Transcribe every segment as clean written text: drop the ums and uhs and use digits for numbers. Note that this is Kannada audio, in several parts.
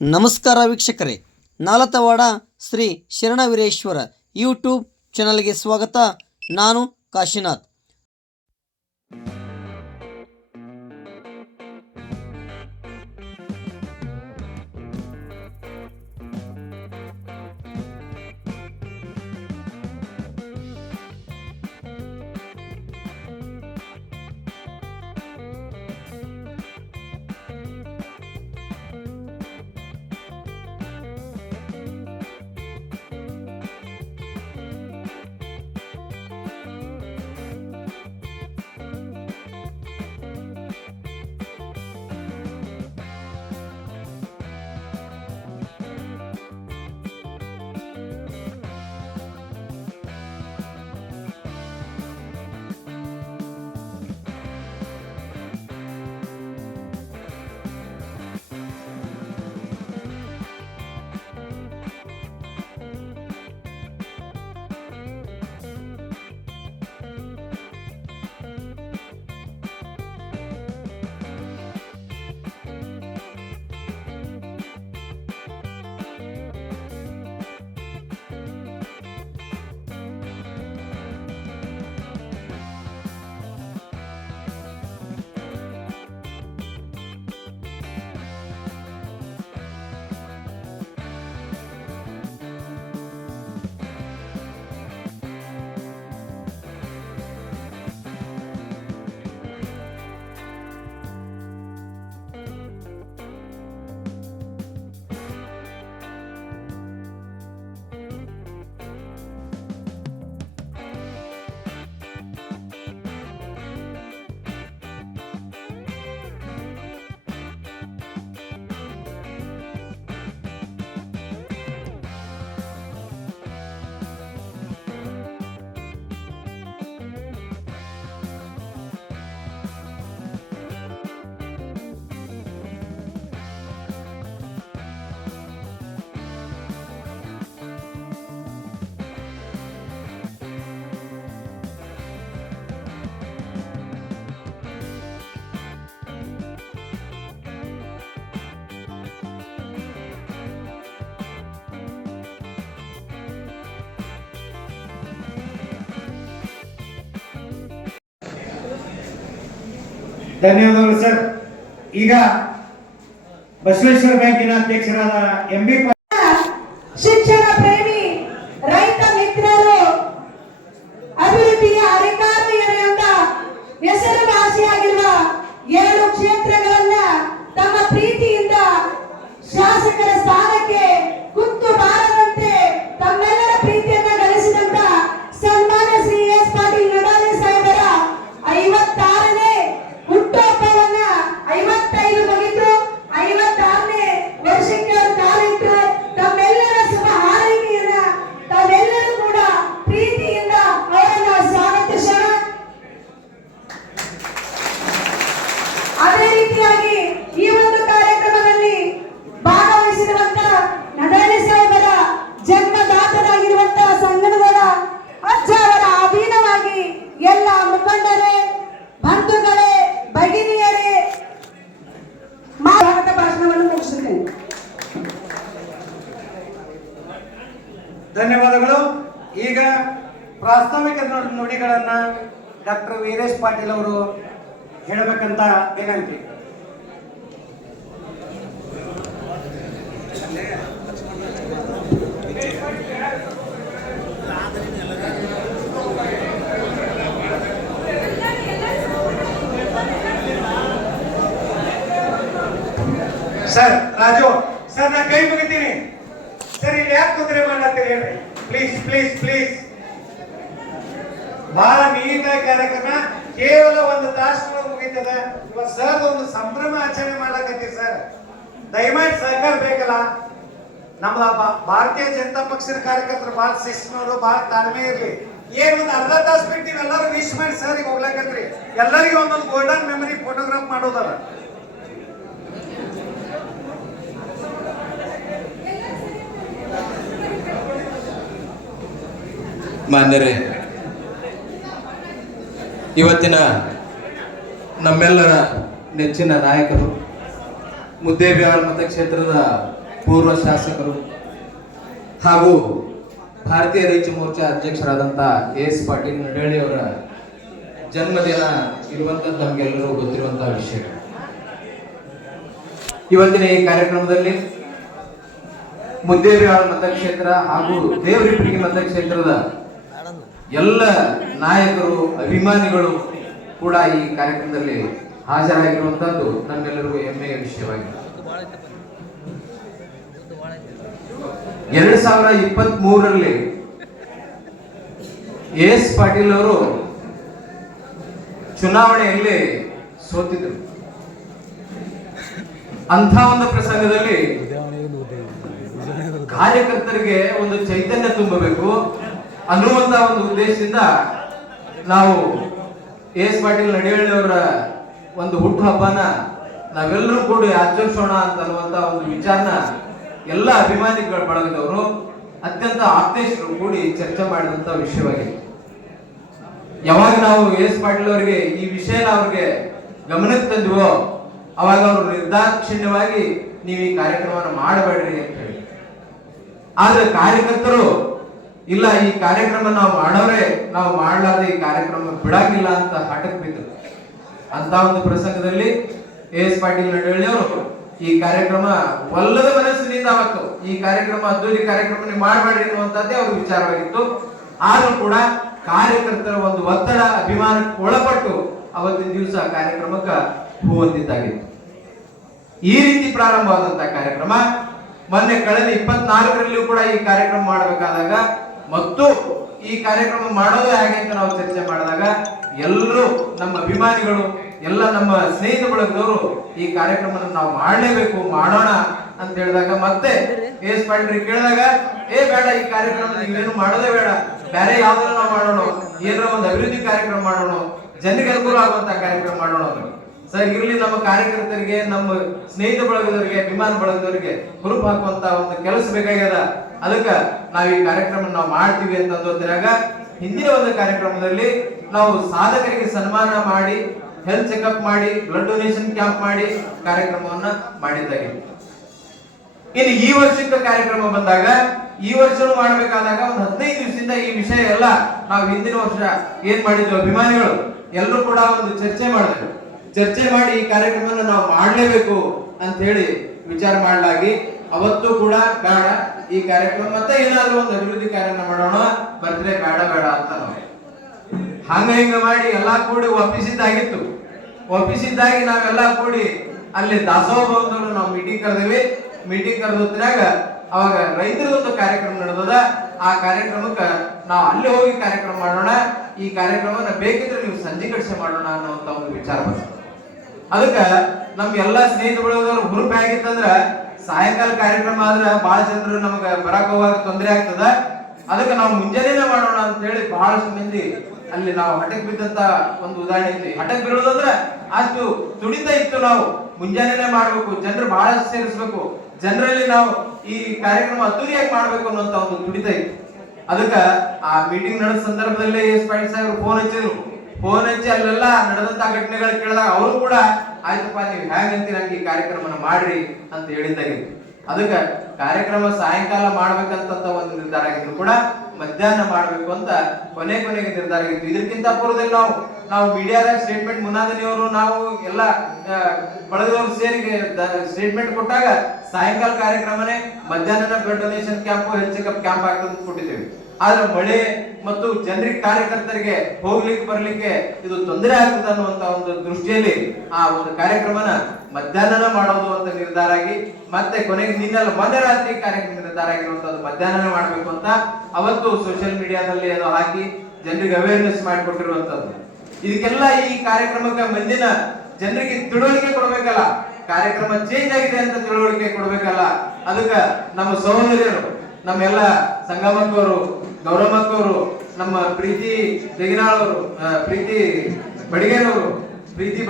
ನಮಸ್ಕಾರ ವೀಕ್ಷಕರೇ, ನಾಲತವಾಡ ಶ್ರೀ ಶರಣವೀರೇಶ್ವರ ಯೂಟ್ಯೂಬ್ ಚಾನಲ್ಗೆ ಸ್ವಾಗತ. ನಾನು ಕಾಶಿನಾಥ್. ಧನ್ಯವಾದಗಳು ಸರ್. ಈಗ ಬಸವೇಶ್ವರ ಬ್ಯಾಂಕಿನ ಅಧ್ಯಕ್ಷರಾದ ಎಂಬಿ ಶಿಕ್ಷಣ ಪ್ರೇಮಿ ರೈತ ಮಿತ್ರರು ಅಭಿವೃದ್ಧಿಯ ಅಧಿಕಾರಿಯರು ಎಂಬ ಹೆಸರುವಾಸಿಯಾಗಿರುವ 7 ಕ್ಷೇತ್ರಗಳನ್ನ ತಮ್ಮ ಪ್ರೀತಿಯಿಂದ ಶಾಸಕರ ಸ್ಥಾನಕ್ಕೆ ಕುತ್ತು ಬಾರದಂತೆ ತಮ್ಮೆಲ್ಲರ ಪ್ರೀತಿಯನ್ನ ಗಳಿಸಿದಂತ ಸನ್ಮಾನ್ಯ ಶ್ರೀ ಎಸ್ ಪಾಟೀಲ್ ನಡಾಲೆ ಸಾಹೇಬರ 56ನೇ ಹುಟ್ಟುಹಬ್ಬವನ್ನ 55 ಮುಗಿದು 56ನೇ ವರ್ಷಕ್ಕೆ ಅವರು ಕಾಲಿಟ್ಟು ತಮ್ಮೆಲ್ಲರ ಶುಭ ಹಾರೈಕೆಯನ್ನ ತಾವೆಲ್ಲರೂ ಕೂಡ ಪ್ರೀತಿಯಿಂದ ಅವರನ್ನ ಸ್ವಾಗತಿಸೋಣ. ಅದೇ ರೀತಿಯಾಗಿ ಈ ಒಂದು ಕಾರ್ಯಕ್ರಮದಲ್ಲಿ ಭಾಗವಹಿಸಿರುವಂತ ನಡಾಲೆ ಸಾಹೇಬರ ಜನ್ಮದಾತರಾಗಿರುವಂತಹ ಸಂಗನಗೌಡ ಅಜ್ಜ ಅವರ ಅಧೀನವಾಗಿ ಎಲ್ಲ ಮುಖಂಡರೇ, ಬಂಧುಗಳೇ, ಭಗಿನಿಯರೇ ಸ್ವಾಗತ ಭಾಷಣವನ್ನು ಮುಗಿಸುತ್ತೇನೆ. ಧನ್ಯವಾದಗಳು. ಈಗ ಪ್ರಾಸ್ತಾವಿಕ ನುಡಿಗಳನ್ನ ಡಾಕ್ಟರ್ ವೀರೇಶ್ ಪಾಟೀಲ್ ಅವರು ಹೇಳಬೇಕಂತ ವಿನಂತಿ. ಸರ್ ರಾಜು ಸರ್, ನಾ ಕೈ ಮುಗಿತೀನಿ ಸರ್. ಇಲ್ಲಿ ಯಾಕೆ ತೊಂದರೆ ಮಾಡತ್ತೀರಿ ಹೇಳ್ರಿ, ಪ್ಲೀಸ್ ಪ್ಲೀಸ್ ಪ್ಲೀಸ್. ಬಹಳ ನೀಟಾಗಿ ಕಾರ್ಯಕ್ರಮ ಕೇವಲ 1 ತಾಸು ಮುಗಿತದ. ಇವತ್ತು ಸರ್ ಒಂದು ಸಂಭ್ರಮ ಆಚರಣೆ ಮಾಡಕತ್ತೀರಿ ಸರ್. ದಯಮಾಡಿ ಸಹಕಾರ ಬೇಕಲ್ಲ. ನಮ್ಮ ಭಾರತೀಯ ಜನತಾ ಪಕ್ಷದ ಕಾರ್ಯಕರ್ತರು ಬಹಳ ಶಿಸ್ತಿನವರು, ಬಹಳ ತಾಳ್ಮೆ ಇರ್ಲಿ. ಏನ್ ಒಂದು ಅರ್ಧ ತಾಸು ಬಿಟ್ಟು ಎಲ್ಲರೂ ವಿಶ್ ಮಾಡಿ ಸರ್ ಈಗ ಹೋಗ್ಲಕತ್ರಿ. ಎಲ್ಲರಿಗೂ ಒಂದೊಂದು ಗೋಲ್ಡನ್ ಮೆಮರಿ ಫೋಟೋಗ್ರಾಫ್ ಮಾಡೋದಲ್ಲ. ಮಾನ್ಯರೇ, ಇವತ್ತಿನ ನಮ್ಮೆಲ್ಲರ ನೆಚ್ಚಿನ ನಾಯಕರು, ಮುದ್ದೇಬಿಹಾಳ ಮತಕ್ಷೇತ್ರದ ಪೂರ್ವ ಶಾಸಕರು ಹಾಗೂ ಭಾರತೀಯ ರೈತ ಮೋರ್ಚಾ ಅಧ್ಯಕ್ಷರಾದಂಥ ಎಸ್ ಪಾಟೀಲ್ ನಡಹಳ್ಳಿ ಅವರ ಜನ್ಮದಿನ ಇರುವಂಥದ್ದು ನಮಗೆಲ್ಲರೂ ಗೊತ್ತಿರುವಂತಹ ವಿಷಯ. ಇವತ್ತಿನ ಈ ಕಾರ್ಯಕ್ರಮದಲ್ಲಿ ಮುದ್ದೇಬಿಹಾಳ ಮತಕ್ಷೇತ್ರ ಹಾಗೂ ದೇವರಿಪ್ಪರಿಗೆ ಮತಕ್ಷೇತ್ರದ ಎಲ್ಲ ನಾಯಕರು ಅಭಿಮಾನಿಗಳು ಕೂಡ ಈ ಕಾರ್ಯಕ್ರಮದಲ್ಲಿ ಹಾಜರಾಗಿರುವಂತದ್ದು ನಮ್ಮೆಲ್ಲರಿಗೂ ಹೆಮ್ಮೆಯ ವಿಷಯವಾಗಿದೆ. 2023ರಲ್ಲಿ ಎಸ್ ಪಾಟೀಲ್ ಅವರು ಚುನಾವಣೆಯಲ್ಲಿ ಸೋತಿದ್ರು. ಅಂಥ ಒಂದು ಪ್ರಸಂಗದಲ್ಲಿ ಕಾರ್ಯಕರ್ತರಿಗೆ ಒಂದು ಚೈತನ್ಯ ತುಂಬಬೇಕು ಅನ್ನುವಂತ ಒಂದು ಉದ್ದೇಶದಿಂದ ನಾವು ಎಸ್ ಪಾಟೀಲ್ ನಡಹಳ್ಳಿ ಅವರ ಒಂದು ಹುಟ್ಟು ಹಬ್ಬನ ನಾವೆಲ್ಲರೂ ಕೂಡಿ ಆಚರಿಸೋಣ ಅಂತ ಅನ್ನುವಂತ ಒಂದು ವಿಚಾರನ ಎಲ್ಲ ಅಭಿಮಾನಿಗಳ ಬಳಗದವರು ಅತ್ಯಂತ ಆಪ್ತೇಶರು ಕೂಡಿ ಚರ್ಚೆ ಮಾಡಿದಂತ ವಿಷಯವಾಗಿದೆ. ಯಾವಾಗ ನಾವು ಎಸ್ ಪಾಟೀಲ್ ಅವರಿಗೆ ಈ ವಿಷಯನ ಅವ್ರಿಗೆ ಗಮನಕ್ಕೆ ತಂದಿವೋ ಅವಾಗ ಅವರು ನಿರ್ದಾಕ್ಷಿಣ್ಯವಾಗಿ ನೀವು ಈ ಕಾರ್ಯಕ್ರಮವನ್ನು ಮಾಡಬೇಡ್ರಿ ಅಂತ ಹೇಳಿ. ಆದ್ರೆ ಕಾರ್ಯಕರ್ತರು ಇಲ್ಲ, ಈ ಕಾರ್ಯಕ್ರಮ ನಾವು ಮಾಡೋರೆ, ನಾವು ಮಾಡಲಾರ್ದೆ ಈ ಕಾರ್ಯಕ್ರಮ ಬಿಡಾಗಿಲ್ಲ ಅಂತ ಹಠಕ್ಕೆ ಬಿದ್ದರು. ಅಂತ ಒಂದು ಪ್ರಸಂಗದಲ್ಲಿ ಎಸ್ ಪಾಟೀಲ್ ನಡಹಳ್ಳಿ ಅವರು ಈ ಕಾರ್ಯಕ್ರಮ ಒಲ್ಲದ ಮನಸ್ಸಿನಿಂದ ಅವತ್ತು ಈ ಕಾರ್ಯಕ್ರಮ ಅದ್ದೂರಿ ಕಾರ್ಯಕ್ರಮ ನೀವು ಮಾಡಬೇಡ್ರಿ ಅನ್ನುವಂಥದ್ದೇ ಅವ್ರ ವಿಚಾರವಾಗಿತ್ತು. ಆದ್ರೂ ಕೂಡ ಕಾರ್ಯಕರ್ತರ ಒಂದು ಒತ್ತಡ ಅಭಿಮಾನಕ್ಕೆ ಒಳಪಟ್ಟು ಅವತ್ತಿನ ದಿವಸ ಕಾರ್ಯಕ್ರಮಕ್ಕೆ ಹೂವಂತಿದ್ದಾಗಿತ್ತು. ಈ ರೀತಿ ಪ್ರಾರಂಭವಾದಂತಹ ಕಾರ್ಯಕ್ರಮ ಮೊನ್ನೆ ಕಳೆದ 24ರಲ್ಲಿಯೂ ಕೂಡ ಈ ಕಾರ್ಯಕ್ರಮ ಮಾಡಬೇಕಾದಾಗ ಮತ್ತು ಈ ಕಾರ್ಯಕ್ರಮ ಮಾಡೋದು ಹೇಗೆ ಅಂತ ನಾವು ಚರ್ಚೆ ಮಾಡಿದಾಗ ಎಲ್ಲರೂ ನಮ್ಮ ಅಭಿಮಾನಿಗಳು ಎಲ್ಲ ನಮ್ಮ ಸ್ನೇಹಿತ ಬಳಗದವರು ಈ ಕಾರ್ಯಕ್ರಮವನ್ನು ನಾವು ಮಾಡಲೇಬೇಕು, ಮಾಡೋಣ ಅಂತ ಹೇಳಿದಾಗ ಮತ್ತೆ ಎಸ್ ಪಾಟೀಲ್ ಕೇಳಿದಾಗ ಬೇಡ, ಈ ಕಾರ್ಯಕ್ರಮ ನೀವೇನು ಮಾಡೋದೇ ಬೇಡ, ಬೇರೆ ಯಾವ್ದಾರ ನಾವು ಮಾಡೋಣ, ಏನಾರ ಒಂದು ಅಭಿವೃದ್ಧಿ ಕಾರ್ಯಕ್ರಮ ಮಾಡೋಣ, ಜನರಿಗೆ ಅನುಕೂಲ ಆಗುವಂತ ಕಾರ್ಯಕ್ರಮ ಮಾಡೋಣ. ಸರ್ ಇರ್ಲಿ, ನಮ್ಮ ಕಾರ್ಯಕರ್ತರಿಗೆ, ನಮ್ಮ ಸ್ನೇಹಿತ ಬಳಗದವರಿಗೆ, ಅಭಿಮಾನ ಬಳಗದವರಿಗೆ ಹುರುಪು ಹಾಕುವಂತ ಒಂದು ಕೆಲಸ ಬೇಕಾಗ್ಯದ, ಅದಕ್ಕೆ ನಾವು ಈ ಕಾರ್ಯಕ್ರಮ ನಾವು ಮಾಡ್ತೀವಿ ಅಂತ ಅಂದಾಗ ಹಿಂದಿನ ಒಂದು ಕಾರ್ಯಕ್ರಮದಲ್ಲಿ ನಾವು ಸಾಧಕರಿಗೆ ಸನ್ಮಾನ ಮಾಡಿ, ಹೆಲ್ತ್ ಚೆಕ್ಅಪ್ ಮಾಡಿ, ಬ್ಲಡ್ ಡೊನೇಷನ್ ಕ್ಯಾಂಪ್ ಮಾಡಿ ಕಾರ್ಯಕ್ರಮವನ್ನ ಮಾಡಿದ್ದಾಗಿದೆ. ಇನ್ನು ಈ ವರ್ಷಕ್ಕೆ ಕಾರ್ಯಕ್ರಮ ಬಂದಾಗ ಈ ವರ್ಷನೂ ಮಾಡ್ಬೇಕಾದಾಗ ಒಂದು 15 ದಿವಸದಿಂದ ಈ ವಿಷಯ ಎಲ್ಲ ನಾವು ಹಿಂದಿನ ವರ್ಷ ಏನ್ ಮಾಡಿದ್ವಿ ಅಭಿಮಾನಿಗಳು ಎಲ್ಲರೂ ಕೂಡ ಒಂದು ಚರ್ಚೆ ಮಾಡಿ ಈ ಕಾರ್ಯಕ್ರಮವನ್ನು ನಾವು ಮಾಡಲೇಬೇಕು ಅಂತ ಹೇಳಿ ವಿಚಾರ ಮಾಡಲಾಗಿ ಅವತ್ತು ಕೂಡ ಬೇಡ, ಈ ಕಾರ್ಯಕ್ರಮ ಮತ್ತೆ ಏನಾದ್ರೂ ಒಂದು ಅಭಿವೃದ್ಧಿ ಕಾರ್ಯಕ್ರಮ ಮಾಡೋಣ, ಬರ್ತ್ಡೇ ಬೇಡ ಅಂತ ನಾವು ಹಿಂಗ ಮಾಡಿ ಎಲ್ಲಾ ಕೂಡಿ ಒಪ್ಪಿಸಿದ್ದಾಗಿ ನಾವೆಲ್ಲ ಕೂಡಿ ಅಲ್ಲಿ ದಾಸೋಹ ಭವನದವರು ನಾವು ಮೀಟಿಂಗ್ ಕರೆದೇವಿ. ಮೀಟಿಂಗ್ ಕರೆದ ಹೊತ್ತಿನಾಗ ಅವಾಗ ರೈತರದೊಂದು ಕಾರ್ಯಕ್ರಮ ನಡೆದದ. ಆ ಕಾರ್ಯಕ್ರಮಕ್ಕೆ ನಾವು ಅಲ್ಲಿ ಹೋಗಿ ಕಾರ್ಯಕ್ರಮ ಮಾಡೋಣ, ಈ ಕಾರ್ಯಕ್ರಮನ ಬೇಕಿದ್ರೆ ನೀವು ಸಂಜೆ ಕಡಿಸೆ ಮಾಡೋಣ ಅನ್ನೋಂತ ಒಂದು ವಿಚಾರ ಬಂತು. ಅದಕ್ಕೆ ನಮ್ ಎಲ್ಲಾ ಸ್ನೇಹಿತ ಬಳಗದವ್ರು ಹುರುಪೆ ಆಗಿತ್ತಂದ್ರ ಸಾಯಂಕಾಲ ಕಾರ್ಯಕ್ರಮ ಆದ್ರೆ ಬಹಳ ಜನರು ನಮ್ಗೆ ಬರಕ್ ಹೋಗಾಗ ತೊಂದರೆ ಆಗ್ತದ, ಅದಕ್ಕೆ ನಾವು ಮುಂಜಾನೆನೆ ಮಾಡೋಣ ಅಂತ ಹೇಳಿ ಬಹಳಷ್ಟು ಮಂದಿ ಅಲ್ಲಿ ನಾವು ಹಠಕ್ ಬಿದ್ದಂತ ಒಂದು ಉದಾಹರಣೆ ಐತಿ. ಹಠಕ್ ಬೀಳೋದಂದ್ರೆ ಅಷ್ಟು ತುಡಿತ ಇತ್ತು, ನಾವು ಮುಂಜಾನೆನೆ ಮಾಡ್ಬೇಕು, ಜನರು ಬಹಳಷ್ಟು ಸೇರಿಸ್ಬೇಕು, ಜನರಲ್ಲಿ ನಾವು ಈ ಕಾರ್ಯಕ್ರಮ ಅದ್ದೂರಿಯಾಗಿ ಮಾಡ್ಬೇಕು ಅನ್ನೋಂತ ಒಂದು ತುಡಿತ ಇತ್ತು. ಅದಕ್ಕೆ ಆ ಮೀಟಿಂಗ್ ನಡೆದ ಸಂದರ್ಭದಲ್ಲೇ ಎಸ್ ಪಾಟೀಲ್ ಸಾಹೇಬರು ಫೋನ್ ಹಚ್ಚಿ ಅಲ್ಲೆಲ್ಲ ನಡೆದಂತ ಘಟನೆಗಳು ಕೇಳಿದಾಗ ಅವರು ಕೂಡ ಆಯ್ತಪ್ಪ ನೀವು ಹೇಗಂತೀರ ನಂಗೆ ಈ ಕಾರ್ಯಕ್ರಮನ ಮಾಡ್ರಿ ಅಂತ ಹೇಳಿದ್ದಾಗಿತ್ತು. ಅದಕ್ಕೆ ಕಾರ್ಯಕ್ರಮ ಸಾಯಂಕಾಲ ಮಾಡ್ಬೇಕಂತ ಒಂದು ನಿರ್ಧಾರ ಆಗಿದ್ರು ಕೂಡ ಮಧ್ಯಾಹ್ನ ಮಾಡ್ಬೇಕು ಅಂತ ಕೊನೆಗೆ ನಿರ್ಧಾರ ಆಗಿತ್ತು. ಇದಕ್ಕಿಂತ ಪೂರ್ವದಲ್ಲಿ ನಾವು ಮೀಡಿಯಾದಾಗ ಸ್ಟೇಟ್ಮೆಂಟ್ ಮುನ್ನಾದಿನಿಯವರು ನಾವು ಎಲ್ಲ ಬಳಗದವರು ಸೇರಿ ಸ್ಟೇಟ್ಮೆಂಟ್ ಕೊಟ್ಟಾಗ ಸಾಯಂಕಾಲ ಕಾರ್ಯಕ್ರಮನೇ ಮಧ್ಯಾಹ್ನ blood donation camp, health checkup camp ಆಗ್ತದೆ ಕೊಟ್ಟಿದ್ದೇವೆ. ಆದ್ರೆ ಮಳೆ ಮತ್ತು ಜನರಿಗೆ ಕಾರ್ಯಕರ್ತರಿಗೆ ಹೋಗ್ಲಿಕ್ಕೆ ಬರ್ಲಿಕ್ಕೆ ಇದು ತೊಂದರೆ ಆಗ್ತದೆ ಅನ್ನುವಂತ ಒಂದು ದೃಷ್ಟಿಯಲ್ಲಿ ಆ ಒಂದು ಕಾರ್ಯಕ್ರಮನ ಮಧ್ಯಾಹ್ನ ಮಾಡೋದು ಅಂತ ನಿರ್ಧಾರ ಆಗಿ ಮತ್ತೆ ಕೊನೆಗೆ ನಿನ್ನೆಲ್ಲ ಮೊನ್ನೆ ರಾತ್ರಿ ಕಾರ್ಯಕ್ರಮ ನಿರ್ಧಾರ ಆಗಿರುವಂತದ್ದು ಮಧ್ಯಾಹ್ನ ಮಾಡ್ಬೇಕು ಅಂತ ಅವತ್ತು ಸೋಷಿಯಲ್ ಮೀಡಿಯಾದಲ್ಲಿ ಅದು ಹಾಕಿ ಜನರಿಗೆ ಅವೇರ್ನೆಸ್ ಮಾಡಿಕೊಟ್ಟಿರುವಂತದ್ದು. ಇದಕ್ಕೆಲ್ಲ ಈ ಕಾರ್ಯಕ್ರಮಕ್ಕೆ ಮುಂದಿನ ಜನರಿಗೆ ತಿಳುವಳಿಕೆ ಕೊಡ್ಬೇಕಲ್ಲ, ಕಾರ್ಯಕ್ರಮ ಚೇಂಜ್ ಆಗಿದೆ ಅಂತ ತಿಳುವಳಿಕೆ ಕೊಡ್ಬೇಕಲ್ಲ. ಅದಕ್ಕೆ ನಮ್ಮ ಸಹೋದರಿಯರು, ನಮ್ಮೆಲ್ಲ ಸಂಗಮಕ್ಕವರು, ಗೌರಮ್ಮಕ್ಕವರು, ನಮ್ಮ ಪ್ರೀತಿ ದೇಗಿನಾಳವರು, ಪ್ರೀತಿ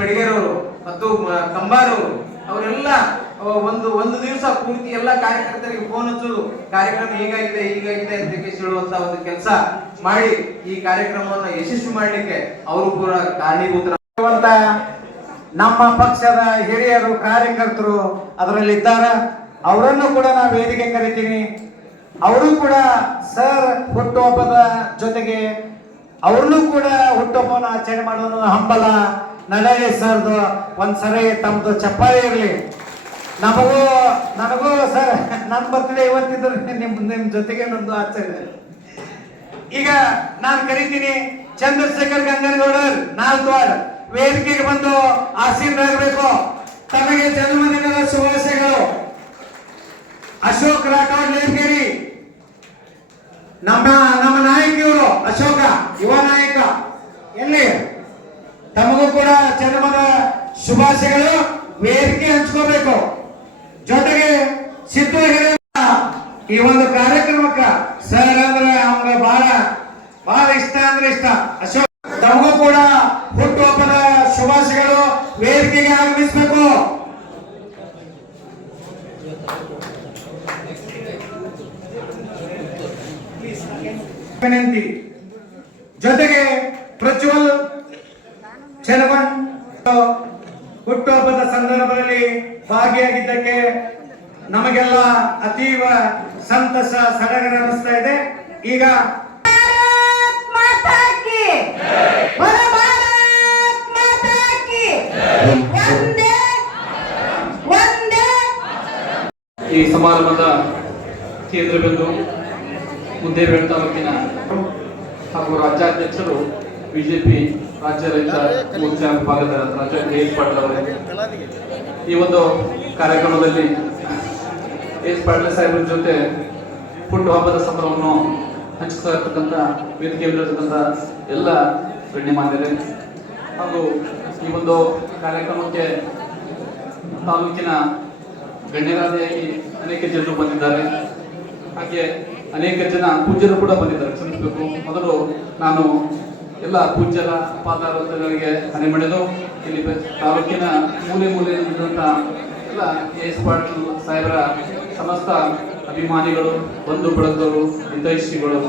ಬಡಿಗೇರವರು ಮತ್ತು ಕಂಬಾರವರು, ಅವರೆಲ್ಲ ಒಂದು ದಿವಸ ಪೂರ್ತಿ ಎಲ್ಲ ಕಾರ್ಯಕರ್ತರಿಗೆ ಫೋನ್ ಹಚ್ಚೋದು, ಕಾರ್ಯಕ್ರಮ ಹೀಗಾಗಿದೆ ಅಂತ ಹೇಳುವಂತ ಒಂದು ಕೆಲಸ ಮಾಡಿ ಈ ಕಾರ್ಯಕ್ರಮವನ್ನು ಯಶಸ್ವಿ ಮಾಡಲಿಕ್ಕೆ ಅವರು ಕೂಡ ಕಾರಣೀಭೂತರಾಗುವಂತ ನಮ್ಮ ಪಕ್ಷದ ಹಿರಿಯರು ಕಾರ್ಯಕರ್ತರು ಅದರಲ್ಲಿ ಇದ್ದಾರೆ. ಅವರನ್ನು ಕೂಡ ನಾವು ವೇದಿಕೆ ಕರಿತೀನಿ. ಅವರು ಕೂಡ ಸರ್ ಹುಟ್ಟುಹಬ್ಬದ ಜೊತೆಗೆ ಅವ್ರನ್ನೂ ಕೂಡ ಹುಟ್ಟುಹಬ್ಬವನ್ನು ಆಚರಣೆ ಮಾಡೋದು ಹಂಬಲ ನಡಳಿ ಸರ್ದು ಒಂದ್ಸರಿ ತಮ್ಮದು ಚಪ್ಪಾಳೆ ಇರಲಿ. ನನಗೂ ಸರ್ ನನ್ನ ಬರ್ತ್ಡೇ ಇವತ್ತಿದ್ರು ನಿಮ್ಮ ಜೊತೆಗೆ ನಂದು ಆಚರಣೆ. ಈಗ ನಾನು ಕರಿತೀನಿ ಚಂದ್ರಶೇಖರ್ ಗಂಗನಗೌಡರ್ ನಾಲ್ಕವಾಡ್ ವೇದಿಕೆಗೆ ಬಂದು ಆಸೀನರಾಗಬೇಕು. ತಮಗೆ ಜನ್ಮದಿನದ ಶುಭಾಶಯಗಳು. ಅಶೋಕ್ ರಾಠೋಡ್ ಲೇರ್ಗೇರಿ ನಮ್ಮ ನಾಯಕಿಯವರು ಅಶೋಕ ಯುವ ನಾಯಕ ಎಲ್ಲಿ ತಮಗೂ ಕೂಡ ಜನ್ಮದ ಶುಭಾಶಯಗಳು. ವೇದಿಕೆ ಹಂಚ್ಕೋಬೇಕು. ಜೊತೆಗೆ ಸಿದ್ದು ಈ ಒಂದು ಕಾರ್ಯಕ್ರಮಕ್ಕ ಸರ್ ಅಂದ್ರೆ ಅವ್ಗ ಬಹಳ ಇಷ್ಟ ಅಂದ್ರೆ ಇಷ್ಟ. ಅಶೋಕ್ ತಮಗೂ ಕೂಡ ಹುಟ್ಟುಹಬ್ಬದ ಶುಭಾಶಯಗಳು. ವೇದಿಕೆಗೆ ಆಗಮಿಸಬೇಕು. ವಿನಂತಿ. ಜೊತೆಗೆ ಪ್ರಜ್ವಲ್ ಚೆಲವನ್ ಹುಟ್ಟುಹಬ್ಬದ ಸಂದರ್ಭದಲ್ಲಿ ಭಾಗಿಯಾಗಿದ್ದಕ್ಕೆ ನಮಗೆಲ್ಲ ಅತೀವ ಸಂತಸ ಸಡಗರ ಅನ್ನಿಸ್ತಾ ಇದೆ. ಈಗ ಈ ಸಮಾರಂಭದ ಕೇಂದ್ರ ಬಿಂದು ಮುದ್ದೇಬೇಳೆ ತಾಲೂಕಿನ ಹಾಗೂ ರಾಜ್ಯಾಧ್ಯಕ್ಷರು ಬಿಜೆಪಿ ರಾಜ್ಯ ರೈತ ಮೋರ್ಚಾ ವಿಭಾಗದ ರಾಜ್ಯ ಕೆ.ಎಸ್. ಪಾಟೀಲ್ ಅವರೇ, ಈ ಒಂದು ಕಾರ್ಯಕ್ರಮದಲ್ಲಿ ಕೆ.ಎಸ್. ಪಾಟೀಲ್ ಸಾಹೇಬರ ಜೊತೆ ಹುಟ್ಟುಹಬ್ಬದ ಸಂಭ್ರಮವನ್ನು ಹಂಚ್ತಾ ಇರ್ತಕ್ಕಂಥ ವೇದಿಕೆಯಲ್ಲಿರತಕ್ಕಂಥ ಎಲ್ಲ ಗಣ್ಯಮಾನ್ಯರೇ ಹಾಗೂ ಈ ಒಂದು ಕಾರ್ಯಕ್ರಮಕ್ಕೆ ತಾಲೂಕಿನ ಗಣ್ಯರಾದಿಯಾಗಿ ಅನೇಕ ಜನರು ಬಂದಿದ್ದಾರೆ. ಹಾಗೆ ಅನೇಕ ಜನ ಪೂಜ್ಯರು ಕೂಡ ಬಂದಿದ್ದಾರೆ. ಕ್ಷಮಿಸಬೇಕು. ಮೊದಲು ನಾನು ಎಲ್ಲ ಪೂಜ್ಯರ ಪಾದಾರಗಳಿಗೆ ಹಣೆ ಮಣಿದು ಇಲ್ಲಿ ತಾಲೂಕಿನ ಮೂಲೆಯಲ್ಲಿರುವಂಥ ಎಲ್ಲ ಕೆ.ಎಸ್. ಪಾಟೀಲ್ ಸಾಹೇಬರ ಸಮಸ್ತ ಅಭಿಮಾನಿಗಳು, ಬಂಧು ಬಳಗದವರು, ಹಿತೈಷಿಗಳು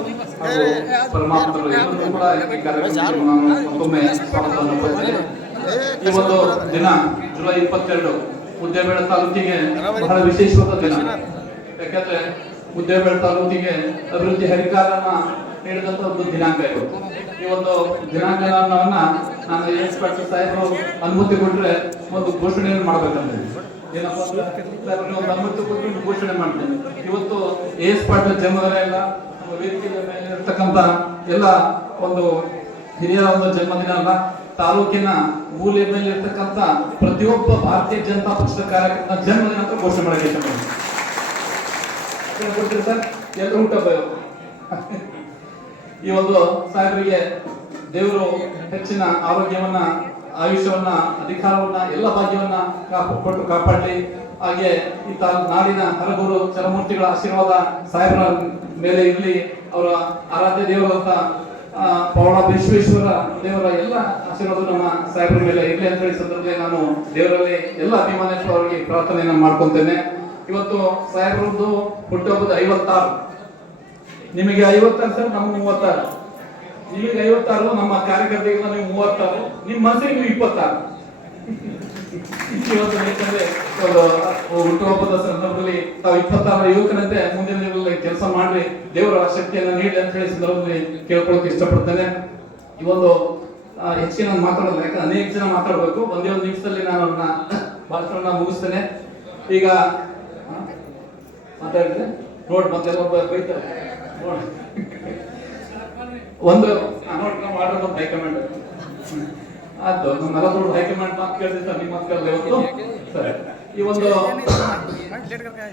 ಹಾಗೂ ಪರಮಾತ್ಮರು ಎಲ್ಲರೂ ಕೂಡ ಈ ಕಾರ್ಯಕ್ರಮಕ್ಕೆ ನಾನು ಮತ್ತೊಮ್ಮೆ ಸ್ವಾಗತವನ್ನು ಬಯಸ್ತೇನೆ. ಈ ಒಂದು ದಿನ ಜುಲೈ 22 ಮುದ್ದೇಬೇಳೆ ತಾಲೂಕಿಗೆ ಬಹಳ ವಿಶೇಷವಾದ ದಿನ. ಯಾಕಂದ್ರೆ ಮುದ್ದೇಬೇಳೆ ತಾಲೂಕಿಗೆ ಅಭಿವೃದ್ಧಿ ಹರಿಕಾರನ ನೀಡಿದಂತ ಒಂದು ದಿನಾಂಕ ಇದು. ಈ ಒಂದು ದಿನಾಂಕವನ್ನ ನಾನು ಕೆ.ಎಸ್. ಪಾಟೀಲ್ ಸಾಹೇಬರು ಅನುಮತಿ ಕೊಟ್ಟರೆ ಒಂದು ಘೋಷಣೆಯನ್ನು ಮಾಡ್ಬೇಕಂತ ಏನಪ್ಪ ಒಂದು ಅನುಮತಿ ಕೊಟ್ಟು ಘೋಷಣೆ ಮಾಡ್ತೇನೆ. ಇವತ್ತು ಕೆ.ಎಸ್. ಪಾಟೀಲ್ ಜನ್ಮದಿನ ಎಲ್ಲ ವೇದಿಕೆ ಮೇಲೆ ಇರ್ತಕ್ಕಂಥ ಎಲ್ಲ ಒಂದು ಹಿರಿಯರ ಒಂದು ಜನ್ಮದಿನ ಅಲ್ಲ, ತಾಲೂಕಿನ ಮೂಲೆ ಮೇಲೆ ಇರ್ತಕ್ಕಂಥ ಪ್ರತಿಯೊಬ್ಬ ಭಾರತೀಯ ಜನತಾ ಪಕ್ಷದ ಕಾರ್ಯಕರ್ತ ಜನ್ಮದಿನ ಅಂತ ಘೋಷಣೆ ಮಾಡಕ್ಕೆ ಕೊಡ್ತೀರಿ ಸರ್. ಎಲ್ಲರೂ ಹುಟ್ಟಬ್ಬ ಈ ಒಂದು ಸಾಹೇಬರಿಗೆ ದೇವರು ಹೆಚ್ಚಿನ ಆರೋಗ್ಯವನ್ನ, ಆಯುಷ್ಯವನ್ನ, ಅಧಿಕಾರವನ್ನ, ಎಲ್ಲ ಭಾಗ್ಯವನ್ನ ಕೊಟ್ಟು ಕಾಪಾಡಲಿ. ಹಾಗೆ ಈ ನಾಡಿನ ಹರಗೂರು ಚರಮೂರ್ತಿಗಳ ಆಶೀರ್ವಾದ ಸಾಹೇಬರ ಮೇಲೆ ಇರಲಿ. ಅವರ ಆರಾಧ್ಯ ದೇವರಂತ ಪೌಳ ವಿಶ್ವೇಶ್ವರ ದೇವರ ಎಲ್ಲ ಆಶೀರ್ವಾದ ನಮ್ಮ ಸಾಹೇಬರ ಮೇಲೆ ಇರಲಿ ಅಂತ ಹೇಳಿ ಸಂದರ್ಭದಲ್ಲಿ ನಾನು ದೇವರಲ್ಲಿ ಎಲ್ಲ ಅಭಿಮಾನಿಗಳವರಿಗೆ ಪ್ರಾರ್ಥನೆಯನ್ನ ಮಾಡ್ಕೊಂತೇನೆ. ಇವತ್ತು ಸಾಹೇಬರದ್ದು ಹುಟ್ಟುಹಬ್ಬದ 56. ನಿಮಗೆ 56 ಸರ್, ನಮ್ಗೆ 36. ನಿಮಗೆ 56, ನಮ್ಮ ಕಾರ್ಯಕರ್ತರಿಗೆಲ್ಲ ನೀವು 36, ನಿಮ್ಮ ಮನಸ್ಸಿಗೆ ನೀವು 26. ಇವತ್ತು ಯಾಕಂದ್ರೆ ಹುಟ್ಟುಹಬ್ಬದ ಸಂದರ್ಭದಲ್ಲಿ ತಾವು 26 ಯುವಕರಂತೆ ಮುಂದಿನ ದಿನಗಳಲ್ಲಿ ಕೆಲಸ ಮಾಡಿ ದೇವರ ಶಕ್ತಿಯನ್ನ ನೀಡಿ ಅಂತ ಹೇಳಿ ಸಂದರ್ಭದಲ್ಲಿ ಕೇಳ್ಕೊಳ್ಳೋಕೆ ಇಷ್ಟಪಡ್ತೇನೆ. ಈ ಒಂದು ಹೆಚ್ಚಿಗೆ ನಾನು ಮಾತಾಡೋದು, ಯಾಕಂದ್ರೆ ಅನೇಕ ಜನ ಮಾತಾಡಬೇಕು. ಒಂದೇ ಒಂದು ನಿಮಿಷದಲ್ಲಿ ನಾನು ಅವ್ರನ್ನ ಭಾಷಣ ಮುಗಿಸ್ತೇನೆ. ಈಗ ಮಾತಾಡಿದ್ರೆ ನೋಡ್ ಮತ್ತೆಲ್ಲ ಬೈತಾರೆ ನೋಡಿ ಒಂದು ಮಾಡೋದು ಒಂದು ಹೈಕಮಾಂಡ್ ಆಯ್ತು. ನಮ್ಮೆಲ್ಲ ದೊಡ್ಡ ಹೈಕಮಾಂಡ್ ಮಾತು ಕೇಳ್ತಿರ್ತಾರೆ, ನಿಮ್ಮ ಮಾತು ಕೇಳಿದ್ರೆ ಇವತ್ತು ಸರಿ. ಈ ಒಂದು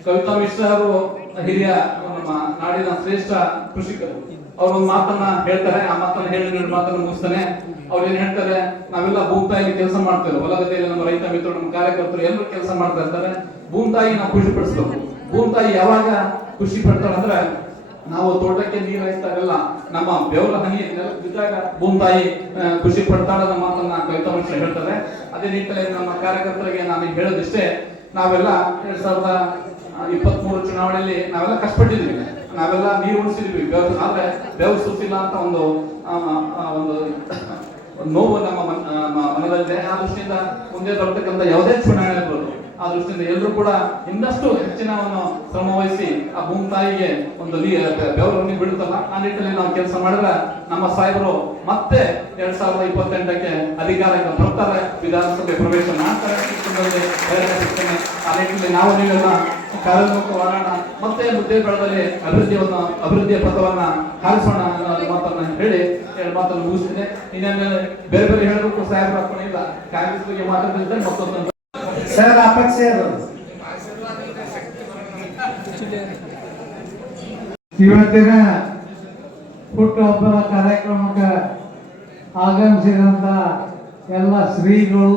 ಕವಿತಾ ಮಿಶ್ರಾ ಅವರು ಹಿರಿಯ ನಮ್ಮ ನಾಡಿನ ಶ್ರೇಷ್ಠ ಕೃಷಿಕರು, ಅವ್ರೊಂದು ಮಾತನ್ನ ಹೇಳ್ತಾರೆ. ಆ ಮಾತನ್ನ ಹೇಳಿ ಮಾತನ್ನ ಮುಗಿಸ್ತಾನೆ. ಅವ್ರು ಏನ್ ಹೇಳ್ತಾರೆ, ನಾವೆಲ್ಲ ಭೂಮಿತಾಯಿಗೆ ಕೆಲಸ ಮಾಡ್ತೇವೆ, ಹೊಲಗದ್ದೆಯಲ್ಲಿ ನಮ್ಮ ರೈತ ಮಿತ್ರರು, ನಮ್ಮ ಕಾರ್ಯಕರ್ತರು ಎಲ್ಲರೂ ಕೆಲಸ ಮಾಡ್ತಾ ಇರ್ತಾರೆ. ಭೂಮಿತಾಯಿ ನಾವು ಖುಷಿ ಪಡಿಸ್ಬೇಕು. ಭೂಮಿತಾಯಿ ಯಾವಾಗ ಖುಷಿ ಪಡ್ತಾಳೆ ಅಂದ್ರೆ, ನಾವು ತೋಟಕ್ಕೆ ನೀರು ಹಾಯಿಸ್ತಾರಲ್ಲ, ನಮ್ಮ ಬೆವರ ಹನಿ ಬಿದ್ದಾಗ ಭೂಮಿತಾಯಿ ಖುಷಿ ಪಡ್ತಾಳ ನಮ್ಮ ಮಾತನ್ನ ಕವಿತಾ ಮಿಶ್ರಾ ಹೇಳ್ತಾರೆ. ಅದೇ ನಿಟ್ಟಿನಲ್ಲಿ ನಮ್ಮ ಕಾರ್ಯಕರ್ತರಿಗೆ ನಾನು ಹೇಳೋದಿಷ್ಟೇ, ನಾವೆಲ್ಲ 2023 ಚುನಾವಣೆಯಲ್ಲಿ ನಾವೆಲ್ಲ ಕಷ್ಟಪಟ್ಟಿದ್ವಿ, ನಾವೆಲ್ಲ ನೀರು ಉಳಿಸಿದ್ವಿ, ಆದ್ರೆ ಬೆವರು ಸುತ್ತಿಲ್ಲ ಅಂತ ಒಂದು ನೋವು ನಮ್ಮ ಮನದಲ್ಲಿದೆ. ಆ ದೃಷ್ಟಿಯಿಂದ ಮುಂದೆ ಬರ್ತಕ್ಕಂಥ ಯಾವುದೇ ಚುನಾವಣೆ ಇರ್ಬೋದು ಆ ದೃಷ್ಟಿಯಿಂದ ಎಲ್ಲರೂ ಕೂಡ ಇನ್ನಷ್ಟು ಹೆಚ್ಚಿನ ಒಂದು ಶ್ರಮ ವಹಿಸಿ ಆ ಭೂಮಿ ತಾಯಿಗೆ ಒಂದು ಬೆವರನ್ನು ಬಿಡುತ್ತಲ್ಲ ಆ ನಿಟ್ಟಿನಲ್ಲಿ ನಾವು ಕೆಲಸ ಮಾಡಿದ್ರೆ ನಮ್ಮ ಸಾಹೇಬರು ಮತ್ತೆ 2028ಕ್ಕೆ ಅಧಿಕಾರಕ್ಕೆ ಬರ್ತಾರೆ, ವಿಧಾನಸಭೆ ಪ್ರವೇಶ ಮಾಡ್ತಾರೆ. ಆ ನಿಟ್ಟಿನಲ್ಲಿ ನಾವು ನೀವೆಲ್ಲ ಕಾರ್ಯೋನ್ಮುಖವಾಗೋಣ, ಮತ್ತೆ ಮುದ್ದೇಬೇಳದಲ್ಲಿ ಅಭಿವೃದ್ಧಿಯ ಪಥವನ್ನ ಹಾರಿಸೋಣ ಅನ್ನೋ ಮಾತನ್ನ ಹೇಳಿ ಮಾತನ್ನು ಮುಗಿಸಿದೆ. ಇನ್ನೇನು ಬೇರೆ ಬೇರೆ ಹೇಳಬೇಕು ಸಾಹೇಬ್ರ ಅಪ್ಪಣೆ ಇಲ್ಲ. ಕಾಂಗ್ರೆಸ್ ಬಗ್ಗೆ ಮಾತಾಡ್ತಿದ್ದೆ ಮತ್ತೊಂದು ಸರ್ ಅಪೇಕ್ಷೆ ಅದು ಇವತ್ತಿನ ಹುಟ್ಟುಹಬ್ಬದ ಕಾರ್ಯಕ್ರಮಕ್ಕೆ ಆಗಮಿಸಿದಂಥ ಎಲ್ಲ ಶ್ರೀಗಳು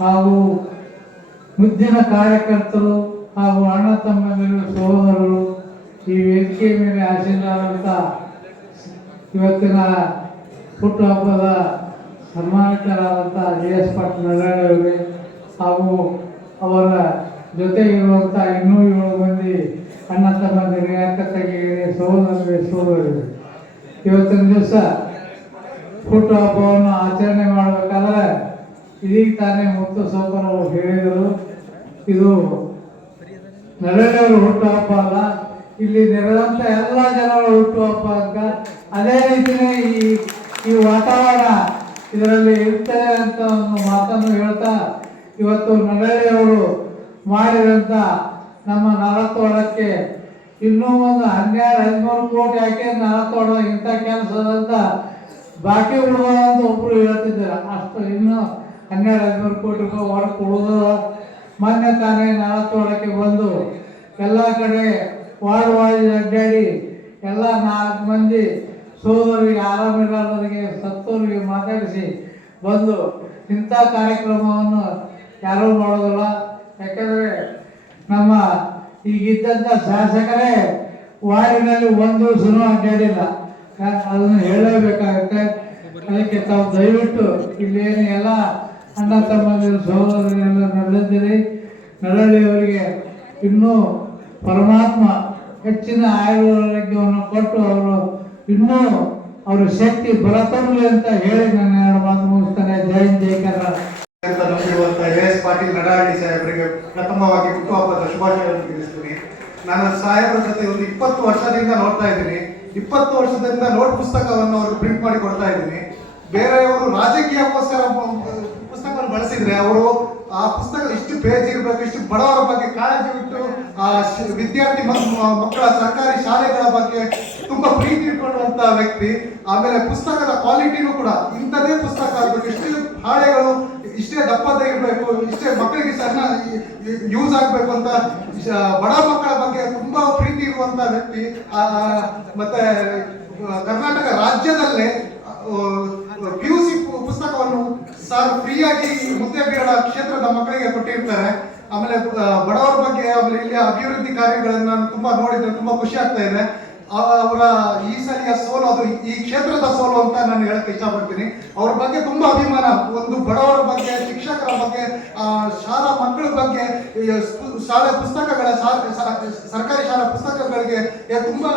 ಹಾಗೂ ಮುದ್ದಿನ ಕಾರ್ಯಕರ್ತರು ಹಾಗೂ ಅಣ್ಣ ತಮ್ಮಂದಿರು, ಸಹೋದರರು, ಈ ವೇದಿಕೆ ಮೇಲೆ ಆಶೀರ್ವಾದಂಥ ಇವತ್ತಿನ ಹುಟ್ಟುಹಬ್ಬದ ಸನ್ಮಾನಿತರಾದಂಥ ಎಸ್ ಪಾಟೀಲ್ ನಡಾಡಿಯವರಿಗೆ ಹಾಗೂ ಅವರ ಜೊತೆ ಇರುವಂಥ ಇನ್ನೂ 7 ಮಂದಿ ಅಣ್ಣ ತಮ್ಮಂದಿರಿಗೆ, ಅಕ್ಕ ತಂಗಿಯರಿಗೆ, ಸಹೋದರರಿಗೆ ಇವತ್ತಿನ ದಿವಸ ಹುಟ್ಟುಹಬ್ಬವನ್ನು ಆಚರಣೆ ಮಾಡಬೇಕಾದ್ರೆ ಇದೀಗ ತಾನೇ ಮುತ್ತು ಸೌಕರ್ ಅವರು ಹೇಳಿದರು, ಇದು ನರೇಂದ್ರ ಹುಟ್ಟುಹಬ್ಬ ಅಲ್ಲ, ಇಲ್ಲಿ ನೆರೆದಂಥ ಎಲ್ಲ ಜನರ ಹುಟ್ಟುಹಬ್ಬ ಅಂತ. ಅದೇ ರೀತಿಯೇ ಈ ವಾತಾವರಣ ಇದರಲ್ಲಿ ಇರ್ತದೆ ಅಂತ ಒಂದು ಮಾತನ್ನು ಹೇಳ್ತಾ ಇವತ್ತು ನರೇಂದ್ರವರು ಮಾಡಿದಂಥ ನಮ್ಮ ನಾಲತೋಡಕ್ಕೆ ಇನ್ನೂ ಒಂದು 12-13 ಕೋಟಿ ಹಾಕಿ ನಾಲತೋಡ ಇಂಥ ಕೆಲಸದಂತ ಬಾಕಿ ಉಳಿದ ಅಂತ ಒಬ್ರು ಹೇಳ್ತಿದ್ದಾರೆ. ಅಷ್ಟು ಇನ್ನೂ 12-13 ಕೋಟಿ ರೂಪಾಯಿ ಹೊರಗೆ ಕೊಡೋದು. ಮೊನ್ನೆ ತಾನೇ ನಾಲತೋಡಕ್ಕೆ ಬಂದು ಎಲ್ಲ ಕಡೆ ವಾರ್ಡ್ ಅಡ್ಡಾಡಿ ಎಲ್ಲ 4 ಮಂದಿ ಸೋದರಿಗೆ, ಆರಾಮಿರೋರಿಗೆ, ಸತ್ತೋರಿಗೆ ಮಾತಾಡಿಸಿ ಬಂದು ಇಂಥ ಕಾರ್ಯಕ್ರಮವನ್ನು ಯಾರೂ ಮಾಡೋದಿಲ್ಲ. ಯಾಕಂದರೆ ನಮ್ಮ ಈಗಿದ್ದಂಥ ಶಾಸಕರೇ ವಾರ್ಡಿನಲ್ಲಿ ಒಂದು ದಿವಸನೂ ಅಡ್ಡಾಡಿಲ್ಲ, ಅದನ್ನು ಹೇಳಲೇಬೇಕಾಗುತ್ತೆ. ಅದಕ್ಕೆ ತಾವು ದಯವಿಟ್ಟು ಇಲ್ಲೇನು ಎಲ್ಲ ಅಣ್ಣ ತಮ್ಮಂದಿರು, ಸಹೋದರರೆಲ್ಲ ನಡೆದಿದ್ದೀರಿ. ನರಳಿಯವರಿಗೆ ಇನ್ನೂ ಪರಮಾತ್ಮ ಹೆಚ್ಚಿನ ಆಯುರ್ವೇದವನ್ನು ಕೊಟ್ಟು ಅವರು ಇನ್ನೂ ಅವರ ಶಕ್ತಿ ಬರತರಲಿ ಅಂತ ಹೇಳಿ ನಾನು 2 ಮಾತು ಮುಗಿಸ್ತಾನೆ. ಜೈ ಹಿಂದ್, ಜೈ ಕರ್ನಾಟಕ. ನಂಬಿರುವಂತ ಎಸ್ ಪಾಟೀಲ್ ನಡಾಡಿ ಸಾಹೇಬರಿಗೆ ಪ್ರಥಮವಾಗಿ ಹುಟ್ಟುಹಬ್ಬದ ಶುಭಾಶಯಗಳನ್ನು ತಿಳಿಸ್ತೀನಿ. ನಾನು ಸಾಹೇಬರ ಜೊತೆ ಒಂದು 20 ವರ್ಷದಿಂದ ನೋಡ್ತಾ ಇದ್ದೀನಿ. 20 ವರ್ಷದಿಂದ ನೋಟ್ ಪುಸ್ತಕವನ್ನು ಅವರು ಪ್ರಿಂಟ್ ಮಾಡಿ ಕೊಡ್ತಾ ಇದ್ದೀನಿ. ಬೇರೆಯವರು ರಾಜಕೀಯಕ್ಕೋಸ್ಕರ ಪುಸ್ತಕವನ್ನು ಬಳಸಿದ್ರೆ ಅವರು ಆ ಪುಸ್ತಕ ಇಷ್ಟು ಪೇಜ್ ಇರಬೇಕು, ಇಷ್ಟು ಬಡವರ ಬಗ್ಗೆ ಕಾಳಜಿ ಬಿಟ್ಟು ಆ ವಿದ್ಯಾರ್ಥಿ ಮಕ್ಕಳ ಸರ್ಕಾರಿ ಶಾಲೆಗಳ ಬಗ್ಗೆ ತುಂಬಾ ಪ್ರೀತಿ ಇಟ್ಕೊಳ್ಳುವಂತ ವ್ಯಕ್ತಿ. ಆಮೇಲೆ ಪುಸ್ತಕದ ಕ್ವಾಲಿಟಿನೂ ಕೂಡ ಇಂಥದೇ ಪುಸ್ತಕ ಆಗಬೇಕು, ಇಷ್ಟು ಹಾಳೆಗಳು ಇಷ್ಟೇ ದಪ್ಪದ ಇರಬೇಕು, ಇಷ್ಟೇ ಮಕ್ಕಳಿಗೆ ಸಣ್ಣ ಯೂಸ್ ಆಗಬೇಕು ಅಂತ ಬಡ ಮಕ್ಕಳ ಬಗ್ಗೆ ತುಂಬಾ ಪ್ರೀತಿ ಇರುವಂತ ವ್ಯಕ್ತಿ. ಮತ್ತೆ ಕರ್ನಾಟಕ ರಾಜ್ಯದಲ್ಲೇ PUC ಪುಸ್ತಕವನ್ನು ಸರ್ ಫ್ರೀಯಾಗಿ ಮುದ್ದೇಬೇಡ ಕ್ಷೇತ್ರದ ಮಕ್ಕಳಿಗೆ ಕೊಟ್ಟಿರ್ತಾರೆ. ಆಮೇಲೆ ಬಡವರ ಬಗ್ಗೆ, ಆಮೇಲೆ ಇಲ್ಲಿ ಅಭಿವೃದ್ಧಿ ಕಾರ್ಯಗಳನ್ನ ನಾನು ತುಂಬಾ ನೋಡಿದ್ರೆ ತುಂಬಾ ಖುಷಿ ಆಗ್ತಾ ಇದೆ. ಅವರ ಈ ಸಲಿಯ ಸೋಲು ಅದು ಈ ಕ್ಷೇತ್ರದ ಸೋಲು ಅಂತ ನಾನು ಹೇಳಕ್ಕೆ ಇಷ್ಟಪಡ್ತೀನಿ. ಅವ್ರ ಬಗ್ಗೆ ತುಂಬಾ ಅಭಿಮಾನ, ಒಂದು ಬಡವರ ಬಗ್ಗೆ, ಶಿಕ್ಷಕರ ಬಗ್ಗೆ, ಶಾಲಾ ಮಕ್ಕಳ ಬಗ್ಗೆ, ಶಾಲಾ ಪುಸ್ತಕಗಳ ಸರ್ಕಾರಿ ಶಾಲಾ ಪುಸ್ತಕಗಳಿಗೆ ತುಂಬಾ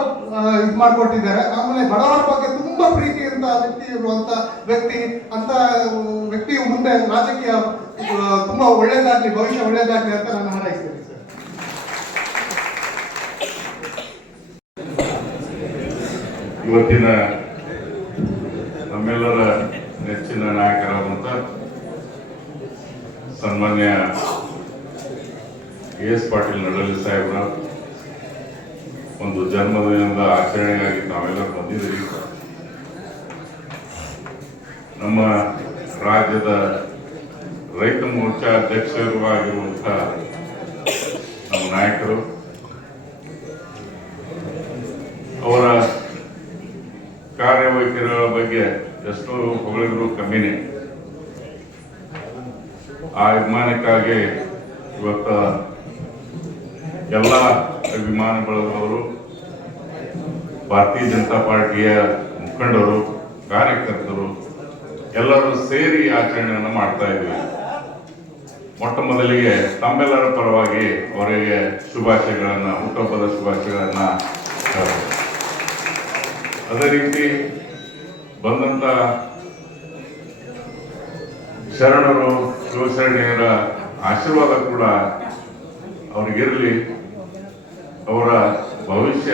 ಇದು ಮಾಡಿಕೊಟ್ಟಿದ್ದಾರೆ. ಆಮೇಲೆ ಬಡವರ ಬಗ್ಗೆ ತುಂಬಾ ಪ್ರೀತಿ ಅಂತ ವ್ಯಕ್ತಿ ಇರುವಂತ ವ್ಯಕ್ತಿ ಅಂತ ವ್ಯಕ್ತಿಯು ಮುಂದೆ ರಾಜಕೀಯ ತುಂಬಾ ಒಳ್ಳೇದಾಗ್ಲಿ, ಭವಿಷ್ಯ ಒಳ್ಳೇದಾಗ್ಲಿ ಅಂತ ನಾನು ಹಾರೈಸ್ತೇನೆ ಸರ್. ಇವತ್ತಿನ ನಮ್ಮೆಲ್ಲರ ನೆಚ್ಚಿನ ನಾಯಕರಾದಂಥ ಸನ್ಮಾನ್ಯ ಎಸ್ ಪಾಟೀಲ್ ನಡಲಿ ಸಾಹೇಬ್ರ ಒಂದು ಜನ್ಮದಿನದ ಆಚರಣೆಗಾಗಿ ನಾವೆಲ್ಲರೂ ಬಂದಿದ್ದೀವಿ. ನಮ್ಮ ರಾಜ್ಯದ ರೈತ ಮೋರ್ಚಾ ಅಧ್ಯಕ್ಷರು ಆಗಿರುವಂಥ ನಮ್ಮ ನಾಯಕರು, ಅವರ ಕಾರ್ಯವೈಖರಿಗಳ ಬಗ್ಗೆ ಎಷ್ಟೋ ಹೊಗಳಿದ್ರು ಕಮ್ಮಿನೇ. ಆ ಅಭಿಮಾನಕ್ಕಾಗಿ ಇವತ್ತ ಎಲ್ಲ ಅಭಿಮಾನ ಬಳಗದವರು, ಭಾರತೀಯ ಜನತಾ ಪಾರ್ಟಿಯ ಮುಖಂಡರು, ಕಾರ್ಯಕರ್ತರು ಎಲ್ಲರೂ ಸೇರಿ ಆಚರಣೆಯನ್ನು ಮಾಡ್ತಾ ಇದ್ದೀವಿ. ಮೊಟ್ಟ ಮೊದಲಿಗೆ ತಮ್ಮೆಲ್ಲರ ಪರವಾಗಿ ಅವರಿಗೆ ಶುಭಾಶಯಗಳನ್ನ, ಹುಟ್ಟುಹಬ್ಬದ ಶುಭಾಶಯಗಳನ್ನ. ಅದೇ ರೀತಿ ಬಂದಂತ ಶರಣರು, ಶಿವಶರಣೆಯರ ಆಶೀರ್ವಾದ ಕೂಡ ಅವ್ರಿಗಿರಲಿ, ಅವರ ಭವಿಷ್ಯ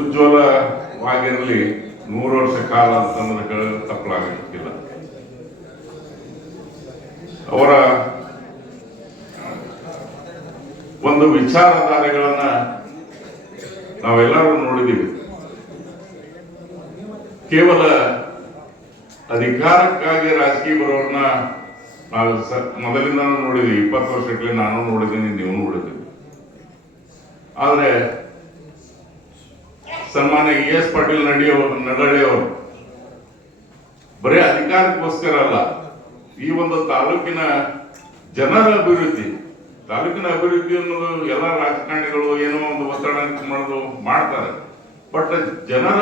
ಉಜ್ವಲವಾಗಿರಲಿ 100 ವರ್ಷ ಕಾಲ ಅಂತಂದ್ರೆ ತಪ್ಪಲಾಗಿಲ್ಲ. ಅವರ ಒಂದು ವಿಚಾರಧಾರೆಗಳನ್ನ ನಾವೆಲ್ಲರೂ ನೋಡಿದ್ದೀವಿ. ಕೇವಲ ಅಧಿಕಾರಕ್ಕಾಗಿ ರಾಜಕೀಯ ಬರೋರ್ನ ನಾವು ಮೊದಲಿಂದ ನೋಡಿದ್ವಿ. 20 ವರ್ಷಕ್ಕೆ ನಾನು ನೋಡಿದ್ದೀನಿ, ನೀವು ನೋಡಿದ್ವಿ. ಆದ್ರೆ ಸನ್ಮಾನ್ಯ ES ಪಾಟೀಲ್ ನಡಳ್ಳಿಯವರು ಬರೀ ಅಧಿಕಾರಕ್ಕೋಸ್ಕರ ಅಲ್ಲ, ಈ ಒಂದು ತಾಲೂಕಿನ ಜನರ ಅಭಿವೃದ್ಧಿ, ತಾಲೂಕಿನ ಅಭಿವೃದ್ಧಿ ಅನ್ನೋದು ಎಲ್ಲ ರಾಜಕಾರಣಿಗಳು ಏನೋ ಒಂದು ಒತ್ತಡ ಮಾಡೋದು ಮಾಡ್ತಾರೆ. ಬಟ್ ಜನರ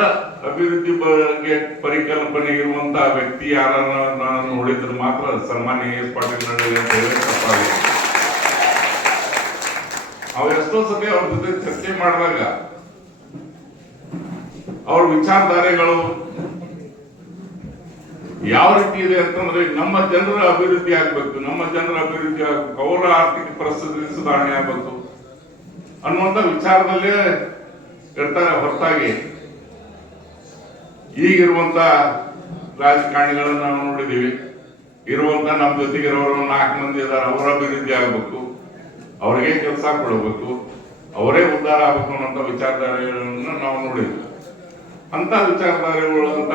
ಅಭಿವೃದ್ಧಿ ಬಗ್ಗೆ ಪರಿಕಲ್ಪನೆ ಇರುವಂತಹ ವ್ಯಕ್ತಿ ಯಾರನ್ನ ನಾನು ನೋಡಿದ್ರೆ ಮಾತ್ರ ಸನ್ಮಾನ್ಯ ES ಪಾಟೀಲ್ ನಡಳ್ಳಿ ಅಂತ ಹೇಳಿ ತಪ್ಪಾಗಿದೆ. ಅವ್ರು ಎಷ್ಟೋ ಸತಿ ಅವ್ರ ಜೊತೆ ಚರ್ಚೆ ಮಾಡಿದಾಗ ಅವ್ರ ವಿಚಾರಧಾರೆಗಳು ಯಾವ ರೀತಿ ಇದೆ ಅಂತಂದ್ರೆ, ನಮ್ಮ ಜನರ ಅಭಿವೃದ್ಧಿ ಆಗ್ಬೇಕು, ನಮ್ಮ ಜನರ ಅಭಿವೃದ್ಧಿ ಆಗ್ಬೇಕು, ಅವರ ಆರ್ಥಿಕ ಪರಿಸ್ಥಿತಿ ಸುಧಾರಣೆ ಆಗ್ಬೇಕು ಅನ್ನುವಂತ ವಿಚಾರದಲ್ಲೇ ಇರ್ತಾರೆ. ಹೊರತಾಗಿ ಈಗಿರುವಂತ ರಾಜಕಾರಣಿಗಳನ್ನ ನಾವು ನೋಡಿದೀವಿ. ಇರುವಂತ ನಮ್ಮ ಜೊತೆಗಿರೋರು 4 ಮಂದಿ ಇದ್ದಾರೆ, ಅವರ ಅಭಿವೃದ್ಧಿ ಆಗ್ಬೇಕು, ಅವರಿಗೆ ಕೆಲಸ ಕೊಡಬೇಕು, ಅವರೇ ಉದ್ಧಾರ ಆಗ್ಬೇಕು ಅನ್ನೋಂಥ ವಿಚಾರಧಾರೆಗಳನ್ನ ನಾವು ನೋಡಿದ್ವಿ. ಅಂತ ವಿಚಾರಧಾರೆಗಳು ಅಂತ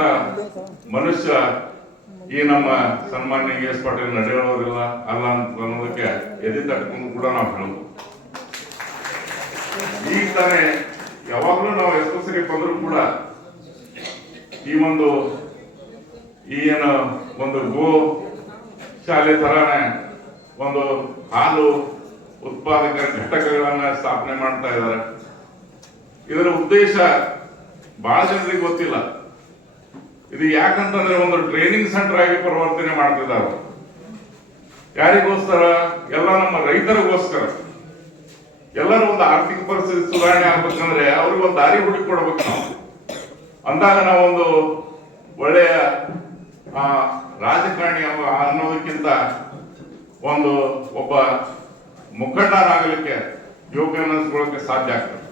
ಮನುಷ್ಯ ಈ ನಮ್ಮ ಸನ್ಮಾನ್ಯ ES ಪಾಟೀಲ್ ನಡೆಯೋರಿಲ್ಲ ಅಲ್ಲ ಅಂತ ಅನ್ನೋದಕ್ಕೆ ಎದೆ ತಟ್ಕೊಂಡು ಕೂಡ ನಾವು ಹೇಳಬಹುದು. ಈಗ ತಾನೇ ಯಾವಾಗಲೂ ನಾವು ಎಷ್ಟು ಸರಿ ಬಂದರೂ ಕೂಡ ಈ ಒಂದು ಏನು ಒಂದು ಗೋ ಶಾಲೆ ತರಾನೇ ಒಂದು ಹಾಲು ಉತ್ಪಾದಕ ಘಟಕಗಳನ್ನ ಸ್ಥಾಪನೆ ಮಾಡ್ತಾ ಇದ್ದಾರೆ. ಇದರ ಉದ್ದೇಶ ಬಹಳ ಜನರಿಗೆ ಗೊತ್ತಿಲ್ಲ. ಇದು ಯಾಕಂತಂದ್ರೆ ಒಂದು ಟ್ರೈನಿಂಗ್ ಸೆಂಟರ್ ಆಗಿ ಪರಿವರ್ತನೆ ಮಾಡ್ತಿದ್ದಾರೆ. ಯಾರಿಗೋಸ್ಕರ? ಎಲ್ಲ ನಮ್ಮ ರೈತರಿಗೋಸ್ಕರ. ಎಲ್ಲರೂ ಒಂದು ಆರ್ಥಿಕ ಪರಿಸ್ಥಿತಿ ಸುಧಾರಣೆ ಆಗ್ಬೇಕಂದ್ರೆ ಅವ್ರಿಗೆ ಒಂದು ದಾರಿ ಹುಡುಕೊಡ್ಬೇಕು ನಾವು. ಅಂದಾಗ ನಾವೊಂದು ಒಳ್ಳೆಯ ರಾಜಕಾರಣಿ ಅನ್ನೋದಕ್ಕಿಂತ ಒಂದು ಒಬ್ಬ ಮುಖಂಡರಾಗಲಿಕ್ಕೆ ಯೋಗ್ಯ ಅನ್ನಿಸ್ಕೊಳ್ಳೋಕೆ ಸಾಧ್ಯ ಆಗ್ತದೆ.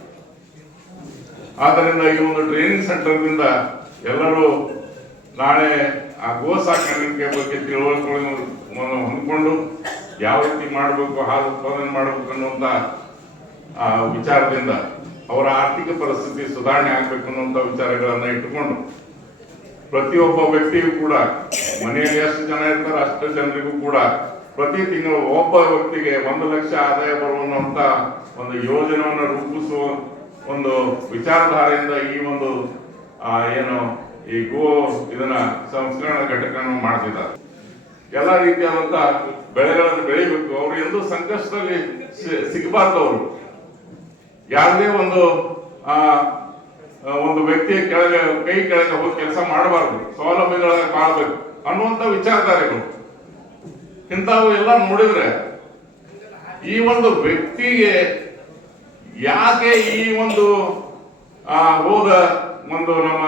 ಆದ್ದರಿಂದ ಈ ಒಂದು ಟ್ರೈನಿಂಗ್ ಸೆಂಟರ್ದಿಂದ ಎಲ್ಲರೂ ನಾಳೆ ಆ ಗೋ ಸಾಕಾಣಿಕೆ ಬಗ್ಗೆ ತಿಳುವಳಿಕೆಗಳನ್ನು ಹೊಂದ್ಕೊಂಡು ಯಾವ ರೀತಿ ಮಾಡಬೇಕು, ಹಾಲು ಉತ್ಪಾದನೆ ಮಾಡಬೇಕು ಅನ್ನುವಂಥ ವಿಚಾರದಿಂದ ಅವರ ಆರ್ಥಿಕ ಪರಿಸ್ಥಿತಿ ಸುಧಾರಣೆ ಆಗ್ಬೇಕು ಅನ್ನುವಂಥ ವಿಚಾರಗಳನ್ನ ಇಟ್ಟುಕೊಂಡು ಪ್ರತಿಯೊಬ್ಬ ವ್ಯಕ್ತಿಗೂ ಕೂಡ ಮನೆಯಲ್ಲಿ ಎಷ್ಟು ಜನ ಇರ್ತಾರೆ ಅಷ್ಟು ಜನರಿಗೂ ಕೂಡ ಪ್ರತಿ ತಿಂಗಳು ಒಬ್ಬ ವ್ಯಕ್ತಿಗೆ 1 ಲಕ್ಷ ಆದಾಯ ಬರುವಂತ ಒಂದು ಯೋಜನೆಯನ್ನು ರೂಪಿಸುವ ಒಂದು ವಿಚಾರಧಾರೆಯಿಂದ ಈ ಒಂದು ಏನು ಈ ಗೋ ಇದನ್ನ ಸಂಸ್ಕರಣಾ ಘಟಕವನ್ನು ಮಾಡ್ತಿದ್ದಾರೆ. ಎಲ್ಲ ರೀತಿಯಾದಂತ ಬೆಳೆಗಳನ್ನು ಬೆಳಿಬೇಕು. ಅವರು ಎಂದೂ ಸಂಕಷ್ಟದಲ್ಲಿ ಸಿಗಬಾರ್ದು. ಅವರು ಯಾವುದೇ ಒಂದು ವ್ಯಕ್ತಿಯ ಕೆಳಗೆ ಕೈ ಕೆಳಗೆ ಹೋಗಿ ಕೆಲಸ ಮಾಡಬಾರ್ದು, ಸ್ವಾವಲಂಬಿಗಳಾಗಿ ಬಾಳ್ಬೇಕು ಅನ್ನುವಂತ ವಿಚಾರಧಾರೆಗಳು ಇಂಥವು ಎಲ್ಲ ನೋಡಿದ್ರೆ ಈ ಒಂದು ವ್ಯಕ್ತಿಗೆ ಯಾಕೆ ಈ ಒಂದು ಹೋದ ಒಂದು ನಮ್ಮ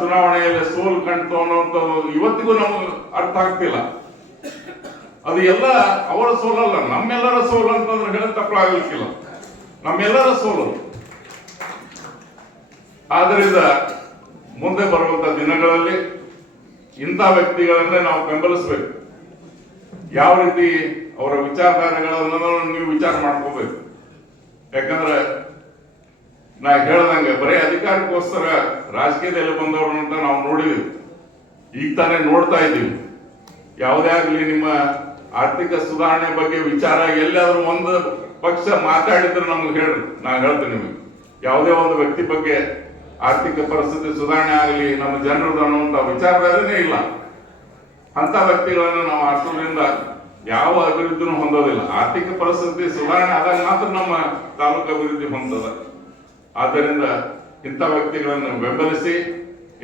ಚುನಾವಣೆಯಲ್ಲಿ ಸೋಲು ಕಂಡು ಅನ್ನುವಂಥದ್ದು ಇವತ್ತಿಗೂ ನಮಗೆ ಅರ್ಥ ಆಗ್ತಿಲ್ಲ. ಅದು ಎಲ್ಲ ಅವರ ಸೋಲಲ್ಲ, ನಮ್ಮೆಲ್ಲರ ಸೋಲು ಅಂತಂದ್ರೆ ಹೇಳಿ ತಪ್ಪಾಗಲಿಕ್ಕಿಲ್ಲ, ನಮ್ಮೆಲ್ಲರ ಸೋಲು. ಆದ್ದರಿಂದ ಮುಂದೆ ಬರುವಂತ ದಿನಗಳಲ್ಲಿ ಇಂಥ ವ್ಯಕ್ತಿಗಳನ್ನೇ ನಾವು ಬೆಂಬಲಿಸಬೇಕು. ಯಾವ ರೀತಿ ಅವರ ವಿಚಾರಧಾರೆಗಳನ್ನು ನೀವು ವಿಚಾರ ಮಾಡ್ಕೋಬೇಕು. ಯಾಕಂದ್ರೆ ನಾ ಹೇಳ್ದಂಗೆ ಬರೀ ಅಧಿಕಾರಕ್ಕೋಸ್ಕರ ರಾಜಕೀಯದಲ್ಲಿ ಬಂದವರು ಅಂತ ನಾವು ನೋಡಿದೀವಿ, ಈಗ ತಾನೇ ನೋಡ್ತಾ ಇದ್ದೀವಿ. ಯಾವುದೇ ಆಗಲಿ ನಿಮ್ಮ ಆರ್ಥಿಕ ಸುಧಾರಣೆ ಬಗ್ಗೆ ವಿಚಾರ ಎಲ್ಲಾದ್ರೂ ಒಂದು ಪಕ್ಷ ಮಾತಾಡಿದ್ರೆ ನಮ್ಗೆ ಹೇಳ್ರಿ, ನಾ ಹೇಳ್ತೀನಿ ನಿಮಗೆ. ಯಾವುದೇ ಒಂದು ವ್ಯಕ್ತಿ ಬಗ್ಗೆ ಆರ್ಥಿಕ ಪರಿಸ್ಥಿತಿ ಸುಧಾರಣೆ ಆಗಲಿ ನಮ್ಮ ಜನರದ್ದು ಅನ್ನುವಂಥ ವಿಚಾರಧಾರೆನೇ ಇಲ್ಲ. ಅಂತ ವ್ಯಕ್ತಿಗಳನ್ನು ನಾವು ಆಶ್ರಮದಿಂದ ಯಾವ ಅಭಿವೃದ್ಧಿನೂ ಹೊಂದೋದಿಲ್ಲ. ಆರ್ಥಿಕ ಪರಿಸ್ಥಿತಿ ಸುಧಾರಣೆ ಆದಾಗ ಮಾತ್ರ ನಮ್ಮ ತಾಲೂಕು ಅಭಿವೃದ್ಧಿ ಹೊಂದದ. ಆದ್ದರಿಂದ ಇಂಥ ವ್ಯಕ್ತಿಗಳನ್ನು ಬೆಂಬಲಿಸಿ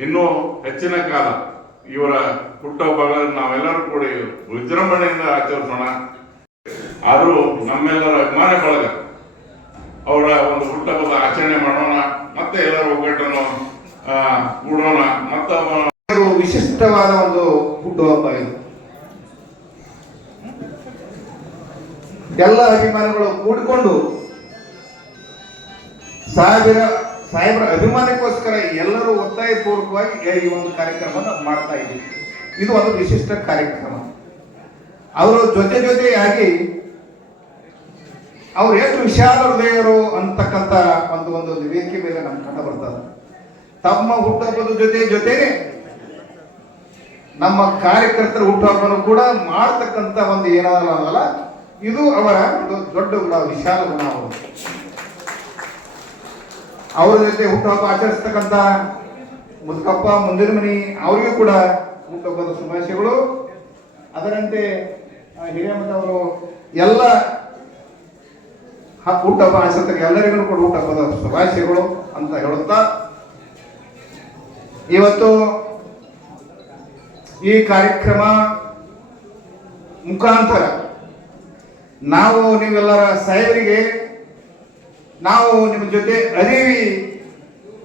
ಇನ್ನೂ ಹೆಚ್ಚಿನ ಕಾಲ ಇವರ ಹುಟ್ಟುಹಬ್ಬಗಳನ್ನು ನಾವೆಲ್ಲರೂ ಕೂಡ ವಿಜೃಂಭಣೆಯಿಂದ ಆಚರಿಸೋಣ. ಆದರೂ ನಮ್ಮೆಲ್ಲರ ಅಭಿಮಾನ ಬಳಗ ಅವರ ಒಂದು ಹುಟ್ಟುಹಬ್ಬದ ಆಚರಣೆ ಮಾಡೋಣ, ಮತ್ತೆ ಎಲ್ಲರ ಒಗ್ಗಟ್ಟನ್ನು ಕೂಡೋಣ. ಮತ್ತು ವಿಶಿಷ್ಟವಾದ ಒಂದು ಹುಟ್ಟುಹಬ್ಬ ಇದು. ಎಲ್ಲ ಅಭಿಮಾನಿಗಳು ಕೂಡಿಕೊಂಡು ಸಾಹೇಬರ ಅಭಿಮಾನಕ್ಕೋಸ್ಕರ ಎಲ್ಲರೂ ಒತ್ತಾಯಪೂರ್ವಕವಾಗಿ ಈ ಒಂದು ಕಾರ್ಯಕ್ರಮವನ್ನು ಮಾಡ್ತಾ ಇದ್ದೀವಿ. ಇದು ಒಂದು ವಿಶಿಷ್ಟ ಕಾರ್ಯಕ್ರಮ. ಅವರು ಜೊತೆಯಾಗಿ ಅವ್ರು ಎಷ್ಟು ವಿಶಾಲ ಹೃದಯರು ಅಂತಕ್ಕಂಥ ಒಂದು ವೇದಿಕೆ ಮೇಲೆ ನಮ್ಗೆ ಕಂಡು ಬರ್ತದೆ. ತಮ್ಮ ಹುಟ್ಟುಹಬ್ಬದ ಜೊತೆನೆ ನಮ್ಮ ಕಾರ್ಯಕರ್ತರ ಹುಟ್ಟುಹಬ್ಬನು ಕೂಡ ಮಾಡ್ತಕ್ಕಂಥ ಒಂದು ಏನಾದಲ್ಲ, ಇದು ಅವರ ಒಂದು ದೊಡ್ಡ ಗುಣ, ವಿಶಾಲ ಗುಣ. ಅವರ ಜೊತೆ ಹುಟ್ಟುಹಬ್ಬ ಆಚರಿಸ್ತಕ್ಕಂಥ ಮುದುಕಪ್ಪ ಮುಂದಿನ ಮನಿ ಅವರಿಗೂ ಕೂಡ ಹುಟ್ಟುಹಬ್ಬದ ಶುಭಾಶಯಗಳು. ಅದರಂತೆ ಹಿರಿಯಮ್ಮನವರು ಅವರು ಎಲ್ಲ ಹುಟ್ಟುಹಬ್ಬ ಆಚರಿಸ್ತಕ್ಕ ಎಲ್ಲರಿಗೂ ಕೂಡ ಹುಟ್ಟುಹಬ್ಬದ ಶುಭಾಶಯಗಳು ಅಂತ ಹೇಳುತ್ತಾ, ಇವತ್ತು ಈ ಕಾರ್ಯಕ್ರಮ ಮುಖಾಂತರ ನಾವು ನೀವೆಲ್ಲರ ಸಾಹೇಬರಿಗೆ ನಾವು ನಿಮ್ಮ ಜೊತೆ ಅದೀವಿ,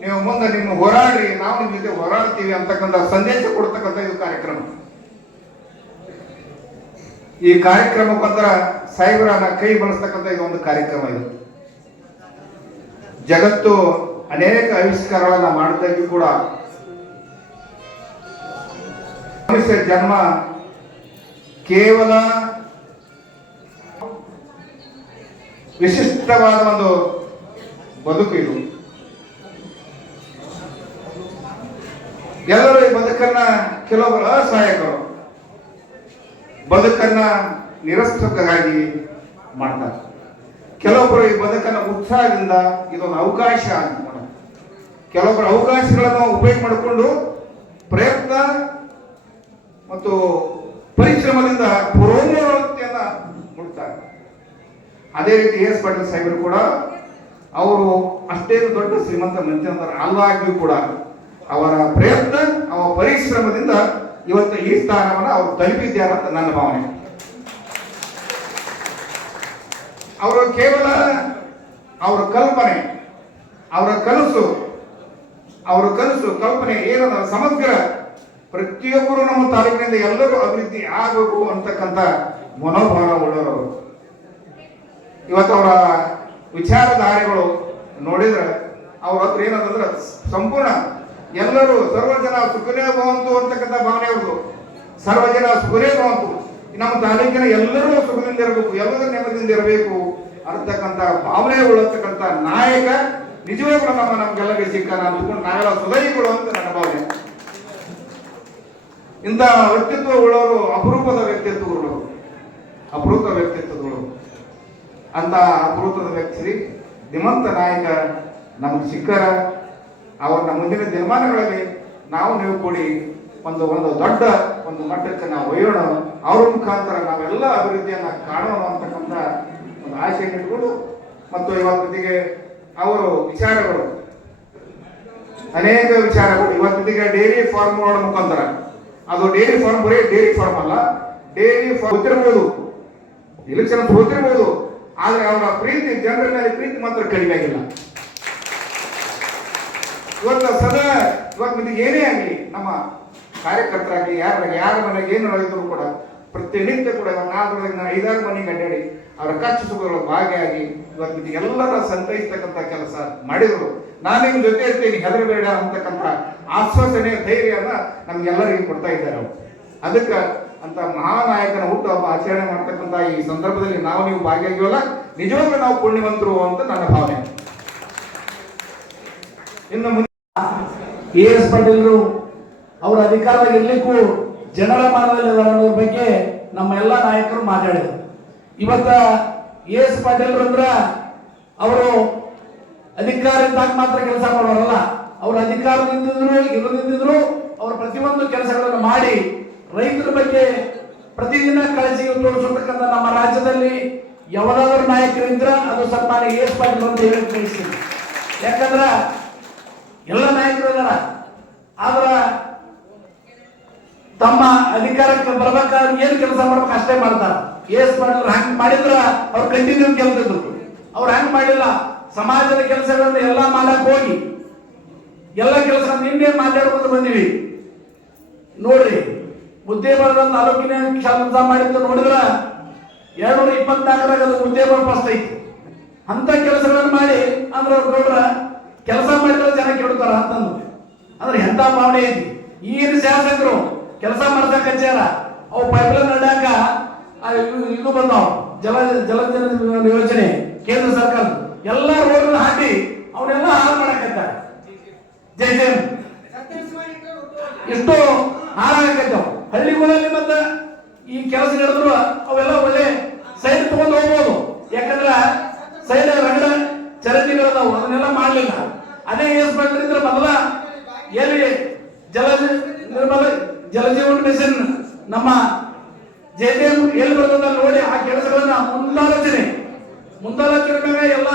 ನೀವು ಮುಂದೆ ನಿಮ್ಮ ಹೋರಾಡ್ರಿ, ನಾವು ನಿಮ್ಮ ಜೊತೆ ಹೋರಾಡ್ತೀವಿ ಅಂತಕ್ಕಂಥ ಸಂದೇಶ ಕೊಡ್ತಕ್ಕಂಥ ಇದು ಕಾರ್ಯಕ್ರಮ. ಈ ಕಾರ್ಯಕ್ರಮಕ್ಕೊಂಥರ ಸಾಹೇಬರನ್ನ ಕೈ ಬಳಸ್ತಕ್ಕಂಥ ಇದು ಒಂದು ಕಾರ್ಯಕ್ರಮ. ಇದು ಜಗತ್ತು ಅನೇಕ ಆವಿಷ್ಕಾರಗಳನ್ನ ಮಾಡಿದಾಗಿ ಕೂಡ ಮನುಷ್ಯ ಜನ್ಮ ಕೇವಲ ವಿಶಿಷ್ಟವಾದ ಒಂದು ಬದುಕು. ಇದು ಎಲ್ಲರೂ ಈ ಬದುಕನ್ನ, ಕೆಲವೊಬ್ಬರು ಅಸಹಾಯಕರು ಬದುಕನ್ನ ನಿರಸ್ತಕ್ಕಾಗಿ ಮಾಡ್ತಾರೆ, ಕೆಲವೊಬ್ಬರು ಈ ಬದುಕನ್ನ ಉತ್ಸಾಹದಿಂದ ಇದೊಂದು ಅವಕಾಶ ಅಂತ ಮಾಡ್ತಾರೆ. ಕೆಲವೊಬ್ಬರು ಅವಕಾಶಗಳನ್ನು ಉಪಯೋಗ ಮಾಡಿಕೊಂಡು ಪ್ರಯತ್ನ ಮತ್ತು ಪರಿಶ್ರಮದಿಂದ ಪುರೋನ್ನತಿಯನ್ನ ಮುಟ್ತಾರೆ. ಅದೇ ರೀತಿ ಎಸ್ ಪಾಟೀಲ್ ಸಾಹೇಬರು ಕೂಡ ಅವರು ಅಷ್ಟೇನು ದೊಡ್ಡ ಶ್ರೀಮಂತ ಮಂತ್ರಿ ಅಲ್ಲಾಗಿಯೂ ಕೂಡ ಅವರ ಪ್ರಯತ್ನ, ಅವರ ಪರಿಶ್ರಮದಿಂದ ಇವತ್ತು ಈ ಸ್ಥಾನವನ್ನು ಅವರು ತಲುಪಿದ್ದಾರೆ ಅಂತ ನನ್ನ ಭಾವನೆ. ಅವರು ಕೇವಲ ಅವರ ಕಲ್ಪನೆ, ಅವರ ಕನಸು ಕಲ್ಪನೆ ಏನದ ಸಮಗ್ರ ಪ್ರತಿಯೊಬ್ಬರು ನಮ್ಮ ತಾಲೂಕಿನಿಂದ ಎಲ್ಲರೂ ಅಭಿವೃದ್ಧಿ ಆಗಬೇಕು ಅಂತಕ್ಕಂಥ ಮನೋಭಾವ ಉಳ್ಳವರು. ಇವತ್ತು ಅವರ ವಿಚಾರಧಾರೆಗಳು ನೋಡಿದ್ರೆ ಅವ್ರ ಹತ್ರ ಏನಂತಂದ್ರೆ ಸಂಪೂರ್ಣ ಎಲ್ಲರೂ ಸರ್ವಜನ ಸುಖನೇ ಭವಂತು ಅಂತಕ್ಕಂಥ ಭಾವನೆ ಅವ್ರದ್ದು. ಸರ್ವಜನ ಸುಖನೇ ಭವಂತು, ನಮ್ಮ ತಾಲೂಕಿನ ಎಲ್ಲರೂ ಸುಖದಿಂದ ಇರಬೇಕು, ಎಲ್ಲರೂ ನೆಮ್ಮದಿಯಿಂದ ಇರಬೇಕು ಅಂತಕ್ಕಂಥ ಭಾವನೆ ಉಳ್ಳತಕ್ಕಂಥ ನಾಯಕ ನಿಜವಾಗ್ಲೂ ನಮ್ಗೆಲ್ಲರಿಗೆ ಸಿಕ್ಕಾನ ಅಂದ್ಕೊಂಡು ನಾವೆಲ್ಲ ಸುದೈಗಳು ಅಂತ ನನ್ನ ಭಾವನೆ. ಇಂಥ ವ್ಯಕ್ತಿತ್ವ ಉಳ್ಳವರು ಅಪರೂಪದ ವ್ಯಕ್ತಿತ್ವಗಳು ಅಂತ ಅಪರೂಪದ ವ್ಯಕ್ತಿ ಧೀಮಂತ ನಾಯಕ ನಮಗೆ ಸಿಕ್ಕರ. ಅವರ ಮುಂದಿನ ದಿನಮಾನಗಳಲ್ಲಿ ನಾವು ನೀವು ಕೂಡಿ ಒಂದು ದೊಡ್ಡ ಒಂದು ಮಟ್ಟಕ್ಕೆ ನಾವು ಒಯ್ಯೋಣ, ಅವ್ರ ಮುಖಾಂತರ ನಾವೆಲ್ಲ ಅಭಿವೃದ್ಧಿಯನ್ನ ಕಾಣೋಣ ಅಂತಕ್ಕಂಥ ಒಂದು ಆಶೆಯನ್ನು ಇಟ್ಕೊಂಡು, ಮತ್ತು ಇವತ್ತಿಗೆ ಅವರು ವಿಚಾರಗಳು ಅನೇಕ ವಿಚಾರಗಳು ಇವತ್ತಿಗೆ ಡೈರಿ ಫಾರ್ಮ್ ಮಾಡೋ ಮುಖಾಂತರ, ಅದು ಡೈರಿ ಫಾರ್ಮ್ ಬರೀ ಡೈರಿ ಫಾರ್ಮ್ ಅಲ್ಲ, ಡೈರಿ ಫಾರ್ಮ್ ಗೊತ್ತಿರ್ಬೋದು, ಎಲೆಕ್ಷನ್ ಗೊತ್ತಿರ್ಬೋದು, ಆದ್ರೆ ಅವರ ಪ್ರೀತಿ, ಜನರ ಮೇಲೆ ಪ್ರೀತಿ ಮಾತ್ರ ಕಡಿಮೆ ಆಗಿಲ್ಲ. ಇವತ್ತು ಏನೇ ಆಗಲಿ ನಮ್ಮ ಕಾರ್ಯಕರ್ತರಾಗಲಿ ಯಾರ ಮನೆಗೆ ಏನು ನಡೆದ್ರು ಕೂಡ ಪ್ರತಿನಿತ್ಯ ಕೂಡ 4-5 ಮನೆಗೆ ಅಡ್ಡಾಡಿ ಅವರ ಕಷ್ಟ ಸುಖಗಳ ಭಾಗಿಯಾಗಿ ಇವತ್ತು ಎಲ್ಲರ ಸಂತೈಸ್ತಕ್ಕಂಥ ಕೆಲಸ ಮಾಡಿದ್ರು. ನಾನು ನಿಮ್ಮ ಜೊತೆ ಇರ್ತೀನಿ, ಹೆದರಬೇಡ ಅಂತಕ್ಕಂಥ ಆಶ್ವಾಸನೆ, ಧೈರ್ಯನ ನಮ್ಗೆಲ್ಲರಿಗೂ ಕೊಡ್ತಾ ಇದ್ದಾರೆ ಅವರು. ಅದಕ್ಕೆ ಅಂತ ಮಹಾನಾಯಕನ ಹುಟ್ಟುಹಬ್ಬ ಆಚರಣೆ ಮಾಡ್ತಕ್ಕಂಥ ಈ ಸಂದರ್ಭದಲ್ಲಿ ನಾವು ನೀವು ಭಾಗಿಯಾಗಿವಲ್ಲ, ನಿಜವಾಗ್ಲೂ ನಾವು ಪುಣ್ಯವಂತರು ಅಂತ ನನ್ನ ಭಾವನೆ. ಇನ್ನು ಮುಂದೆ ಎಸ್ ಪಾಟೀಲರು ಅವರ ಅಧಿಕಾರದಾಗ ಇರ್ಲಿಕ್ಕೂ ಜನರ ಮನದಲ್ಲಿ ಅನ್ನೋದ್ರ ಬಗ್ಗೆ ನಮ್ಮ ಎಲ್ಲ ನಾಯಕರು ಮಾತಾಡಿದರು. ಇವತ್ತ ಎಸ್ ಪಾಟೀಲರು ಅಂದ್ರ ಅವರು ಅಧಿಕಾರದಾಗ ಮಾತ್ರ ಕೆಲಸ ಮಾಡೋರಲ್ಲ, ಅವರು ಅಧಿಕಾರದಿಂದಿದ್ರು ಇಲ್ಲದಿದ್ರು ಅವರ ಪ್ರತಿಯೊಂದು ಕೆಲಸಗಳನ್ನು ಮಾಡಿ ರೈತರ ಬಗ್ಗೆ ಪ್ರತಿದಿನ ಕಾಳಜಿ ತೋರಿಸತಕ್ಕಂಥ ನಮ್ಮ ರಾಜ್ಯದಲ್ಲಿ ಯಾವುದಾದ್ರೂ ನಾಯಕರಿದ್ರ ಅದು ಸನ್ಮಾನ್ಯ ಎಸ್ ಪಾಟೀಲ್ ಅಂತ ಹೇಳಿ ಬಯಸ್ತೀನಿ. ಯಾಕಂದ್ರ ಎಲ್ಲ ನಾಯಕರು ಇದಾರ, ಆದ್ರ ತಮ್ಮ ಅಧಿಕಾರಕ್ಕೆ ಬರ್ಬೇಕಾದ್ರೆ ಏನ್ ಕೆಲಸ ಮಾಡ್ಬೇಕು ಅಷ್ಟೇ ಮಾಡ್ತಾರ. ಎಸ್ ಮಾಡಿದ್ರು ಹಂಗ್ ಮಾಡಿದ್ರ ಅವ್ರು ಕಂಟಿನ್ಯೂ ಗೆಲ್ತಿದ್ರು. ಅವ್ರು ಹಂಗ್ ಮಾಡಿಲ್ಲ, ಸಮಾಜದ ಕೆಲಸಗಳನ್ನ ಎಲ್ಲಾ ಮಾಡಕ್ ಹೋಗಿ ಎಲ್ಲ ಕೆಲಸ ನಿನ್ನೆ ಮಾತಾಡ್ಕೊಂಡು ಬಂದಿವಿ. ನೋಡ್ರಿ, ಮುದ್ದೇಬಿಹಾಳ ತಾಲೂಕಿನ ಕೆಲಸ ಮಾಡಿದ್ದು ನೋಡಿದ್ರ 224 ಅದು ಉದ್ಯೋಗ ಫಸ್ಟ್ ಐತಿ. ಅಂತ ಕೆಲಸಗಳನ್ನು ಮಾಡಿ ಅಂದ್ರೆ ಅವ್ರು ಗೌಡ್ರ ಕೆಲಸ ಮಾಡಿದ್ರೆ ಜನ ಕೇಳ್ತಾರ ಅಂತಂದು ಅಂದ್ರೆ ಎಂತ ಭಾವನೆ ಐತಿ. ಈಗಿನ ಶಾಸಕರು ಕೆಲಸ ಮಾಡ್ತಕ್ಕ ಹಚ್ಚಾರ, ಅವು ಪೈಪ್ಲೈನ್ ನಡ್ಯಾಕ ಇದು ಬಂದಾವ, ಜಲ ಯೋಜನೆ ಕೇಂದ್ರ ಸರ್ಕಾರ ಎಲ್ಲ ರೋಡ್ ಹಾಕಿ ಅವನ್ನೆಲ್ಲ ಹಾಳು ಮಾಡಕತ್ತಾರ. ಜೈ ಜೈ ಎಷ್ಟು ಹಾಳಾಗತ್ತಾವ ಹಳ್ಳಿಗಳಲ್ಲಿ. ಮತ್ತೆ ಈ ಕೆಲಸ ನಡೆದ್ರು ಅವೆಲ್ಲ ಒಳ್ಳೆ ಸೈಡ್ ತಗೊಂಡು ಹೋಗ್ಬೋದು, ಯಾಕಂದ್ರೆ ಸೈಡ್ ರಗಡ ಚರಂಡಿಗಳದಾವು, ಅದನ್ನೆಲ್ಲ ಮಾಡಲಿಲ್ಲ. ಅದೇ ಎಸ್ ಇದ್ರೆ ಮೊದಲ ಎಲ್ಲಿ ಜಲಜೀವನ ಮಿಷನ್ ನಮ್ಮ ಜೆಜೆಎಂ ಎಲ್ಲಿ ಬರ್ತದ ನೋಡಿ ಆ ಕೆಲಸಗಳನ್ನ ಮುಂದಾಲೋಚನೆ ಮೇಲೆ ಎಲ್ಲ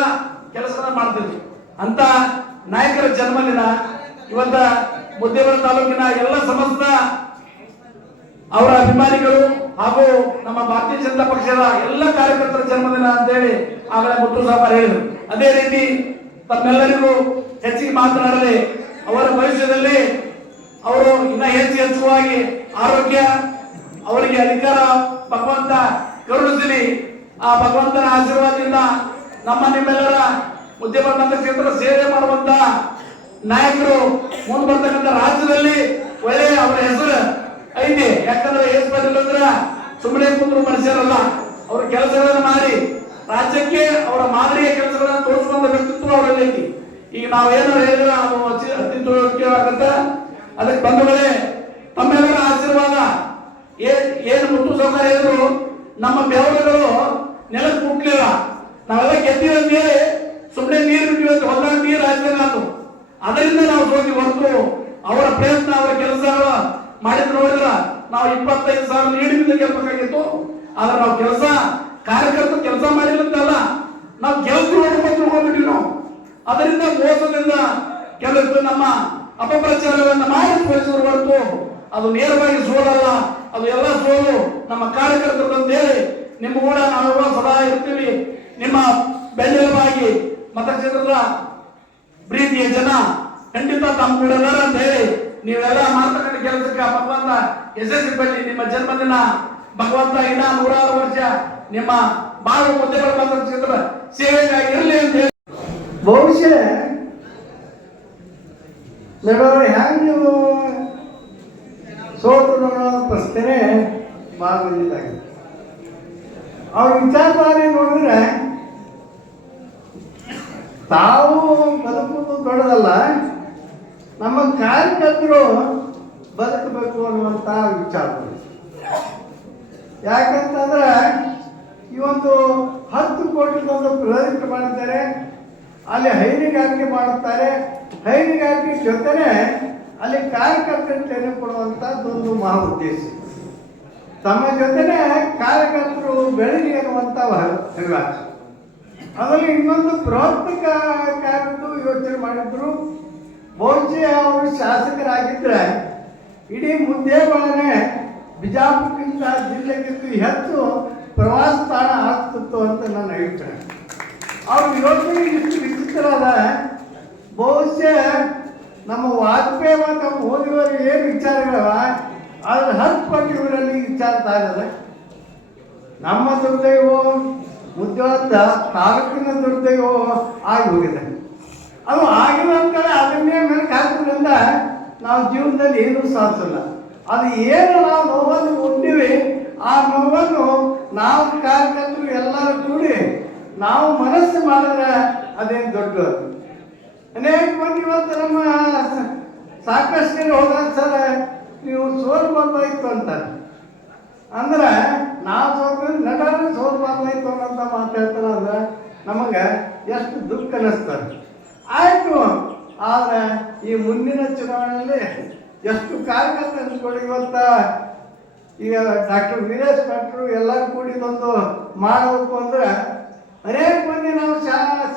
ಕೆಲಸಗಳನ್ನ ಮಾಡ್ತಿದ್ವಿ. ಅಂತ ನಾಯಕರ ಜನ್ಮದಿನ ಇವತ್ತ ಮುದ್ದೇಬಿಹಾಳ ತಾಲೂಕಿನ ಎಲ್ಲ ಸಮಸ್ತ ಅವರ ಅಭಿಮಾನಿಗಳು ಹಾಗೂ ನಮ್ಮ ಭಾರತೀಯ ಜನತಾ ಪಕ್ಷದ ಎಲ್ಲ ಕಾರ್ಯಕರ್ತರ ಜನ್ಮದಿನ ಅಂತೇಳಿ ಆಗಲೇ ಮುತ್ತು ಸಾಹೇಬರು ಹೇಳಿದರು. ಅದೇ ರೀತಿ ತಮ್ಮೆಲ್ಲರಿಗೂ ಹೆಚ್ಚಿಗೆ ಮಾತನಾಡದೆ ಅವರ ಭವಿಷ್ಯದಲ್ಲಿ ಅವರು ಇನ್ನ ಹೆಚ್ಚುವಾಗಿ ಆರೋಗ್ಯ, ಅವರಿಗೆ ಅಧಿಕಾರ ಭಗವಂತ ಕರುಣಿಸಲಿ. ಆ ಭಗವಂತನ ಆಶೀರ್ವಾದದಿಂದ ನಿಮ್ಮೆಲ್ಲರ ಮುದ್ದೇಬಿಹಾಳ ಮತಕ್ಷೇತ್ರ ಸೇವೆ ಮಾಡುವಂತ ನಾಯಕರು ಮುಂದೆ ಬರ್ತಕ್ಕಂಥ ರಾಜ್ಯದಲ್ಲಿ ಒಳ್ಳೆಯ ಅವರ ಹೆಸರು ಐತಿ. ಯಾಕಂದ್ರೆ ಎಸ್ ಪಾಟೀಲ್ ಅಂದ್ರ ಸುಮ್ಮನೆ ಕೂತ್ರು ಮನುಷ್ಯರಲ್ಲ, ಅವ್ರ ಕೆಲಸಗಳನ್ನು ಮಾಡಿ ರಾಜ್ಯಕ್ಕೆ ಅವರ ಮಾದರಿಯ ಕೆಲಸಗಳನ್ನು ತೋರಿಸುವಂತ ವ್ಯಕ್ತಿತ್ವ ಅವರಲ್ಲಿ ಐತಿ. ಈಗ ನಾವೇನಾರು ಹೇಳಿದ್ರೆ ಅದು ಅತಿ ತಿಳುವಳಿಕೆ. ಅದಕ್ಕೆ ಬಂಧುಗಳೇ, ತಮ್ಮೆಲ್ಲರ ಆಶೀರ್ವಾದ ಏನು ಮುತ್ತು ಸಾಹೇಬರು ಹೇಳಿದ್ರು, ನಮ್ಮ ಬೆವರುಗಳು ನೆಲಕ್ಕೆ ಮುಟ್ಲಿಲ್ಲ. ನಾವೆಲ್ಲ ಗೆದ್ದಿವಿ ಅಂತೇಳಿ ಸುಮ್ಮನೆ ನೀರು ಬಿಟ್ಟಿವಿ ಅಂತ ಹೊಲ ನೀರು ಹಾಕಿದ್ರು, ಅದರಿಂದ ನಾವು ಸೋತಿ ಹೊರತು ಅವರ ಪ್ರಯತ್ನ ಅವರ ಕೆಲಸಗಳು ಮಾಡಿದ್ರು ನೋಡಿದ್ರ ನಾವು 25,000 ನೀಡಿನಿಂದ ಗೆಲ್ಬೇಕಾಗಿತ್ತು. ಆದ್ರೆ ನಾವು ಕಾರ್ಯಕರ್ತರು ಕೆಲಸ ಮಾಡಿಲ್ಲ ಅಂತಲ್ಲ, ನಾವು ಗೆಲ್ತಿರ್ಬಿಟ್ಟಿವಿ ನಾವು. ಅದರಿಂದ ಮೋಸದಿಂದ ಕೆಲವು ನಮ್ಮ ಅಪಪ್ರಚಾರಗಳನ್ನ ಮಾಡಿ ತೋರಿಸಿದ್ರು ಹೊರತು ಅದು ನೇರವಾಗಿ ಸೋಲಲ್ಲ. ಅದು ಎಲ್ಲ ಸೋಲು ನಮ್ಮ ಕಾರ್ಯಕರ್ತರು ಅಂತ ಹೇಳಿ ನಿಮ್ಮ ಕೂಡ ನಾವು ಸದಾ ಇರ್ತೀವಿ. ನಿಮ್ಮ ಬೆನ್ನೆಲುಬಾಗಿ ಮತಕ್ಷೇತ್ರದ ಪ್ರೀತಿಯ ಜನ ಖಂಡಿತ ತಮ್ಮ ಕೂಡ ಅಂತ ಹೇಳಿ ನೀವೆಲ್ಲ ಮಾಡ್ತಕ್ಕಂಥ ಕೆಲಸಕ್ಕೆ ಭಗವಂತ ಯಶಸ್ವಿ ಪಡಿ. ನಿಮ್ಮ ಜನ್ಮದಿನ ಭಗವಂತ ಇನ್ನ 100 ವರ್ಷ ನಿಮ್ಮ ಬಾಳು ಮುದ್ದೇಬಿಹಾಳ ಮತಕ್ಷೇತ್ರ ಸೇವೆಗಾಗಿ ಇರಲಿ ಅಂತ ಹೇಳಿ. ಬಹುಶಃ ನಡೋರು ಹ್ಯಾಂಗ ನೀವು ಸೋತು ನೋಡೋ ಪ್ರಶ್ನೆ ಭಾಳ ಬಂದಿದ್ದಾಗಿದೆ. ಅವ್ರ ವಿಚಾರಧಾರೆ ನೋಡಿದ್ರೆ ತಾವು ಬದುಕುವುದು ದೊಡ್ಡದಲ್ಲ, ನಮ್ಮ ಕಾರ್ಯಕರ್ತರು ಬದುಕಬೇಕು ಅನ್ನುವಂಥ ವಿಚಾರ. ಯಾಕಂತಂದ್ರೆ ಈ ಒಂದು 10 ಕೋಟಿಗೊಂದು ಪ್ರಾಜೆಕ್ಟ್ ಮಾಡಿದ್ದಾರೆ, ಅಲ್ಲಿ ಹೈನುಗಾರಿಕೆ ಮಾಡುತ್ತಾರೆ. ಹೈನುಗಾರಿಕೆ ಜೊತೆನೆ ಅಲ್ಲಿ ಕಾರ್ಯಕರ್ತರು ಟ್ರೈನಿಂಗ್ ಕೊಡುವಂಥದ್ದೊಂದು ಮಹಾ ಉದ್ದೇಶ. ತಮ್ಮ ಜೊತೆನೆ ಕಾರ್ಯಕರ್ತರು ಬೆಳೀಲಿ ಅನ್ನುವಂಥ ಹವ್ಯಾಸ. ಅದರಲ್ಲಿ ಇನ್ನೊಂದು ಬೃಹತ್ ಕಾರ್ಯದ್ದು ಯೋಚನೆ ಮಾಡಿದ್ರು. ಬಹುಶಃ ಅವರು ಶಾಸಕರಾಗಿದ್ದರೆ ಇಡೀ ಮುದ್ದೇಬಿಹಾಳನೇ ಬಿಜಾಪುರಕ್ಕಿಂತ ಜಿಲ್ಲೆಗಿಂತ ಹೆಚ್ಚು ಪ್ರವಾಸ ತಾಣ ಆಗ್ತಿತ್ತು ಅಂತ ನನ್ನ ಅಭಿಪ್ರಾಯ. ಅವ್ರ ಯೋಚನೆ ಇಷ್ಟು ವಿಚಿತ್ರದ. ಬಹುಶಃ ನಮ್ಮ ವಾಜಪೇಯಿ ಮತ್ತು ಮೋದಿಯವರು ಏನು ವಿಚಾರಗಳವ ಅದ್ರ 10 ಪಟ್ಟು ಇವರಲ್ಲಿ ವಿಚಾರ ತಾಗದೆ. ನಮ್ಮ ದುರ್ದೈವ ಮುದ್ದೇಬಿಹಾಳ ತಾಲೂಕಿನ ದುರ್ದೈವ ಆಗಿ ಹೋಗಿದೆ. ಅದು ಆಗಿಲ್ಲ ಅಂತೇಳಿ ಅದನ್ನೇ ಮೇಲೆ ಹಾಕೋದ್ರಿಂದ ನಾವು ಜೀವನದಲ್ಲಿ ಏನೂ ಸಾಧಿಸಲ್ಲ. ಅದು ಏನು ನಾವು ನೋವನ್ನು ಉಂಡಿವಿ, ಆ ನೋವನ್ನು ನಾವು ಕಾರ್ಯಕರ್ತರು ಎಲ್ಲರೂ ಕೂಡಿ ನಾವು ಮನಸ್ಸು ಮಾಡಿದ್ರೆ ಅದೇನು ದೊಡ್ಡದು. ಅನೇಕ ಮಂದಿ ಇವತ್ತು ನಮ್ಮ ಸಾಕಷ್ಟು ಹೋದಾಗ ಸರ್ ನೀವು ಸೋಲು ಬರ್ತಾಯಿತ್ತು ಅಂತಾರೆ. ಅಂದ್ರೆ ನಾವು ಸೋಲು ಬರ್ತಾಯಿತ್ತು ಅನ್ನೋಂಥ ಮಾತಾಡ್ತಾರೆ. ಅಂದ್ರೆ ನಮಗೆ ಎಷ್ಟು ದುಃಖ ಅನ್ನಿಸ್ತಾರೆ. ಆಯಿತು, ಆದರೆ ಈ ಮುಂದಿನ ಚುನಾವಣೆಯಲ್ಲಿ ಎಷ್ಟು ಕಾರ್ಯಕರ್ತರು ಅನ್ಸ್ಕೊಂಡು ಇವತ್ತು ಈಗ ಡಾಕ್ಟರ್ ವೀರೇಶ್ ಭಟ್ರು ಎಲ್ಲರೂ ಕೂಡಿ ಒಂದು ಮಾಡಬೇಕು ಅಂದ್ರೆ ಅನೇಕ ಮಂದಿ ನಾವು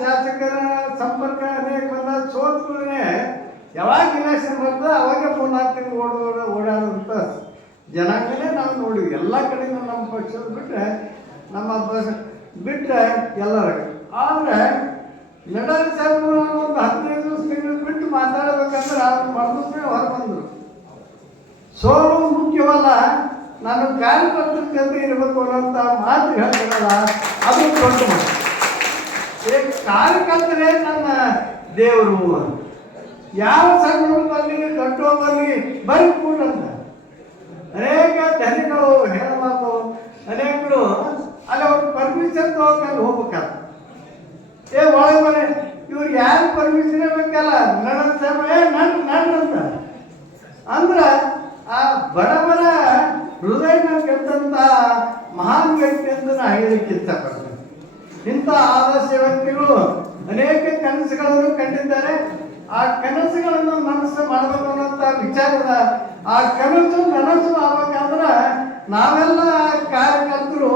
ಶಾಸಕರ ಸಂಪರ್ಕ ಅನೇಕ ಬಂದ ಸೋತ್ಗಳೇ ಯಾವಾಗ ಇಲೆಕ್ಷನ್ ಬರ್ತದೆ ಅವಾಗ 3-4 ತಿಂಗಳು ಓಡಾಡುವಂಥ ಜನಾಂಗನೇ ನಾವು ನೋಡಿವಿ. ಎಲ್ಲ ಕಡೆಗೂ ನಮ್ಮ ಪಕ್ಷದ ಬಿಟ್ಟರೆ ನಮ್ಮ ಬಿಟ್ಟರೆ ಎಲ್ಲರ. ಆದರೆ ನಡಾರಿ ಸಾಹೇಬರು ಒಂದು 15 ದಿವಸ ತಿಂಗಳು ಬಿಟ್ಟು ಮಾತಾಡಬೇಕಂದ್ರೆ ಅವ್ರು ಮನಸ್ಸೇ ಹೊರಬಂದರು. ಸೋಲು ಮುಖ್ಯವಲ್ಲ, ನಾನು ಕಾರ್ಯಕರ್ತರ ಜೊತೆ ಇರಬೇಕು ಅನ್ನೋಂಥ ಮಾತು ಹೇಳ್ತಾರಲ್ಲ ಅದು ದೊಡ್ಡ ಮಾತು. ಕಾರ್ಯಕರ್ತರೇ ನನ್ನ ದೇವರು. ಯಾವ ಸಂಘದಲ್ಲಿ ದೊಡ್ಡವರಲ್ಲಿ ಬರೀ ಕೂಡಂತ ಅನೇಕ ಧನಿಗಳು ಹೇಳಬಾರ್ದು. ಅನೇಕರು ಅಲ್ಲಿ ಅವ್ರ ಪರ್ಮಿಷನ್ ತಗೋಕೊಂಡು ಹೋಗ್ಬೇಕಲ್ಲ. ಒಳಗೆ ಮನೆ ಇವ್ರು ಯಾರು ಪರ್ಮಿಷನ್ ಬೇಕಲ್ಲ, ನನ್ನ ಸಮಯ ನನ್ನ ಅಂತ ಅಂದ್ರೆ ಆ ಬಡವರ ಹೃದಯನ ಗೆದ್ದಂಥ ಮಹಾನ್ ವ್ಯಕ್ತಿ ಅಂತ ನಾ ಹೇಳಲಿಕ್ಕೆ ಇಷ್ಟಪಡ್ತೇನೆ. ಇಂಥ ಆದರ್ಶ ವ್ಯಕ್ತಿಗಳು ಅನೇಕ ಕನಸುಗಳನ್ನು ಕಂಡಿದ್ದಾರೆ. ಆ ಕನಸುಗಳನ್ನು ಮನಸ್ಸು ಮಾಡಬೇಕು ಅನ್ನೋಂಥ ವಿಚಾರದ ಆ ಕನಸು ನನಸು ಆಗ್ಬೇಕಂದ್ರೆ ನಾವೆಲ್ಲ ಕಾರ್ಯಕರ್ತರು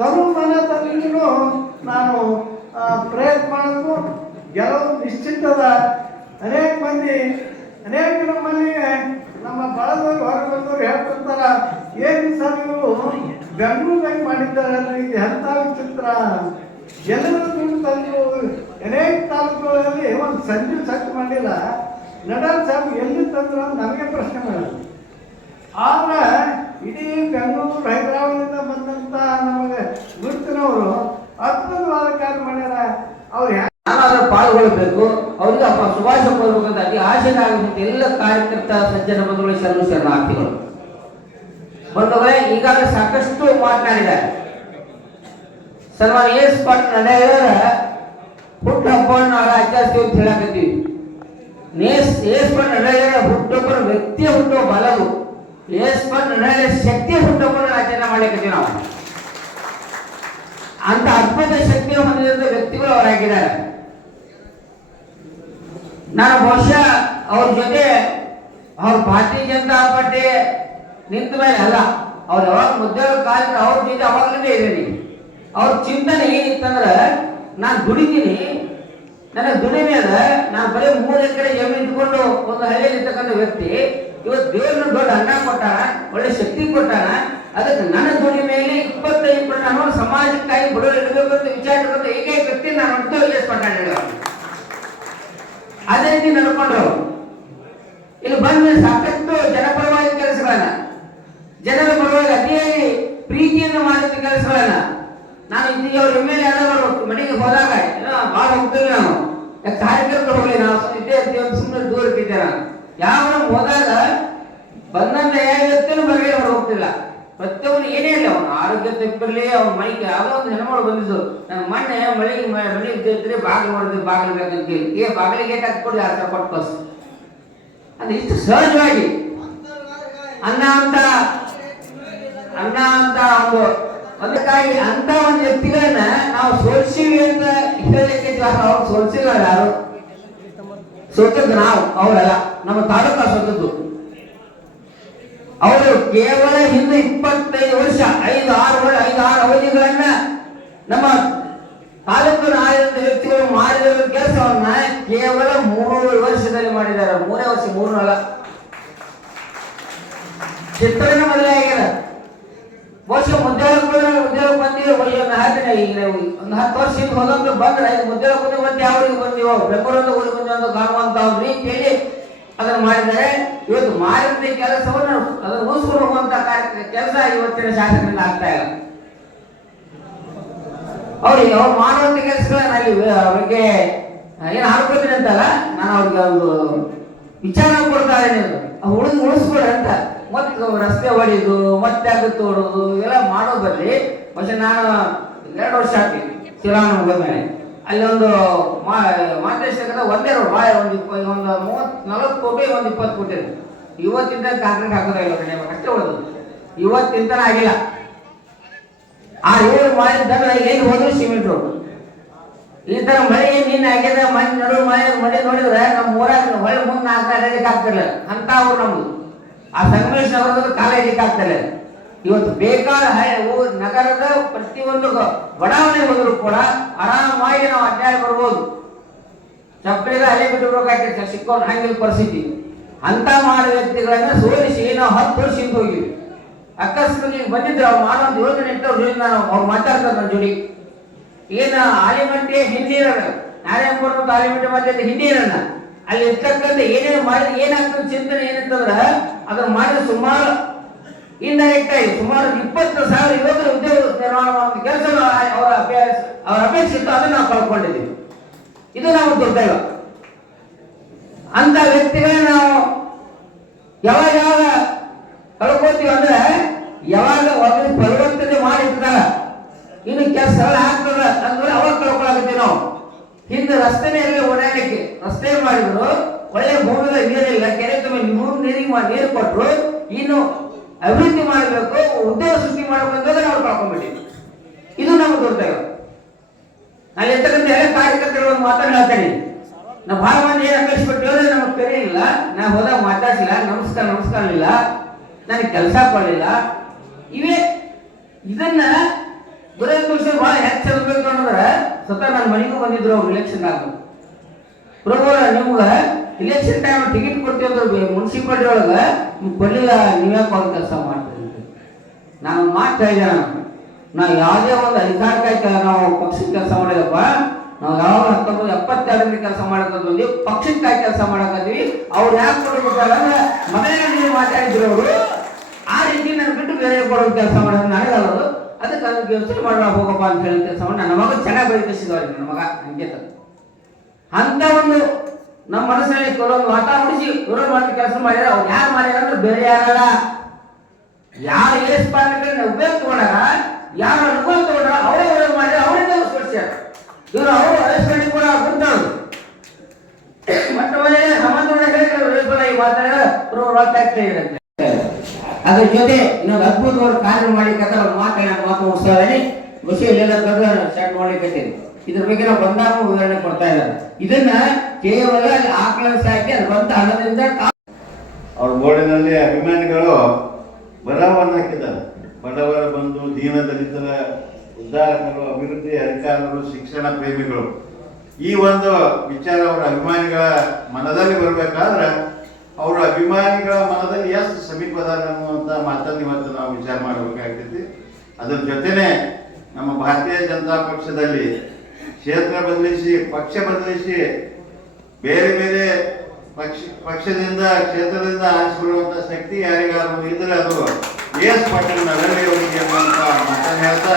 ತರು ಮನದಲ್ಲಿಯೂ ನಾನು ಪ್ರಯತ್ನ ಮಾಡಬೇಕು. ಗೆಲುವು ನಿಶ್ಚಿತದ. ಅನೇಕ ಮಂದಿ ಅನೇಕ ನಮ್ಮಲ್ಲಿ ನಮ್ಮ ಬಳದವರು ಹೊರಗೆ ಬಂದವರು ಹೇಳ್ತಿರ್ತಾರ, ಏನು ಸರ್ ಇವರು ಬೆಂಗಳೂರಾಗ ಮಾಡಿದ್ದಾರೆ ಇದು ಎಂಥ ವಿಚಿತ್ರ, ಎಲ್ಲರೂ ದುಡ್ಡು ತಂದು ಅನೇಕ ತಾಲೂಕುಗಳಲ್ಲಿ ಒಂದು ಸಂಜೆ ಸಟ್ ಮಾಡಿಲ್ಲ, ನಡಲ್ ಸಾಹೇಬ್ ಎಲ್ಲಿ ತಂದ್ರು ಅಂತ ನಮಗೆ ಪ್ರಶ್ನೆ ಮಾಡೋದು. ಆದ್ರೆ ಇಡೀ ಬೆಂಗಳೂರು ಹೈದರಾಬಾದಿಂದ ಬಂದಂಥ ನಮಗೆ ಗುರುತಿನವರು ಅದ್ಭುತವಾದ ಕಾರ್ಯ ಮಾಡ್ಯಾರ. ಅವ್ರು ನಾನು ಅದರ ಪಾಲ್ಗೊಳ್ಳಬೇಕು, ಅವ್ರಿಗೆ ಶುಭಾಶಯ ಕೊಡಬೇಕಂತ ಅತಿ ಆಶೆಗಾಗುವಂತ ಎಲ್ಲ ಕಾರ್ಯಕರ್ತ ಸಜ್ಜನ ಬಂಧುಗಳು ಶರಣು ಶರಣಾರ್ಥಿಗಳು ಬಂಧುಗಳೇ. ಈಗಾಗಲೇ ಸಾಕಷ್ಟು ಮಾತನಾಡಿದ್ದಾರೆ. ಸನ್ಮಾನ ಎಸ್ ಪಾಟೀಲ್ ನಡೆಯವರ ಹುಟ್ಟು ಹಬ್ಬವನ್ನು ನಾಳೆ ಆಚರಿಸ್ತೀವಿ ಅಂತ ಹೇಳಕತ್ತೀವಿ. ಎಸ್ ಪಾಟೀಲ್ ನಡೆಯವರ ಹುಟ್ಟೊಬ್ಬರ ವ್ಯಕ್ತಿಯ ಹುಟ್ಟುಹಬ್ಬ ಅಲ್ಲದು, ಎಸ್ ಪಾಟೀಲ್ ನಡೆಯ ಶಕ್ತಿಯ ಹುಟ್ಟುಹಬ್ಬವನ್ನು ಆಚರಣೆ ಮಾಡ್ಲಿಕ್ಕತ್ತೀವಿ ನಾವು. ಅಂತ ಅದ್ಭುತ ಶಕ್ತಿಯನ್ನು ಹೊಂದಿದ ವ್ಯಕ್ತಿಗಳು ಅವರಾಗಿದ್ದಾರೆ. ನಾನು ಬಹುಶಃ ಅವ್ರ ಜೊತೆ ಅವ್ರ ಭಾರತೀಯ ಜನತಾ ಪಾರ್ಟಿ ನಿಂತ ಮೇಲೆ ಅಲ್ಲ, ಅವ್ರು ಯಾವಾಗ ಮುದ್ದೆ ಕಾಲಕ್ಕೆ ಅವ್ರ ಜೊತೆ ಅವಾಗಲೇ ಇದ್ದೀನಿ. ಅವ್ರ ಚಿಂತನೆ ಏನಿತ್ತಂದ್ರೆ, ನಾನು ದುಡಿತೀನಿ, ನನ್ನ ದುಡಿಮೆ ಅದ, ನಾನು ಬರೀ 3 ಎಕರೆ ಜಮೀನು ಇಟ್ಕೊಂಡು ಒಂದು ಹಳ್ಳಿಯಲ್ಲಿ ಇರ್ತಕ್ಕಂಥ ವ್ಯಕ್ತಿ ಇವತ್ತು ದೇವ್ರನ್ನ ದೊಡ್ಡ ಅನ್ನ ಕೊಟ್ಟಾನ, ಒಳ್ಳೆ ಶಕ್ತಿ ಕೊಟ್ಟಾನ, ಅದಕ್ಕೆ ನನ್ನ ದುಡಿಮೆಯಲ್ಲಿ 25% ನಾನು ಸಮಾಜಕ್ಕಾಗಿ ಬಡವರು ಇಡಬೇಕು ಅಂತ ವಿಚಾರ ಇಟ್ಕೊಂಡು ಏಕೈಕ ವ್ಯಕ್ತಿ ನಾನು ಅಂತ ಎಸ್ ಪಾಟೀಲ್ ಅದೇ ರೀತಿ ನಡ್ಕೊಂಡ್ರು. ಇಲ್ಲಿ ಬಂದ ಸಾಕಷ್ಟು ಜನಪರವಾಗಿ ಕೆಲಸಗಳನ್ನ, ಜನರ ಪರವಾಗಿ ಅತಿಯಾಗಿ ಪ್ರೀತಿಯನ್ನು ಮಾಡಿದ ಕೆಲಸಗಳನ್ನ ನಾನು ಇದೀಗ ಅವ್ರ ಎಮ್ಮೆಲ್ಯೆ ಆದವರು ಮನೆಗೆ ಹೋದಾಗ ಭಾಳ ಹೋಗ್ತೇವೆ ನಾವು, ಕಾರ್ಯಕರ್ತರು ಹೋಗ್ಲಿ, ನಾವು ಇದ್ದೇ ಇರ್ತೀವಿ ಅಂತ ಸುಮ್ಮನೆ ದೂರ ಇಟ್ಟಿದ್ದೆ. ನಾನು ಯಾವ ಹೋದಾಗ ಬಂದಂತ ಯಾವ ವ್ಯಕ್ತಿನೂ ಬರಲಿ ಅವ್ರು ಹೋಗ್ತಿಲ್ಲ. ಪ್ರತಿಯೊಬ್ಬನು ಏನೇ ಇಲ್ಲ, ಅವನು ಆರೋಗ್ಯ ತಪ್ಪಿರಲಿ, ಅವ್ನ ಮನೆಗೆ ಯಾವುದೋ ಒಂದು ಹೆಣ್ಮಗಳು ಬಂದಿದ್ದು, ನನ್ನ ಮೊನ್ನೆ ಮಳೆ ಇದ್ದಿದ್ರೆ ಬಾಗಿಲು ಹೊಡೆದು ಬಾಗಿಲು ಬೇಕಂತ ಹೇಳಿ ಬಾಗಿಲಿಗೆ ಹಾಕಿಕೊಡಿ 1000 ಕೊಟ್ಟು ಬಸ್. ಅದು ಇಷ್ಟು ಸಹಜವಾಗಿ ಅನ್ನ ಅಂತ ಒಂದಕ್ಕಾಗಿ ಅಂತ ಒಂದು ವ್ಯಕ್ತಿಗಳನ್ನ ನಾವು ಸೋಲ್ಸಿವಿ ಅಂತ ಹೇಳಲಿಕ್ಕೆ ಅವ್ರು ಸೋಲ್ಸಿಲ್ಲ. ಯಾರು ಸೋತದ್ದು? ನಾವು, ಅವರಲ್ಲ, ನಮ್ಮ ತಾಲೂಕು ಸೋತದ್ದು. ಅವರು ಕೇವಲ ಹಿಂದೆ 25 ವರ್ಷ 5-6 ಅವಧಿಗಳನ್ನ ನಮ್ಮ ತಾಲೂಕಿನ ಆಡಳಿತ ವ್ಯಕ್ತಿಗಳು ಮಾಡಿದ ಕೆಲಸವನ್ನ ಕೇವಲ 3 ವರ್ಷದಲ್ಲಿ ಮಾಡಿದ್ದಾರೆ. 3 ವರ್ಷ, 3 ಅಲ್ಲ, ಚಿತ್ರಣ ಮೊದಲೇ ಆಗ್ಯದ. ಬಹುಶಃ ಉದ್ಯೋಗ ಬಂದಿರೋ ಒಂದು 10 ವರ್ಷ ಹಿಂದೆ ಹೋದಂತ ಬಂದ್ರೆ ಉದ್ಯೋಗ ಬಂದು ಯಾವ್ರಿಗೆ ಬಂದಿವೋ ಬೆಂಗಳೂರಿಂದ ಊರಿಗೆ ಬಂದಿವಂತ ಕಾಣುವಂತ ರೀತಿಯಲ್ಲಿ ಅದನ್ನು ಮಾಡಿದ್ದಾರೆ. ಇವತ್ತು ಮಾಡಿದ ಕೆಲಸವನ್ನು ಅದನ್ನು ಉಳಿಸ್ಕೊಂಡು ಹೋಗುವಂತ ಕೆಲಸ ಇವತ್ತಿನ ಶಾಸಕರಿಂದ ಆಗ್ತಾ ಇಲ್ಲ. ಅವ್ರಿಗೆ ಅವ್ರು ಮಾಡುವಂತ ಕೆಲಸಗಳನ್ನ ಅಲ್ಲಿ ಅವ್ರಿಗೆ ಏನು ಹಾಡ್ಕೊತೀನಿ ಅಂತಲ್ಲ, ನಾನು ಅವ್ರಿಗೆ ಒಂದು ವಿಚಾರ ಕೊಡ್ತಾ ಇದ್ದೀನಿ, ಉಳಿಸ್ಕೊಡಿ ಅಂತ. ಮತ್ತೆ ರಸ್ತೆ ಹೊಡಿದು ಮತ್ತೆ ಅದು ತೋಡೋದು ಎಲ್ಲ ಮಾಡೋ ಬರಲಿ. പക്ഷെ ನಾನು 2 ವರ್ಷ ಆಗ್ತೀನಿ ಚುನಾವಣೆ ಮುಗಿದ ಮೇಲೆ ಅಲ್ಲಿ ಒಂದು ಮಾತೇಶ್ವರ ಒಂದೇ ರೋಡ್ ಒಂದು 40 ಕೋಟಿ 20 ಕೋಟಿ ಇವತ್ತಿಂದ ಕಾಂಕ್ರೀಟ್ ಹಾಕೋದೇ ಇಲ್ಲ, ಅಷ್ಟೇ ಉಳಿದು ಇವತ್ತಿಂದ ಆಗಿಲ್ಲ. ಆ ರೋಡ್ ಮಾಡಿದ್ರೆ ಏನು ಹೋದ್ರು ಸಿಮೆಂಟ್ ರೋಡ್. ಈ ತರ ಮಳೆ ನಿನ್ನೆ ಆಗ್ಯದ, ಮನೆ ಮಳೆ ನೋಡಿದ್ರೆ ನಮ್ಮ ಊರಾಗ ಹೊಳೆ ಮುಂದೆ 4 ಆಗ್ತಿರ್ಲಿಲ್ಲ ಅಂತ ಅವ್ರು ನಮ್ದು ಆ ಸಂಗಮೇಶ್ ನಗರದ ಕಾಲೇಜಿಗೆ ಆಗ್ತಾರೆ. ಇವತ್ತು ಬೇಕಾದ ನಗರದ ಪ್ರತಿಯೊಂದು ಬಡಾವಣೆ ಹೋದ್ರು ಕೂಡ ಆರಾಮಾಗಿ ನಾವು ಅಡ್ಡಾಡಿ ಬರ್ಬೋದು. ಚಪ್ಪಲಿಗೆ ಅಲೆ ಬಿಟ್ಟು ಸಿಕ್ಕೊಂಡು ಹಂಗಿಲ್ಲ ಪರಿಸ್ಥಿತಿ. ಅಂತ ಮಾಡೋ ವ್ಯಕ್ತಿಗಳನ್ನ ಸೋಲಿಸಿ ನಾವು 10 ವರ್ಷ ಹಿಂದೆ ಹೋಗಿವಿ. ಅಕಸ್ಮಾತ್ ಬಂದಿದ್ರು ಅವ್ರು ಮಾಡುವಂತ ಯೋಜನೆ ಇಟ್ಟವ್ರು ಅವ್ರು ಮಾತಾಡ್ತಾರೆ ನನ್ನ ಜೋಡಿ. ಏನು ಆಲಿಮಟ್ಟಿ ಹಿಂದಿನ ನಾರಾಯಣಪುರ ಆಲಿಮಟ್ಟಿ ಮಧ್ಯೆ ಹಿಂದಿನ ಅಲ್ಲಿ ಇರ್ತಕ್ಕಂಥ ಏನೇನು ಮಾಡಿದ್ರೆ ಏನಾಗ್ತದೆ ಚಿಂತನೆ ಏನಂತಂದ್ರೆ ಅದನ್ನ ಮಾಡಿದ್ರೆ ಸುಮಾರು ಇಂಡೈರೆಕ್ಟ್ ಆಗಿ ಸುಮಾರು 20,000 ಯುವಕರ ಉದ್ಯೋಗ ನಿರ್ಮಾಣ ಮಾಡುವ ಕೆಲಸ ಅವರ ಅಪೇಕ್ಷೆ ಇತ್ತು, ಅದನ್ನು ನಾವು ಕಳ್ಕೊಂಡಿದ್ದೀವಿ. ಇದು ನಾವು ದುರ್ದೈವ. ಅಂತ ವ್ಯಕ್ತಿಗಳನ್ನ ನಾವು ಯಾವಾಗ ಕಳ್ಕೊತೀವಿ ಅಂದ್ರೆ ಯಾವಾಗ ಒಂದು ಪರಿವರ್ತನೆ ಮಾಡಿರ್ತಾರ, ಇನ್ನು ಕೆಲಸ ಸರಳ ಆಗ್ತದ ಅಂದ್ರೆ ಅವಾಗ ಕಳ್ಕೊಳಕತ್ತೀವಿ ನಾವು. ಹಿಂದೆ ರಸ್ತೆನೇ ಎಲ್ಲ ಓಡಾಡಲಿಕ್ಕೆ ರಸ್ತೆ ಮಾಡಿದ್ರು, ಒಳ್ಳೆ ಭೂಮಿಗಳ ನೀರಿಲ್ಲ, ಕೆರೆ ತುಂಬ ನೀರು ಕೊಟ್ಟರು, ಇನ್ನು ಅಭಿವೃದ್ಧಿ ಮಾಡಬೇಕು, ಉದ್ಯೋಗ ಸೃಷ್ಟಿ ಮಾಡಬೇಕು ಅಂತಂದ್ರೆ ನಾವು ಕಳ್ಕೊಂಡ್ಬಿಟ್ಟಿವಿ. ಇದು ನಮ್ಮ ದುರ್ದೈವ. ನಾನು ಎತ್ತಕ್ಕಂತ ಎಲ್ಲ ಕಾರ್ಯಕರ್ತರು ಒಂದು ಮಾತನ್ನು ಹೇಳ್ತೇನೆ. ನಾವು ಬಹಳ ಮಂದಿ ಏನು ಅಪೇಕ್ಷೆಪಟ್ಟು ಹೇಳಿದ್ರೆ ನಮಗೆ ಕರೀಲಿಲ್ಲ, ನಾವು ಹೋದಾಗ ಮಾತಾಡ್ಸಿಲ್ಲ, ನಮಸ್ಕಾರ ಇಲ್ಲ, ನನಗೆ ಕೆಲಸ ಕೊಡಲಿಲ್ಲ. ಇದನ್ನ ವಿರೋಧ ಪಕ್ಷ ಬಹಳ ಹೆಚ್ಚಬೇಕು ಅನ್ನೋದ್ರೆ ಸ್ವತಃ ನನ್ನ ಮನೆಗೂ ಬಂದಿದ್ರು ಅವ್ರು ಇಲೆಕ್ಷನ್ ಆಗ ಪ್ರಭು ನಿಮ್ಗೆ ಇಲೆಕ್ಷನ್ ಟೈಮ್ ಟಿಕೆಟ್ ಕೊಡ್ತೀವಿ ಮುನ್ಸಿಪಾಲಿಟಿ ಒಳಗೆ ನಿಮ್ಗೆ ಕೊಡಲಿಲ್ಲ, ನೀವ್ಯಾಕೆ ಅವ್ರ ಕೆಲಸ ಮಾಡ್ತೀರಿ? ನಾನು ಮಾತು ಹೇಳಿದೆ, ನಾವು ಯಾವುದೇ ಒಂದು ಅಧಿಕಾರಕ್ಕೆ ನಾವು ಪಕ್ಷಕ್ಕೆ ಕೆಲಸ ಮಾಡಿದಪ್ಪ, ನಾವು ಯಾವಾಗ 1972 ಕೆಲಸ ಮಾಡಕಂದ್ವಿ, ಪಕ್ಷಕ್ಕಾಗಿ ಕೆಲಸ ಮಾಡಕಂದ್ವಿ. ಅವ್ರು ಯಾಕೆ ಕೊಡಬೇಕಾದ್ರೆ ಮೊದಲೇ ನೀವು ಮಾತಾಡಿದ್ರು ಅವರು, ಆ ರೀತಿ ನನ್ನ ಬಿಟ್ಟು ಬೇರೆ ಕೊಡೋದು ಕೆಲಸ ಮಾಡೋದು ನನಗಲ್ಲದು, ಅದಕ್ಕೆ ಯೋಚನೆ ಮಾಡುವ ಹೋಗಪ್ಪ ಅಂತ ಹೇಳಿ ಕೆಲಸ ಮಾಡಿ ನನ್ನ ಮಗ ಚೆನ್ನಾಗಿ ಬೈಕಿಸಿದವ್ರಿ, ನನ್ನ ಮಗ ಅಂಕೇತ. ಅಂತ ಒಂದು ನಮ್ಮ ಮನಸ್ಸಿನಲ್ಲಿ ಕೆಲವೊಂದು ವಾತಾವರಣ ವಿರೋಧ ಮಾಡಿ ಕೆಲಸ ಮಾಡಿದ್ರೆ ಅವ್ರು ಯಾರು ಮಾಡ್ಯಾರ ಅಂದ್ರೆ ಬೇರೆ ಯಾರಲ್ಲ, ಯಾರು ಎಸ್ ಪಾರ್ಟಿಗಳನ್ನ ಉಪಯೋಗ ತಗೊಂಡಾರ, ಯಾರು ಅನುಕೂಲ ತಗೊಂಡಾರ ಅವರೇ ವಿರೋಧ ಮಾಡಿ ಅವರಿಂದ ಸ್ಪರ್ಶ್ಯಾರ. ಇವರು ಅವರು ಅರೆಸ್ಟ್ ಕೂಡ ಕುಂತವ್ರು ಮತ್ತೆ ಮನೆ ಸಂಬಂಧವಾಗಿ ಮಾತಾಡಿದ್ರೆ ಅದ್ರ ಜೊತೆ ಇನ್ನೊಂದು ಅದ್ಭುತವಾದ ಕಾರ್ಯ ಮಾಡಿಕತ್ತ ಅವ್ರು ಮಾತು ಮುಗಿಸ್ತಾರೆ ವಿಷಯ ಸ್ಟಾರ್ಟ್ ಮಾಡ್ಲಿಕ್ಕೆ. ಇದ್ರ ಬಗ್ಗೆ ನಾವು ಬಂದಾಗ ವಿವರಣೆ ಕೊಡ್ತಾ ಇದ್ದಾರೆ. ಇದನ್ನ ಕೇವಲ ಆಕಳನ ಸಾಕಿ ಅದು ಬಂದ ಹಣದಿಂದ ಅವ್ರ ಬೋರ್ಡಿನಲ್ಲಿ ಅಭಿಮಾನಿಗಳು ಬರಹವನ್ನು ಹಾಕಿದ್ದಾರೆ. ಬಡವರ ಬಂಧು, ದೀನ ದಲಿತರ ಉದ್ಧಾರಕರು, ಅಭಿವೃದ್ಧಿ ಅಧಿಕಾರಿಗಳು, ಶಿಕ್ಷಣ ಪ್ರೇಮಿಗಳು. ಈ ಒಂದು ವಿಚಾರ ಅವರ ಅಭಿಮಾನಿಗಳ ಮನದಲ್ಲಿ ಬರಬೇಕಾದ್ರೆ ಅವರ ಅಭಿಮಾನಿಗಳ ಮನದಲ್ಲಿ ಎಷ್ಟು ಸಮೀಪದ ಅನ್ನುವಂಥ ಮಾತನ್ನು ಇವತ್ತು ನಾವು ವಿಚಾರ ಮಾಡಬೇಕಾಗ್ತೈತಿ. ಅದ್ರ ಜೊತೆನೆ ನಮ್ಮ ಭಾರತೀಯ ಜನತಾ ಪಕ್ಷದಲ್ಲಿ ಕ್ಷೇತ್ರ ಬದಲಿಸಿ, ಪಕ್ಷ ಬದಲಿಸಿ, ಬೇರೆ ಬೇರೆ ಪಕ್ಷದಿಂದ ಕ್ಷೇತ್ರದಿಂದ ಆರಿಸಿಕೊಳ್ಳುವಂಥ ಶಕ್ತಿ ಯಾರಿಗಾದ್ರು ಇದ್ರೆ ಅದು ಎಸ್ ಪಾಟೀಲ್ ನಡವಳಿ ಅವರಿಗೆ ಅನ್ನುವಂಥ ಮಾತನ್ನು ಹೇಳ್ತಾ,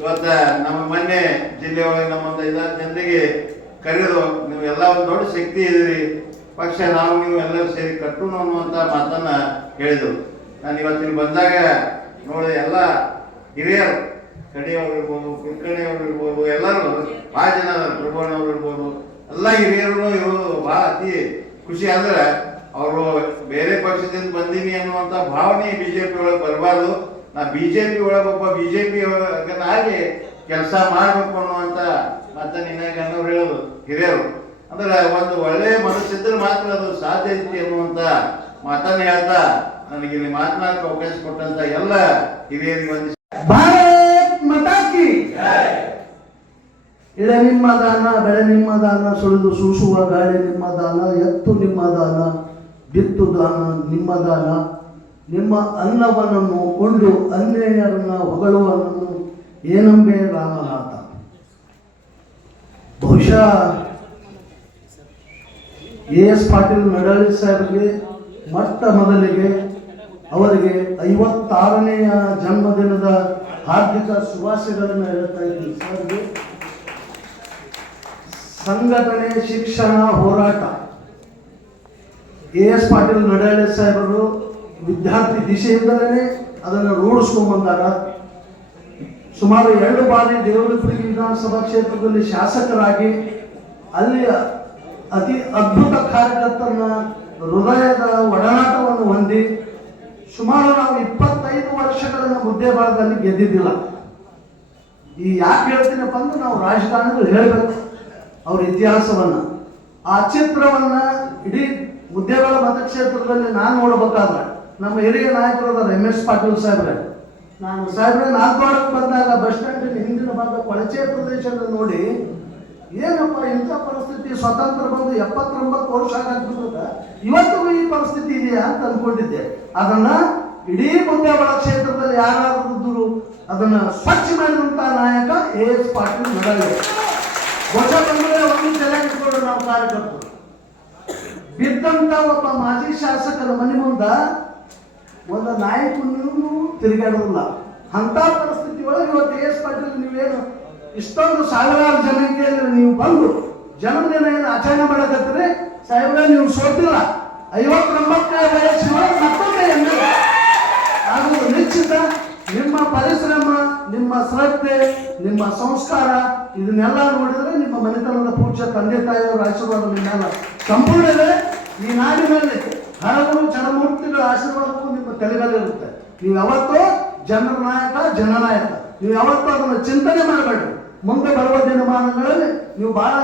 ಇವತ್ತ ನಮ್ಮ ಮೊನ್ನೆ ಜಿಲ್ಲೆಯೊಳಗೆ ನಮ್ಮೊಂದು 5-6 ಜನರಿಗೆ ಕರೆದು ನೀವು ಎಲ್ಲ ಒಂದು ದೊಡ್ಡ ಶಕ್ತಿ ಇದ್ದೀರಿ, ಪಕ್ಷ ನಾವು ನೀವು ಎಲ್ಲರೂ ಸೇರಿ ಕಟ್ಟೋಣ ಅನ್ನುವಂಥ ಮಾತನ್ನ ಹೇಳಿದರು. ನಾನು ಇವತ್ತಿನ ಬಂದಾಗ ನೋಡಿ ಎಲ್ಲ ಹಿರಿಯರು, ಕಡಿಯವ್ರು ಇರ್ಬೋದು, ಕುಲಕರ್ಣಿಯವ್ರು ಇರ್ಬೋದು, ಎಲ್ಲರೂ ಭಾಳ ಜನ ಪ್ರಭುವಣ್ಣವ್ರು ಇರ್ಬೋದು, ಎಲ್ಲ ಹಿರಿಯರು ಇರೋದು ಭಾಳ ಅತಿ ಖುಷಿ. ಅಂದ್ರೆ ಅವರು ಬೇರೆ ಪಕ್ಷದಿಂದ ಬಂದೀನಿ ಅನ್ನುವಂಥ ಭಾವನೆ ಬಿಜೆಪಿ ಒಳಗೆ ಬರಬಾರ್ದು. ನಾ ಬಿಜೆಪಿ ಒಳಗೆ ಒಬ್ಬ ಬಿಜೆಪಿ ಆಗಿ ಕೆಲಸ ಮಾಡಬೇಕು ಅನ್ನುವಂಥ ಮಾತನ್ನು ಇನ್ನಾಗ ಅನ್ನೋರು ಹೇಳೋದು ಹಿರಿಯರು. ಅಂದ್ರೆ ಒಂದು ಒಳ್ಳೆಯ ಮನಸ್ಸಿದ್ರೆ ಮಾತ್ರ ಅದು ಸಾಧ್ಯ ಐತಿ ಅನ್ನುವಂಥ ಮಾತನ್ನು ಹೇಳ್ತಾ ನನಗೆ ಇಲ್ಲಿ ಮಾತನಾಡಕ್ಕೆ ಅವಕಾಶ ಕೊಟ್ಟಂತ ಎಲ್ಲ ಹಿರಿಯರಿಗೆ ವಂದಿಸಿ. ಭಾರತ್ ಮಾತಾ ಕಿ ಎಳೆ ನಿಮ್ಮ ದಾನ, ಬೆಳೆ ನಿಮ್ಮ ದಾನ, ಸುಳಿದು ಸೂಸುವ ಗಾಳಿ ನಿಮ್ಮ ದಾನ, ಎತ್ತು ನಿಮ್ಮ ದಾನ, ಬಿತ್ತು ದಾನ ನಿಮ್ಮ ದಾನ, ನಿಮ್ಮ ಅನ್ನವನನ್ನು ಕೊಂಡು ಅನ್ಯರನ್ನ ಹೊಗಳುವನನ್ನು ಏನಂಬೆ ರಾಮನಾಥ. ಬಹುಶಃ ಎಸ್ ಪಾಟೀಲ್ ನಡಾಳಿ ಸಾಹೇಬರಿಗೆ ಮೊಟ್ಟ ಮೊದಲಿಗೆ ಅವರಿಗೆ 56ನೇಯ ಜನ್ಮದಿನದ ಹಾರ್ದಿಕ ಶುಭಾಶಯಗಳನ್ನು ಹೇಳ್ತಾ ಇದ್ದೀನಿ. ಸರ್ಗೆ ಸಂಘಟನೆ, ಶಿಕ್ಷಣ, ಹೋರಾಟ ಎಸ್ ಪಾಟೀಲ್ ನಡಾಳಿ ಸಾಹೇಬರು ವಿದ್ಯಾರ್ಥಿ ದಿಶೆಯಿಂದಲೇ ಅದನ್ನು ರೂಢಿಸ್ಕೊಂಡ್ಬಂದಾರ. ಸುಮಾರು 2 ಬಾರಿ ದೇವರಪುರಿ ವಿಧಾನಸಭಾ ಕ್ಷೇತ್ರದಲ್ಲಿ ಶಾಸಕರಾಗಿ ಅಲ್ಲಿ ಅತಿ ಅದ್ಭುತ ಕಾರ್ಯಕರ್ತರನ್ನ ಹೃದಯದ ಒಡನಾಟವನ್ನು ಹೊಂದಿ ಸುಮಾರು ನಾವು 25 ವರ್ಷಗಳನ್ನು ಮುದ್ದೇಬಾಳದಲ್ಲಿ ಗೆದ್ದಿದ್ದಿಲ್ಲ. ಈ ಯಾಕೆ ಹೇಳ್ತೀನಪ್ಪ ಅಂದ್ರೆ ನಾವು ರಾಜಕಾರಣಿಗಳು ಹೇಳಬೇಕು ಅವ್ರ ಇತಿಹಾಸವನ್ನ. ಆ ಚಿತ್ರವನ್ನ ಇಡೀ ಮುದ್ದೇಬಾಳ ಮತಕ್ಷೇತ್ರದಲ್ಲಿ ನಾನು ನೋಡ್ಬೇಕಾದ್ರೆ ನಮ್ಮ ಹಿರಿಯ ನಾಯಕರಾದ MS ಪಾಟೀಲ್ ಸಾಹೇಬ್ರೆ, ನಾನು ಸಾಹೇಬ್ರೆ ನಾಲ್ಕು ಬಂದಾಗ ಬಸ್ ಸ್ಟ್ಯಾಂಡಿನ ಹಿಂದಿನ ಭಾಗ ಕೊಳಚೆ ಪ್ರದೇಶದ ನೋಡಿ ಏನಪ್ಪ ಇಂಥ ಪರಿಸ್ಥಿತಿ, ಸ್ವತಂತ್ರ ಬಂದು 79 ವರ್ಷ ಆಗ್ಬಿಟ್ಟದ, ಇವತ್ತಿಗೂ ಈ ಪರಿಸ್ಥಿತಿ ಇದೆಯಾ ಅಂತ ಅನ್ಕೊಂಡಿದ್ದೆ. ಅದನ್ನ ಇಡೀ ಮುದ್ದೇಬಾಳ ಕ್ಷೇತ್ರದಲ್ಲಿ ಯಾರಾದ್ರೂ ಅದನ್ನ ಸ್ವಚ್ಛ ಮಾಡಿದಂತ ನಾಯಕ ಎಸ್ ಪಾಟೀಲ್ ನಡಾಳಿ. ಹೊಸ ಬಂದ್ರೆ ಒಂದು ಚೆನ್ನಾಗಿಟ್ಕೊಂಡು ನಾವು ಕಾರ್ಯಕರ್ತರು ಬಿದ್ದಂತ ಒಬ್ಬ ಮಾಜಿ ಶಾಸಕರ ಮನೆ ಮುಂದ ಒಂದು ನಾಯಕನೂ ತಿರುಗಾಡೋದಿಲ್ಲ. ಅಂಥ ಪರಿಸ್ಥಿತಿ ಒಳಗೆ ಇವತ್ತು ಎಸ್ ಪಾಟೀಲ್ ನೀವೇನು ಇಷ್ಟೊಂದು ಸಾವಿರಾರು ಜನಕ್ಕೆ ನೀವು ಬಂದು ಜನ್ಮದಿನ ಏನು ಆಚರಣೆ ಮಾಡಕತ್ತೀರಿ ಸಾಹೇಬ್ರೆ, ನೀವು ಸೋತಿಲ್ಲ. 59ನೇ ವಯಸ್ಸಿನೊಳಗೆ ಮತ್ತೊಮ್ಮೆ ಅದು ನಿಶ್ಚಿತ. ನಿಮ್ಮ ಪರಿಶ್ರಮ, ನಿಮ್ಮ ಶ್ರದ್ಧೆ, ನಿಮ್ಮ ಸಂಸ್ಕಾರ ಇದನ್ನೆಲ್ಲ ನೋಡಿದ್ರೆ ನಿಮ್ಮ ಮನೆತನದ ಪೂಜ್ಯ ತಂದೆ ತಾಯಿಯವರ ಆಶೀರ್ವಾದ ನಿಮ್ಮೆಲ್ಲ ಸಂಪೂರ್ಣ ಇದೆ. ಈ ನಾಡಿನಲ್ಲಿ ಹಲವು ಚರಮೂರ್ತಿಗಳ ಆಶೀರ್ವಾದಕ್ಕೂ ನಿಮ್ಮ ತಲೆಗಲ್ಲಿರುತ್ತೆ. ನೀವು ಯಾವತ್ತೂ ಜನರ ನಾಯಕ, ಜನನಾಯಕ. ನೀವು ಯಾವತ್ತೂ ಅದನ್ನು ಚಿಂತನೆ ಮಾಡಬೇಡಿ. ಮುಂದೆ ಬರುವ ದಿನಮಾನಗಳಲ್ಲಿ ನೀವು ಬಹಳ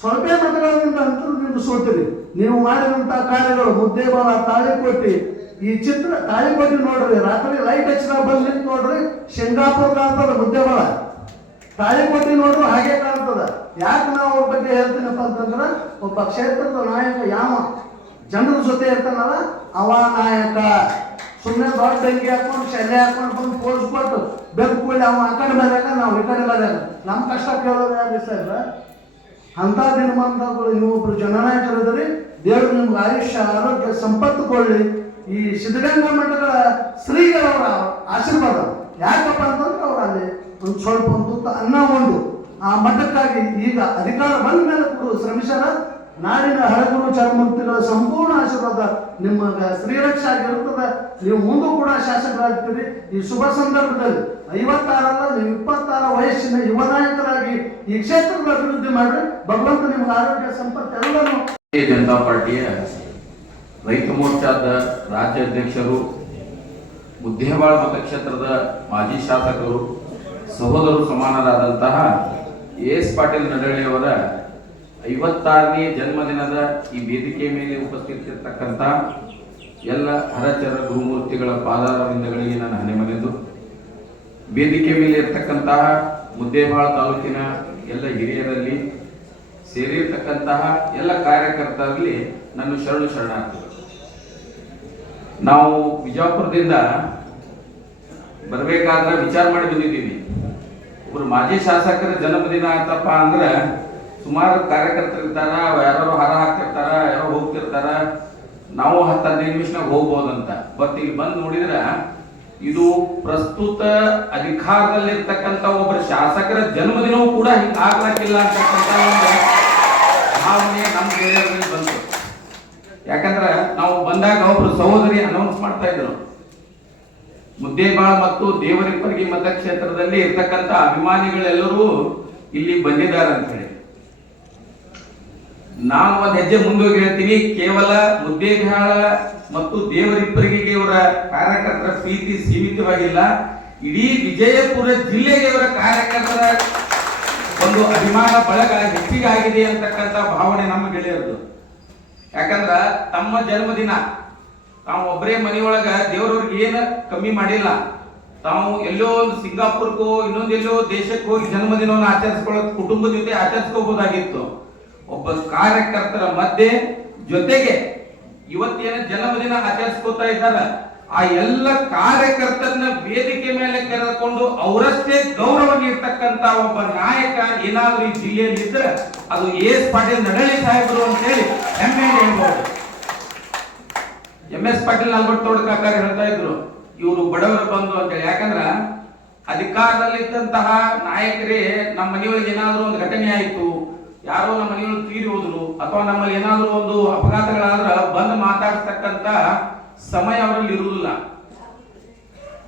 ಸ್ವಲ್ಪ ಮತಗಳಿಂದ ಅಂತೂ ನೀವು ಸೋತಿರಿ. ನೀವು ಮಾಡಿದಂಥ ಕಾರ್ಯಗಳು ಮುದ್ದೇಬಾಳ, ತಾಳಿಕೋಟಿ, ಈ ಚಿತ್ರ ತಾಳಿಕೋಟಿ ನೋಡ್ರಿ, ರಾತ್ರಿ ಲೈಟ್ ಹಚ್ಚಿದ ಬಂದು ನಿಂತು ನೋಡ್ರಿ, ಶೇಂಗಾಪುರ ಕಾಣ್ತದ ಮುದ್ದೇಬಾಳ. ತಾಳಿಕೋಟಿ ನೋಡ್ರು ಹಾಗೆ ಕಾಣ್ತದ. ಯಾಕೆ ನಾವು ಅವ್ರ ಬಗ್ಗೆ ಹೇಳ್ತೀನಪ್ಪ ಅಂತಂದ್ರೆ, ಒಬ್ಬ ಕ್ಷೇತ್ರದ ನಾಯಕ ಯಾವ ಜನರ ಜೊತೆ ಇರ್ತಾನಲ್ಲ ಅವ ನಾಯಕ. ಸುಮ್ಮನೆ ದೊಡ್ಡ ಅಂಗಿ ಹಾಕೊಂಡು ಶಲ್ಯ ಹಾಕೊಂಡು ಬಂದು ಪೋಸ್ ಕೊಟ್ಟು ಬೆಕ್ಕು ಕೂಡಿ ಅವ ಆ ಕಡೆ ಬರಾಗ ನಾವು ಈ ಕಡೆ ಬರಾಗ ನಮ್ಮ ಕಷ್ಟ ಕೇಳೋರು ಯಾರು ಸರ್? ಅಂಥ ದಿನಮಾನಗಳು ನೀವೊಬ್ರು ಜನನಾಯಕರಿದ್ರಿ. ದೇವರು ನಿಮ್ಗೆ ಆಯುಷ್ಯ, ಆರೋಗ್ಯ, ಸಂಪತ್ತು ಕೊಡಲಿ. ಈ ಸಿದ್ಧಗಂಗಾ ಮಠಗಳ ಶ್ರೀಗಳವರ ಆಶೀರ್ವಾದ. ಯಾಕಪ್ಪ ಅಂತಂದ್ರೆ ಅವ್ರು ಅಲ್ಲಿ ಒಂದು ಸ್ವಲ್ಪ ಒಂದು ತುತ್ತ ಅನ್ನ ಉಂಡು ಆ ಮಠಕ್ಕಾಗಿ ಈಗ ಅಧಿಕಾರ ಬಂದ ಮೇಲೆ ಕೂಡ ಶ್ರಮಿಸರ. ನಾಡಿನ ಹಳಗುರು ಚರಮೂರ್ತಿಗಳ ಸಂಪೂರ್ಣ ಆಶೀರ್ವಾದ ನಿಮಗೆ ಶ್ರೀರಕ್ಷೆ ಆಗಿರುತ್ತದೆ. ನೀವು ಮುಂದೂ ಕೂಡ ಶಾಸಕರಾಗ್ತೀರಿ. ಈ ಶುಭ ಸಂದರ್ಭದಲ್ಲಿ 56 ಅಲ್ಲ, ನೀವು 26 ವಯಸ್ಸಿನ ಯುವ ನಾಯಕರಾಗಿ ಈ ಕ್ಷೇತ್ರದ ಅಭಿವೃದ್ಧಿ ಮಾಡ್ರಿ. ಭಗವಂತ ನಿಮ್ಗೆ ಆರೋಗ್ಯ, ಸಂಪತ್ತು ಎಲ್ಲನೂ. ಭಾರತೀಯ ಜನತಾ ಪಾರ್ಟಿಯ ರೈತ ಮೋರ್ಚಾದ ರಾಜ್ಯ ಅಧ್ಯಕ್ಷರು, ಮುದ್ದೇಬಾಳ ಮತಕ್ಷೇತ್ರದ ಮಾಜಿ ಶಾಸಕರು, ಸಹೋದರರು ಸಮಾನರಾದಂತಹ ಎಸ್ ಪಾಟೀಲ್ ನಡಳ್ಳಿಯವರ 56ನೇ ಜನ್ಮದಿನದ ಈ ವೇದಿಕೆ ಮೇಲೆ ಉಪಸ್ಥಿತಿರ್ತಕ್ಕಂಥ ಎಲ್ಲ ಹರಚರ ಗುರುಮೂರ್ತಿಗಳ ಪಾದಾರವಿಂದಗಳಿಗೆ ನಾನು ಹಣೆಮನೆದು, ವೇದಿಕೆ ಮೇಲೆ ಇರ್ತಕ್ಕಂತಹ ಮುದ್ದೇಬಾಳ ತಾಲೂಕಿನ ಎಲ್ಲ ಹಿರಿಯರಲ್ಲಿ ಸೇರಿರ್ತಕ್ಕಂತಹ ಎಲ್ಲ ಕಾರ್ಯಕರ್ತರಲ್ಲಿ ನನ್ನ ಶರಣಾರ್ಥಿಗಳು. ನಾವು ವಿಜಯಪುರದಿಂದ ಬರಬೇಕಾದ್ರೆ ವಿಚಾರ ಮಾಡಿ ಬಂದಿದ್ದೀವಿ. ಒಬ್ರು ಮಾಜಿ ಶಾಸಕರ ಜನ್ಮದಿನ ಆಯ್ತಪ್ಪ ಅಂದ್ರೆ ಸುಮಾರು ಕಾರ್ಯಕರ್ತರಿರ್ತಾರ, ಯಾರು ಹಾರ ಹಾಕ್ತಿರ್ತಾರ, ಯಾರೋ ಹೋಗ್ತಿರ್ತಾರ, ನಾವು 10-15 ನಿಮಿಷನಾಗ ಹೋಗ್ಬೋದಂತ. ಬಟ್ ಇಲ್ಲಿ ಬಂದು ನೋಡಿದ್ರ ಇದು ಪ್ರಸ್ತುತ ಅಧಿಕಾರದಲ್ಲಿರ್ತಕ್ಕಂಥ ಒಬ್ಬರ ಶಾಸಕರ ಜನ್ಮದಿನವೂ ಕೂಡ ಹಿಂಗೆ ಆಗ್ಲಾಕಿಲ್ಲ ಅಂತಕ್ಕಂಥ ಒಂದು ಭಾವನೆ ನಮ್ಮ ಗೆಳೆಯರಲ್ಲಿ ಬಂತು. ಯಾಕಂದ್ರೆ ನಾವು ಬಂದಾಗ ಒಬ್ರು ಸಹೋದರಿ ಅನೌನ್ಸ್ ಮಾಡ್ತಾ ಇದ್ರು, ಮುದ್ದೇಬಾಳ ಮತ್ತು ದೇವರಿಪ್ಪರ್ಗಿ ಮತಕ್ಷೇತ್ರದಲ್ಲಿ ಇರ್ತಕ್ಕಂಥ ಅಭಿಮಾನಿಗಳೆಲ್ಲರೂ ಇಲ್ಲಿ ಬಂದಿದ್ದಾರೆ ಅಂತ ಹೇಳಿ. ನಾನು ಒಂದು ಹೆಜ್ಜೆ ಮುಂದೋಗಿ ಹೇಳ್ತೀನಿ, ಕೇವಲ ಮುದ್ದೇಬಾಳ ಮತ್ತು ದೇವರಿಪ್ಪರಿಗೆ ಇವರ ಕಾರ್ಯಕರ್ತರ ಪ್ರೀತಿ ಸೀಮಿತವಾಗಿಲ್ಲ, ಇಡೀ ವಿಜಯಪುರ ಜಿಲ್ಲೆಗೆ ಇವರ ಕಾರ್ಯಕರ್ತರ ಒಂದು ಅಭಿಮಾನ ಬಳಗ ಹೆಚ್ಚಿಗಾಗಿದೆ ಅಂತಕ್ಕಂಥ ಭಾವನೆ ನಮ್ಮ ಗೆಳೆಯರದು. ಯಾಕಂದ್ರ ತಮ್ಮ ಜನ್ಮದಿನ ತಾವು ಒಬ್ಬರೇ ಮನೆಯೊಳಗ ದೇವರವ್ರಿಗೆ ಏನು ಕಮ್ಮಿ ಮಾಡಿಲ್ಲ. ತಾವು ಎಲ್ಲೋ ಒಂದು ಸಿಂಗಾಪುರ್ಕೋ ಇನ್ನೊಂದೆಲ್ಲೋ ದೇಶಕ್ಕೆ ಹೋಗಿ ಜನ್ಮದಿನವನ್ನು ಆಚರಿಸ್ಕೊಳ್ಳೋದು ಕುಟುಂಬದ ಜೊತೆ ಆಚರಿಸ್ಕೋಬಹುದಾಗಿತ್ತು. ಒಬ್ಬ ಕಾರ್ಯಕರ್ತರ ಮಧ್ಯೆ ಜೊತೆಗೆ ಇವತ್ತೇನ ಜನ್ಮದಿನ ಆಚರಿಸ್ಕೋತಾ ಇದ್ದಾರ ಆ ಎಲ್ಲ ಕಾರ್ಯಕರ್ತರನ್ನ ವೇದಿಕೆ ಮೇಲೆ ಕರೆದುಕೊಂಡು ಅವರಷ್ಟೇ ಗೌರವ ನೀಡ್ತಕ್ಕಂತ ಒಬ್ಬ ನಾಯಕ ಏನಾದ್ರೂ ಈ ಜಿಲ್ಲೆಯಲ್ಲಿ ಇದ್ರೆ ಅದು ಎಸ್ ಪಾಟೀಲ್ ನಡಳ್ಳಿ ಸಾಹೇಬರು ಅಂತ ಹೇಳಿ ಹೆಮ್ಮೆ ಹೇಳ್ಬೋದು. MS ಪಾಟೀಲ್ ನಲ್ವತ್ತೋಡ್ ಕಾಕಾರ ಹೇಳ್ತಾ ಇದ್ರು, ಇವರು ಬಡವರು ಬಂದು ಅಂತ ಹೇಳಿ. ಯಾಕಂದ್ರ ಅಧಿಕಾರದಲ್ಲಿದ್ದಂತಹ ನಾಯಕರೇ ನಮ್ಮ ಮನೆಯೊಳಗೆ ಏನಾದ್ರೂ ಒಂದು ಘಟನೆ ಆಯ್ತು, ಯಾರೋ ನಮ್ಮ ಮನೆಯೊಳಗೆ ತೀರಿ ಹೋದ್ರು, ಅಥವಾ ನಮ್ಮಲ್ಲಿ ಏನಾದ್ರೂ ಒಂದು ಅಪಘಾತಗಳಾದ್ರ ಬಂದು ಮಾತಾಡ್ತಕ್ಕಂತ ಸಮಯ ಅವರಲ್ಲಿ ಇರುವುದಿಲ್ಲ.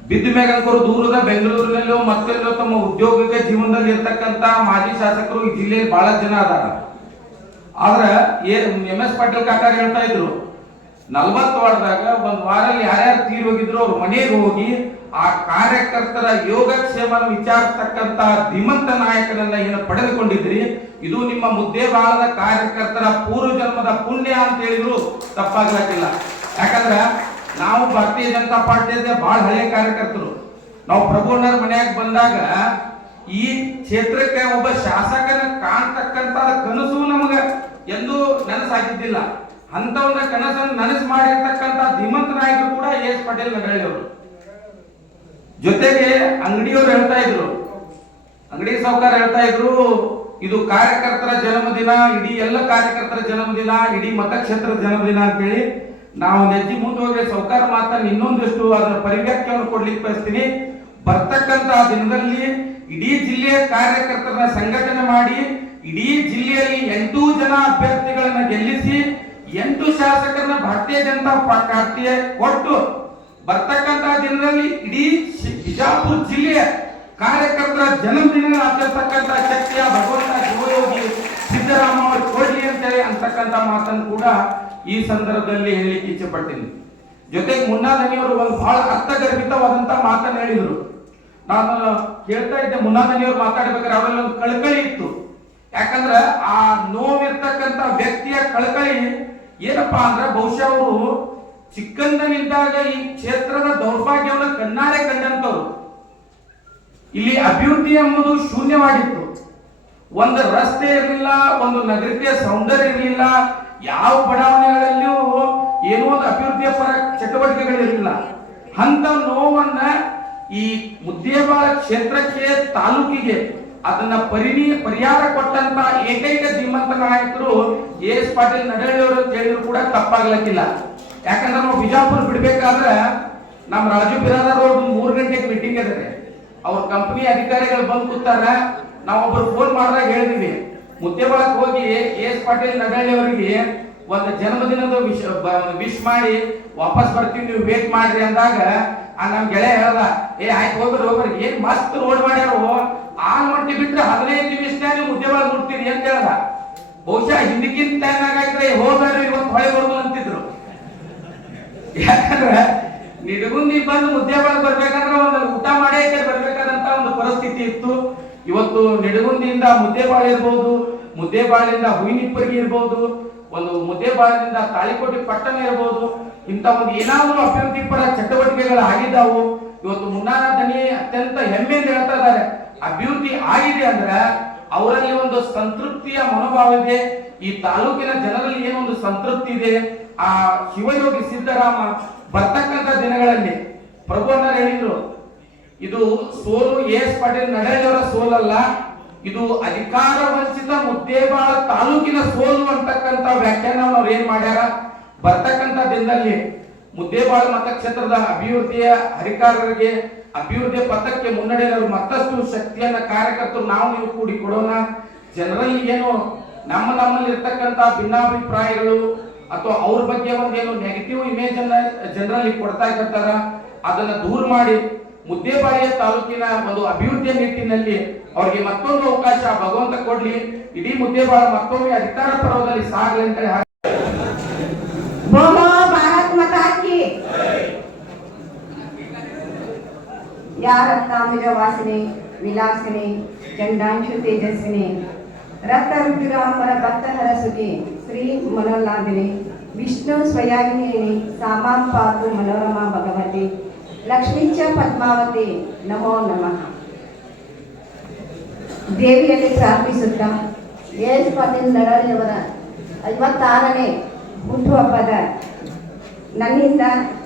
ಬಿದ್ದ ಮೇಗಂಕರು ದೂರದ ಬೆಂಗಳೂರಿನಲ್ಲೋ ಮತ್ತೆಲ್ಲೋ ತಮ್ಮ ಉದ್ಯೋಗಿಕ ಜೀವನದಲ್ಲಿ ಇರ್ತಕ್ಕಂತ ಮಾಜಿ ಶಾಸಕರು ಈ ಜಿಲ್ಲೆಯಲ್ಲಿ ಬಹಳ ಜನ ಅದಾರ. ಆದ್ರೆ MS ಪಾಟೀಲ್ ಕಾಕಾರ ಹೇಳ್ತಾ ಇದ್ರು, 40 ವಾರ್ಡ್ದಾಗ ಒಂದ್ ವಾರಲ್ಲಿ ಯಾರ್ಯಾರು ತೀರಿ ಹೋಗಿದ್ರು ಅವ್ರ ಮನೆಗೆ ಹೋಗಿ ಆ ಕಾರ್ಯಕರ್ತರ ಯೋಗಕ್ಷೇಮನ ವಿಚಾರಿಸ್ತಕ್ಕಂತ ಧೀಮಂತ ನಾಯಕರನ್ನ ಏನು ಪಡೆದುಕೊಂಡಿದ್ರಿ, ಇದು ನಿಮ್ಮ ಮುದ್ದೇಬಾಳದ ಕಾರ್ಯಕರ್ತರ ಪೂರ್ವ ಜನ್ಮದ ಪುಣ್ಯ ಅಂತ ಹೇಳಿದ್ರು ತಪ್ಪಾಗ್ಲಿಕ್ಕಿಲ್ಲ. ಯಾಕಂದ್ರ ನಾವು ಭಾರತೀಯ ಜನತಾ ಪಾರ್ಟಿಯ ಬಹಳ ಹಳೆಯ ಕಾರ್ಯಕರ್ತರು. ನಾವು ಪ್ರಭುಣ್ಣರ ಮನೆಯಾಗ ಬಂದಾಗ ಈ ಕ್ಷೇತ್ರಕ್ಕೆ ಒಬ್ಬ ಶಾಸಕನ ಕಾಣ್ತಕ್ಕಂತ ಕನಸು ನಮಗ ಎಂದೂ ನನಸಾಗಿದ್ದಿಲ್ಲ. ಅಂತ ಒಂದು ಕನಸನ್ನು ನನಸು ಮಾಡಿರ್ತಕ್ಕಂತ ಧೀಮಂತ ನಾಯಕರು ಕೂಡ ಎಸ್ ಪಾಟೀಲ್ ನಡಳ್ಳಿ ಅವರು. ಜೊತೆಗೆ ಅಂಗಡಿಯವರು ಹೇಳ್ತಾ ಇದ್ರು, ಅಂಗಡಿ ಸಾಹುಕಾರ ಹೇಳ್ತಾ ಇದ್ರು, ಇದು ಕಾರ್ಯಕರ್ತರ ಜನ್ಮದಿನ, ಇಡೀ ಎಲ್ಲ ಕಾರ್ಯಕರ್ತರ ಜನ್ಮದಿನ, ಇಡೀ ಮತಕ್ಷೇತ್ರದ ಜನ್ಮದಿನ ಅಂತೇಳಿ. ನಾವು ನೆಜ್ಜಿ ಮುಂದೆ ಹೋಗಿ ಸೌಕಾರ ಮಾತನ್ನು ಇನ್ನೊಂದಿಷ್ಟು ಅದರ ಪರಿವ್ಯಾಖ್ಯೆಯನ್ನು ಕೊಡ್ಲಿಕ್ಕೆ ಬಯಸ್ತೀನಿ. ಬರ್ತಕ್ಕಂತ ದಿನದಲ್ಲಿ ಇಡೀ ಜಿಲ್ಲೆಯ ಕಾರ್ಯಕರ್ತರನ್ನ ಸಂಘಟನೆ ಮಾಡಿ ಇಡೀ ಜಿಲ್ಲೆಯಲ್ಲಿ 8 ಜನ ಅಭ್ಯರ್ಥಿಗಳನ್ನ ಗೆಲ್ಲಿಸಿ 8 ಶಾಸಕರನ್ನ ಭಾರತೀಯ ಜನತಾ ಪಾರ್ಟಿಗೆ ಕೊಟ್ಟು ಬರ್ತಕ್ಕಂತ ದಿನದಲ್ಲಿ ಇಡೀ ಬಿಜಾಪುರ ಜಿಲ್ಲೆಯ ಕಾರ್ಯಕರ್ತರ ಜನ್ಮದಿನ ಆಚರಿಸತಕ್ಕಂತ ಶಕ್ತಿಯ ಭಗವಂತ ಶಿವಯೋಗಿ ಸಿದ್ದರಾಮ ಅವರು ಕೊಡ್ಲಿ ಅಂತೇಳಿ ಅಂತಕ್ಕಂತ ಮಾತನ್ನು ಕೂಡ ಈ ಸಂದರ್ಭದಲ್ಲಿ ಹೇಳಲಿಕ್ಕೆ ಇಚ್ಛೆ ಪಡ್ತೀನಿ. ಜೊತೆಗೆ ಮುನ್ನಾದನಿಯವರು ಒಂದು ಬಹಳ ಅರ್ಥಗರ್ಭಿತವಾದಂತ ಮಾತನ್ನು ಹೇಳಿದ್ರು. ನಾನು ಕೇಳ್ತಾ ಇದ್ದೆ, ಮುನ್ನಾದನಿಯವರು ಮಾತಾಡ್ಬೇಕಾದ್ರೆ ಅವರಲ್ಲಿ ಒಂದು ಕಳಕಳಿ ಇತ್ತು. ಯಾಕಂದ್ರೆ ಆ ನೋವಿರ್ತಕ್ಕಂತ ವ್ಯಕ್ತಿಯ ಕಳಕಳಿ ಏನಪ್ಪಾ ಅಂದ್ರೆ ಬಹುಶಃ ಅವರು ಚಿಕ್ಕಂದನಿದ್ದಾಗ ಈ ಕ್ಷೇತ್ರದ ದೌರ್ಭಾಗ್ಯವನ್ನು ಕಣ್ಣಾರೆ ಕಂಡಂತವ್ರು. ಇಲ್ಲಿ ಅಭಿವೃದ್ಧಿ ಎಂಬುದು ಶೂನ್ಯವಾಗಿತ್ತು. ಒಂದು ರಸ್ತೆ ಇರಲಿಲ್ಲ, ಒಂದು ನಗರೀಯ ಸೌಂದರ್ಯ ಇರಲಿಲ್ಲ, ಯಾವ ಬಡಾವಣೆಗಳಲ್ಲಿಯೂ ಏನೋ ಒಂದು ಅಭಿವೃದ್ಧಿಯ ಪರ ಚಟುವಟಿಕೆಗಳಿರಲಿಲ್ಲ. ಅಂತ ನೋವನ್ನ ಈ ಮುದ್ದೇಬಾಳ ಕ್ಷೇತ್ರಕ್ಕೆ ತಾಲೂಕಿಗೆ ಅದನ್ನ ಪರಿಹಾರ ಕೊಟ್ಟಂತ ಏಕೈಕ ಧೀಮಂತ ನಾಯಕರು ಎಸ್ ಪಾಟೀಲ್ ನಡಹಳ್ಳಿ ಅವರು ಅಂತ ಹೇಳಿದ್ರು ಕೂಡ ತಪ್ಪಾಗ್ಲಕ್ಕಿಲ್ಲ. ಯಾಕಂದ್ರೆ ನಾವು ಬಿಜಾಪುರ ಬಿಡ್ಬೇಕಾದ್ರೆ ನಮ್ಮ ರಾಜು ಬಿರಾದರ್ ಅವ್ರದ್ದು 3 ಗಂಟೆಗೆ ಮೀಟಿಂಗ್ ಇದೆ. ಅವ್ರ ಕಂಪನಿ ಅಧಿಕಾರಿಗಳು ಬಂದು ಕೂತಾರ. ನಾವೊಬ್ರು ಫೋನ್ ಮಾಡಿದಾಗ ಹೇಳಿದ್ವಿ, ಮುದ್ದೇಬಾಳಕ್ಕೆ ಹೋಗಿ ಎಸ್ ಪಾಟೀಲ್ ನಡಹಳ್ಳಿ ಅವರಿಗೆ ಒಂದು ಜನ್ಮದಿನದ ವಿಶ್ ಮಾಡಿ ವಾಪಸ್ ಬರ್ತೀವಿ, ನೀವು ವೇಟ್ ಮಾಡ್ರಿ ಅಂದಾಗ ನಮ್ ಗೆಳೆಯ ಹೇಳ್ದ, ಆಯ್ತು ಹೋಗ್ರಿ ಏನ್ ಮಸ್ತ್ ರೋಡ್ ಮಾಡ್ಯಾರು, ಆನ್ ಮಟ್ಟಿ ಬಿಟ್ರೆ 15 ನಿಮಿಷ ನೀವು ಮುದ್ದೇಬಾಳ ಮುಟ್ತೀರಿ ಅಂತ ಹೇಳ್ದ. ಬಹುಶಃ ಹಿಂದಕ್ಕಿಂತ ಏನಾಗಿದ್ರೆ ಹೋಗ್ಬೇಡ್ರಿ ಇವತ್ತು ಹೊಳೆ ಬರುದು ಅಂತಿದ್ರು. ಯಾಕಂದ್ರೆ ನಿಡಗುಂದಿ ಬಂದು ಮುದ್ದೇಬಾಳ ಬರ್ಬೇಕಂದ್ರೆ ಒಂದು ಊಟ ಮಾಡೇ ಬರ್ಬೇಕಾದಂತ ಒಂದು ಪರಿಸ್ಥಿತಿ ಇತ್ತು. ಇವತ್ತು ನಿಡಗುಂದಿಯಿಂದ ಮುದ್ದೇಬಾಳ ಇರ್ಬೋದು, ಮುದ್ದೇಬಾಳಿಂದ ಹುಯಿನಿಪ್ಪರಿಗೆ ಇರ್ಬೋದು, ಒಂದು ಮುದ್ದೇಬಾಳದಿಂದ ತಾಳಿಕೋಟೆ ಪಟ್ಟಣ ಇರ್ಬೋದು, ಇಂಥ ಒಂದು ಏನಾದರೂ ಅಭಿವೃದ್ಧಿ ಪರ ಚಟುವಟಿಕೆಗಳು ಆಗಿದ್ದಾವು. ಇವತ್ತು ಮುನ್ನಾರ ದನಿ ಅತ್ಯಂತ ಹೆಮ್ಮೆಯಿಂದ ಹೇಳ್ತಾ ಇದ್ದಾರೆ, ಅಭಿವೃದ್ಧಿ ಆಗಿದೆ ಅಂದ್ರೆ ಅವರಲ್ಲಿ ಒಂದು ಸಂತೃಪ್ತಿಯ ಮನೋಭಾವ ಇದೆ. ಈ ತಾಲೂಕಿನ ಜನರಲ್ಲಿ ಏನೊಂದು ಸಂತೃಪ್ತಿ ಇದೆ. ಆ ಶಿವಯೋಗಿ ಸಿದ್ದರಾಮ ಬರ್ತಕ್ಕಂಥ ದಿನಗಳಲ್ಲಿ ಪ್ರಭು ಅಣ್ಣ ಹೇಳಿದ್ರು, ಇದು ಸೋಲು ಎಸ್ ಪಾಟೀಲ್ ನಡಹಳ್ಳಿ ಅವರ ಸೋಲಲ್ಲ, ಇದು ಅಧಿಕಾರ ವಂಚಿತ ಮುದ್ದೇಬಾಳ ತಾಲೂಕಿನ ಸೋಲು ಅಂತಕ್ಕಂಥ ವ್ಯಾಖ್ಯಾನವನ್ನು ಅವ್ರು ಏನ್ ಮಾಡ್ಯಾರ. ಬರ್ತಕ್ಕಂಥ ದಿನದಲ್ಲಿ ಮುದ್ದೇಬಾಳ ಮತಕ್ಷೇತ್ರದ ಅಭಿವೃದ್ಧಿಯ ಅಧಿಕಾರರಿಗೆ ಅಭಿವೃದ್ಧಿಯ ಪಥಕ್ಕೆ ಮುನ್ನಡೆಯಲು ಮತ್ತಷ್ಟು ಶಕ್ತಿಯನ್ನ ಕಾರ್ಯಕರ್ತರು ನಾವು ನೀವು ಕೂಡಿ ಕೊಡೋಣ. ಜನರಲ್ಲಿ ಏನು ನಮ್ಮಲ್ಲಿ ಇರ್ತಕ್ಕಂಥ ಭಿನ್ನಾಭಿಪ್ರಾಯಗಳು ಅಥವಾ ಅವ್ರ ಬಗ್ಗೆ ಒಂದೇನು ನೆಗೆಟಿವ್ ಇಮೇಜ್ ಅನ್ನ ಜನರಲ್ಲಿ ಕೊಡ್ತಾ ಇರ್ತಾರ, ಅದನ್ನ ದೂರ ಮಾಡಿ ಮುದ್ದೇಬಾಳಿಯ ತಾಲೂಕಿನ ಒಂದು ಅಭಿವೃದ್ಧಿಯ ನಿಟ್ಟಿನಲ್ಲಿ ಅವ್ರಿಗೆ ಮತ್ತೊಂದು ಅವಕಾಶ ಭಗವಂತ ಕೊಡ್ಲಿ. ಇಡೀ ಮುದ್ದೇಬಾಳ ಮತ್ತೊಮ್ಮೆ ಅಧಿಕಾರ ಪರ್ವದಲ್ಲಿ ಸಾಗಲಿ ಅಂತ ಹೇಳಿ बोलो भारत माता की। या रत्नांबुज वासिनी विलासिनी चंडांशु तेजस्विनी रक्त रुद्रांबर भक्तहर सुखी श्री मनोल्लादिनी विष्णु स्वयागिनी सामां पातु मनोरमा भगवती लक्ष्मीच पद्मावती नमो नमः. ದೇವಿಯಲ್ಲಿ ಪ್ರಾರ್ಥಿಸುತ್ತಾ ಎಸ್ ಪಾಟೀಲ್ ನಡಹಳ್ಳಿಯವರ 56ನೇ ಹುಟ್ಟುಹಬ್ಬದ ನನ್ನಿಂದ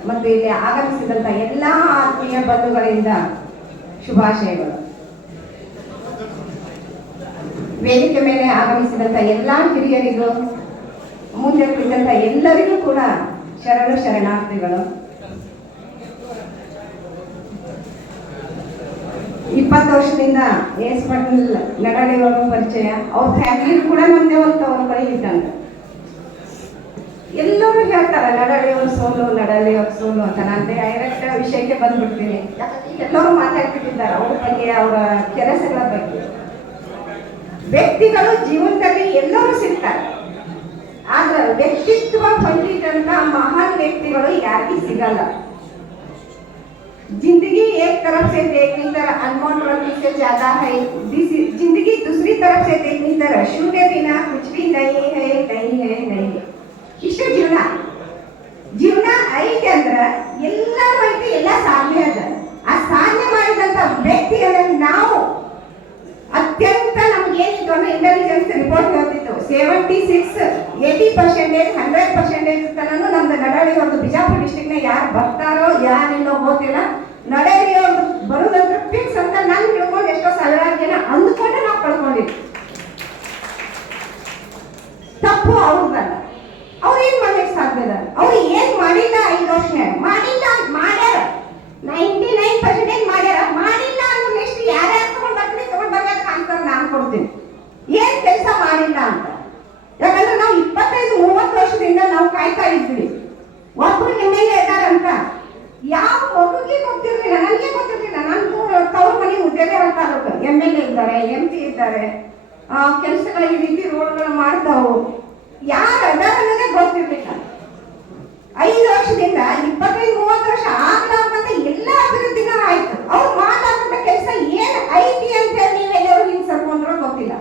ಮತ್ತು ಇಲ್ಲಿ ಆಗಮಿಸಿದಂಥ ಎಲ್ಲ ಆತ್ಮೀಯ ಬಂಧುಗಳಿಂದ ಶುಭಾಶಯಗಳು. ವೇದಿಕೆ ಮೇಲೆ ಆಗಮಿಸಿದಂಥ ಎಲ್ಲ ಹಿರಿಯರಿಗೂ ಮುಂದೆ ಕುಳಿತಂಥ ಎಲ್ಲರಿಗೂ ಕೂಡ ಶರಣಾರ್ಥಿಗಳು. 20 ವರ್ಷದಿಂದ ಎಸ್ ಪಾಟೀಲ್ ನಡಹಳ್ಳಿ ಅವರ ಪರಿಚಯ, ಅವ್ರ ಫ್ಯಾಮಿಲಿ ಕೂಡ ನಮ್ಮದೇ ಒಂದು ಅವ್ರ ಕಡೆ ಇದ್ದಂತ. ಎಲ್ಲರೂ ಹೇಳ್ತಾರೆ ನಡಹಳ್ಳಿ ಅವ್ರ ಸೋಲು ಅಂತ. ನಾನು ಡೈರೆಕ್ಟ್ ವಿಷಯಕ್ಕೆ ಬಂದ್ಬಿಡ್ತೀನಿ. ಎಲ್ಲರೂ ಮಾತಾಡ್ತಿದ್ದಾರೆ ಅವ್ರ ಬಗ್ಗೆ, ಅವರ ಕೆಲಸಗಳ ಬಗ್ಗೆ. ವ್ಯಕ್ತಿಗಳು ಜೀವನದಲ್ಲಿ ಎಲ್ಲರೂ ಸಿಗ್ತಾರೆ, ಆದ್ರೆ ವ್ಯಕ್ತಿತ್ವ ಹೊಂದಿದಂತ ಮಹಾನ್ ವ್ಯಕ್ತಿಗಳು ಯಾರಿಗೂ ಸಿಗಲ್ಲ. जिंदगी एक तरफ से देखने तर अनमोल रत्न से ज्यादा है, जिंदगी दूसरी तरफ से देखने तर शून्य बिना कुछ भी नहीं है, नहीं है, नहीं है. ಇಷ್ಟು ಜೀವನ ಐತೆ ಅಂದ್ರೆ ಎಲ್ಲರೂ ಐತೆ, ಎಲ್ಲ ಸಾಧನೆ ಅದ. ಆ ಸಾಧನೆ ಮಾಡಿದಂತ ವ್ಯಕ್ತಿಗಳನ್ನು ನಾವು ಅತ್ಯಂತ ನಮ್ಗೇನಿತ್ತು ಅಂದ್ರೆ ಇಂಟೆಲಿಜೆನ್ಸ್ ರಿಪೋರ್ಟ್ ಹೇಳ್ತಿತ್ತು 76, 80%, 100% ತನೂ ನಮ್ದು ನಡಹಳ್ಳಿ ಅವ್ರದ್ದು ಬಿಜಾಪುರ ಡಿಸ್ಟ್ರಿಕ್ಟ್ ನ ಯಾರು ಬರ್ತಾರೋ ಯಾರಿಲ್ಲೋ ಗೊತ್ತಿಲ್ಲ. ನಡಹಳ್ಳಿ ಅವ್ರು ಬರೋದಂದ್ರೆ ಫಿಕ್ಸ್ ಅಂತ ನಾನು ತಿಳ್ಕೊಂಡು ಎಷ್ಟೋ ಸಾವಿರಾರು ಜನ ಅಂದ್ಕೊಂಡು ನಾವು ಕಳ್ಕೊಂಡಿದ್ವಿ. ತಪ್ಪು ಅವ್ರದಲ್ಲ. ಅವ್ರು ಏನ್ ಮಾಡ್ಲಿಕ್ಕೆ ಸಾಧ್ಯ? ಸಾಧ್ಯ? ಅವ್ರು ಏನ್ ಮಾಡಿಲ್ಲ 5 ವರ್ಷ ಮಾಡಿಲ್ಲ, ಮಾಡ್ಯಾರ 99% ಮಾಡ್ಯಾರ. ಮಾಡಿಲ್ಲ ಅನ್ನೋ ಲಿಸ್ಟ್ ಯಾರ್ಯಾರು ತಗೊಂಡ್ ಬರ್ಬೇಕು ಕಾಣ್ತಾರೆ, ನಾನು ಕೊಡ್ತೀನಿ ಏನ್ ಕೆಲಸ ಮಾಡಿಲ್ಲ ಅಂತ. ಯಾಕಂದ್ರೆ ನಾವು 25-30 ವರ್ಷದಿಂದ ನಾವು ಕಾಯ್ತಾ ಇದ್ವಿ ಒಬ್ರು MLA ಇದ್ದಾರಂತ. ಯಾವ ಮಗುಗೆ ಗೊತ್ತಿರ್ಲಿಲ್ಲ, ನನಗೆ ಗೊತ್ತಿರ್ಲಿಲ್ಲ. ನಾನು ತವ್ರ ಮನೆ ಮುದ್ದೇದೇವ ತಾಲೂಕು MLA ಇದ್ದಾರೆ, MP ಇದ್ದಾರೆ, ಕೆಲಸಗಳ ಈ ರೀತಿ ರೋಡ್ಗಳು ಮಾಡ್ತಾವು. ಯಾರು ಅದಾರ ಅನ್ನೋದೇ ಗೊತ್ತಿರ್ಲಿಲ್ಲ. 5 ವರ್ಷದಿಂದ 25-30 ವರ್ಷ ಆಗ್ಲಾರ್ದಂತ ಎಲ್ಲ ಅಭಿವೃದ್ಧಿಗಳು ಆಯ್ತು. ಅವ್ರು ಮಾತಾಡುವಂತ ಕೆಲಸ ಏನ್ ಐತಿ ಅಂತ ಹೇಳಿ ನೀವೆಲ್ಲರೂ ಹಿಂಗ್ ಸರ್ಕೊಂಡ್ರು ಗೊತ್ತಿಲ್ಲ.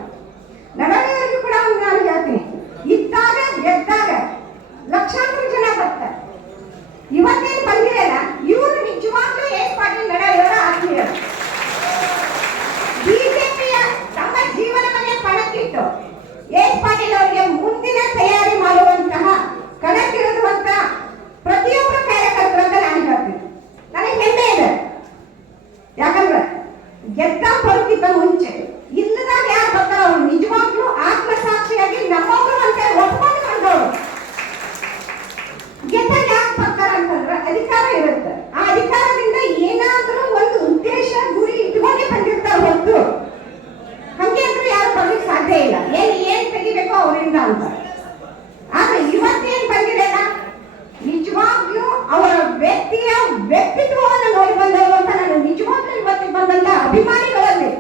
ನಗರವರೆಗೂ ಕೂಡ ನಾನು ಹೇಳ್ತೀನಿ, ಇದ್ದಾಗ ಗೆದ್ದಾಗ ಲಕ್ಷಾಂತರ ಜನ ಬರ್ತಾರೆ. ಇವತ್ತೇನು ಬಂದಿರಲ್ಲ, ಇವರು ನಿಜವಾಗ್ಲೂ ಎಸ್ ಪಾಟೀಲ್ ನಡವರ ಆತ್ಮೀಯರು. ಬಿಜೆಪಿಯ ತಮ್ಮ ಜೀವನವನ್ನೇ ಪಣಕ್ಕಿಟ್ಟು ಎಸ್ ಪಾಟೀಲ್ ಅವರಿಗೆ ಮುಂದಿನ ತಯಾರಿ ಮಾಡುವಂತಹ ಕಣಕ್ಕಿಳಿದುವಂತ ಪ್ರತಿಯೊಬ್ಬರ ಕಾರ್ಯಕರ್ತರು ಅಂತ ನಾನು ಹೇಳ್ತೀನಿ. ನನಗೆ ಹೆಮ್ಮೆ ಇದೆ. ಯಾಕಂದ್ರೆ ಗೆದ್ದ ಬರೋಕ್ಕಿಂತ ಮುಂಚೆ ಇಲ್ಲದಾಗ ಯಾರು ಬರ್ತಾರ ಅವ್ರು ನಿಜವಾಗ್ಲೂ ಆತ್ಮಸಾಕ್ಷಿಯಾಗಿ ನಮ್ಮೊಬ್ರು ಅಂತ ಒಪ್ಕೊಂಡು ಬಂದವರು. ಗೆದ್ದಾಗ ಯಾಕೆ ಬರ್ತಾರ ಅಂತಂದ್ರೆ ಅಧಿಕಾರ ಇರುತ್ತೆ. ಆ ಅಧಿಕಾರದಿಂದ ಏನಾದ್ರೂ ಒಂದು ಉದ್ದೇಶ ಗುರಿ ಇಟ್ಕೊಂಡೇ ಬಂದಿರ್ತಾರೆ ಹೊತ್ತು ಹಂಗೆ ಅಂದ್ರೆ ಯಾರು ಬರ್ಲಿಕ್ಕೆ ಸಾಧ್ಯ ಇಲ್ಲ. ಏನ್ ತೆಗಿಬೇಕೋ ಅವರಿಂದ ಅಂತ. ಆದ್ರೆ ಇವತ್ತೇನ್ ಬಂದಿರಲ್ಲ, ನಿಜವಾಗ್ಲೂ ಅವರ ವ್ಯಕ್ತಿತ್ವವನ್ನು ನೋಡಿ ಬಂದವರು ಅಂತ ನಾನು ನಿಜವಾಗ್ಲೂ ಇವತ್ತಿಗೆ ಬಂದಂತ ಅಭಿಮಾನಿಗಳಲ್ಲಿ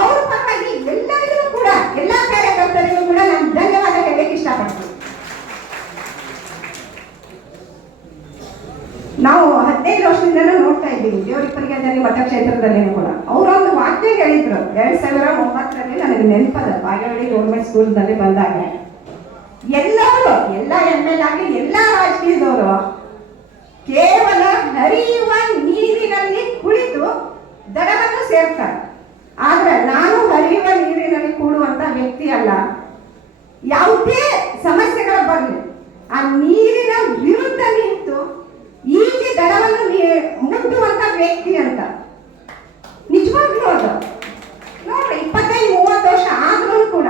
ಅವ್ರ ಪರವಾಗಿ ಎಲ್ಲರಿಗೂ ಕೂಡ, ಎಲ್ಲಾ ಕಾರ್ಯಕರ್ತರಿಗೂ ಕೂಡ ನಾನು ಧನ್ಯವಾದ ಹೇಳಕ್ಕೆ ಇಷ್ಟಪಡ್ತೀನಿ. ನಾವು 15 ವರ್ಷದಿಂದ ನೋಡ್ತಾ ಇದ್ದೀವಿ ದೇವರಿಪ್ಪರಿಗೆದಲ್ಲಿ ಮತಕ್ಷೇತ್ರದಲ್ಲಿ ಕೂಡ. ಅವರೊಂದು ವಾಕ್ಯ ಹೇಳಿದ್ರು 2009ರಲ್ಲಿ, ನನಗೆ ನೆನಪದ ಬಾಗೇವಾಡಿ ಗೌರ್ಮೆಂಟ್ ಸ್ಕೂಲ್ನಲ್ಲಿ ಬಂದಾಗ ಎಲ್ಲರೂ, ಎಲ್ಲ MLA ಆಗಿ ಎಲ್ಲ ರಾಜಕೀಯದವರು ಕೇವಲ ಹರಿಯುವ ನೀರಿನಲ್ಲಿ ಕುಳಿತು ದಡವನ್ನು ಸೇರ್ತಾರೆ. ಆದ್ರೆ ನಾನು ಹರಿಯುವ ನೀರಿನಲ್ಲಿ ಕೂಡುವಂತ ವ್ಯಕ್ತಿ ಅಲ್ಲ. ಯಾವುದೇ ಸಮಸ್ಯೆಗಳು ಬರಲಿ ಆ ನೀರಿನ ವಿರುದ್ಧ ನಿಂತು ಈಜಿ ದಡವನ್ನು ಮುಟ್ಟುವಂತ ವ್ಯಕ್ತಿ ಅಂತ. ನಿಜವಾಗ್ಲೂ ಅದು ನೋಡ್ರಿ, 25-30 ವರ್ಷ ಆದ್ರೂ ಕೂಡ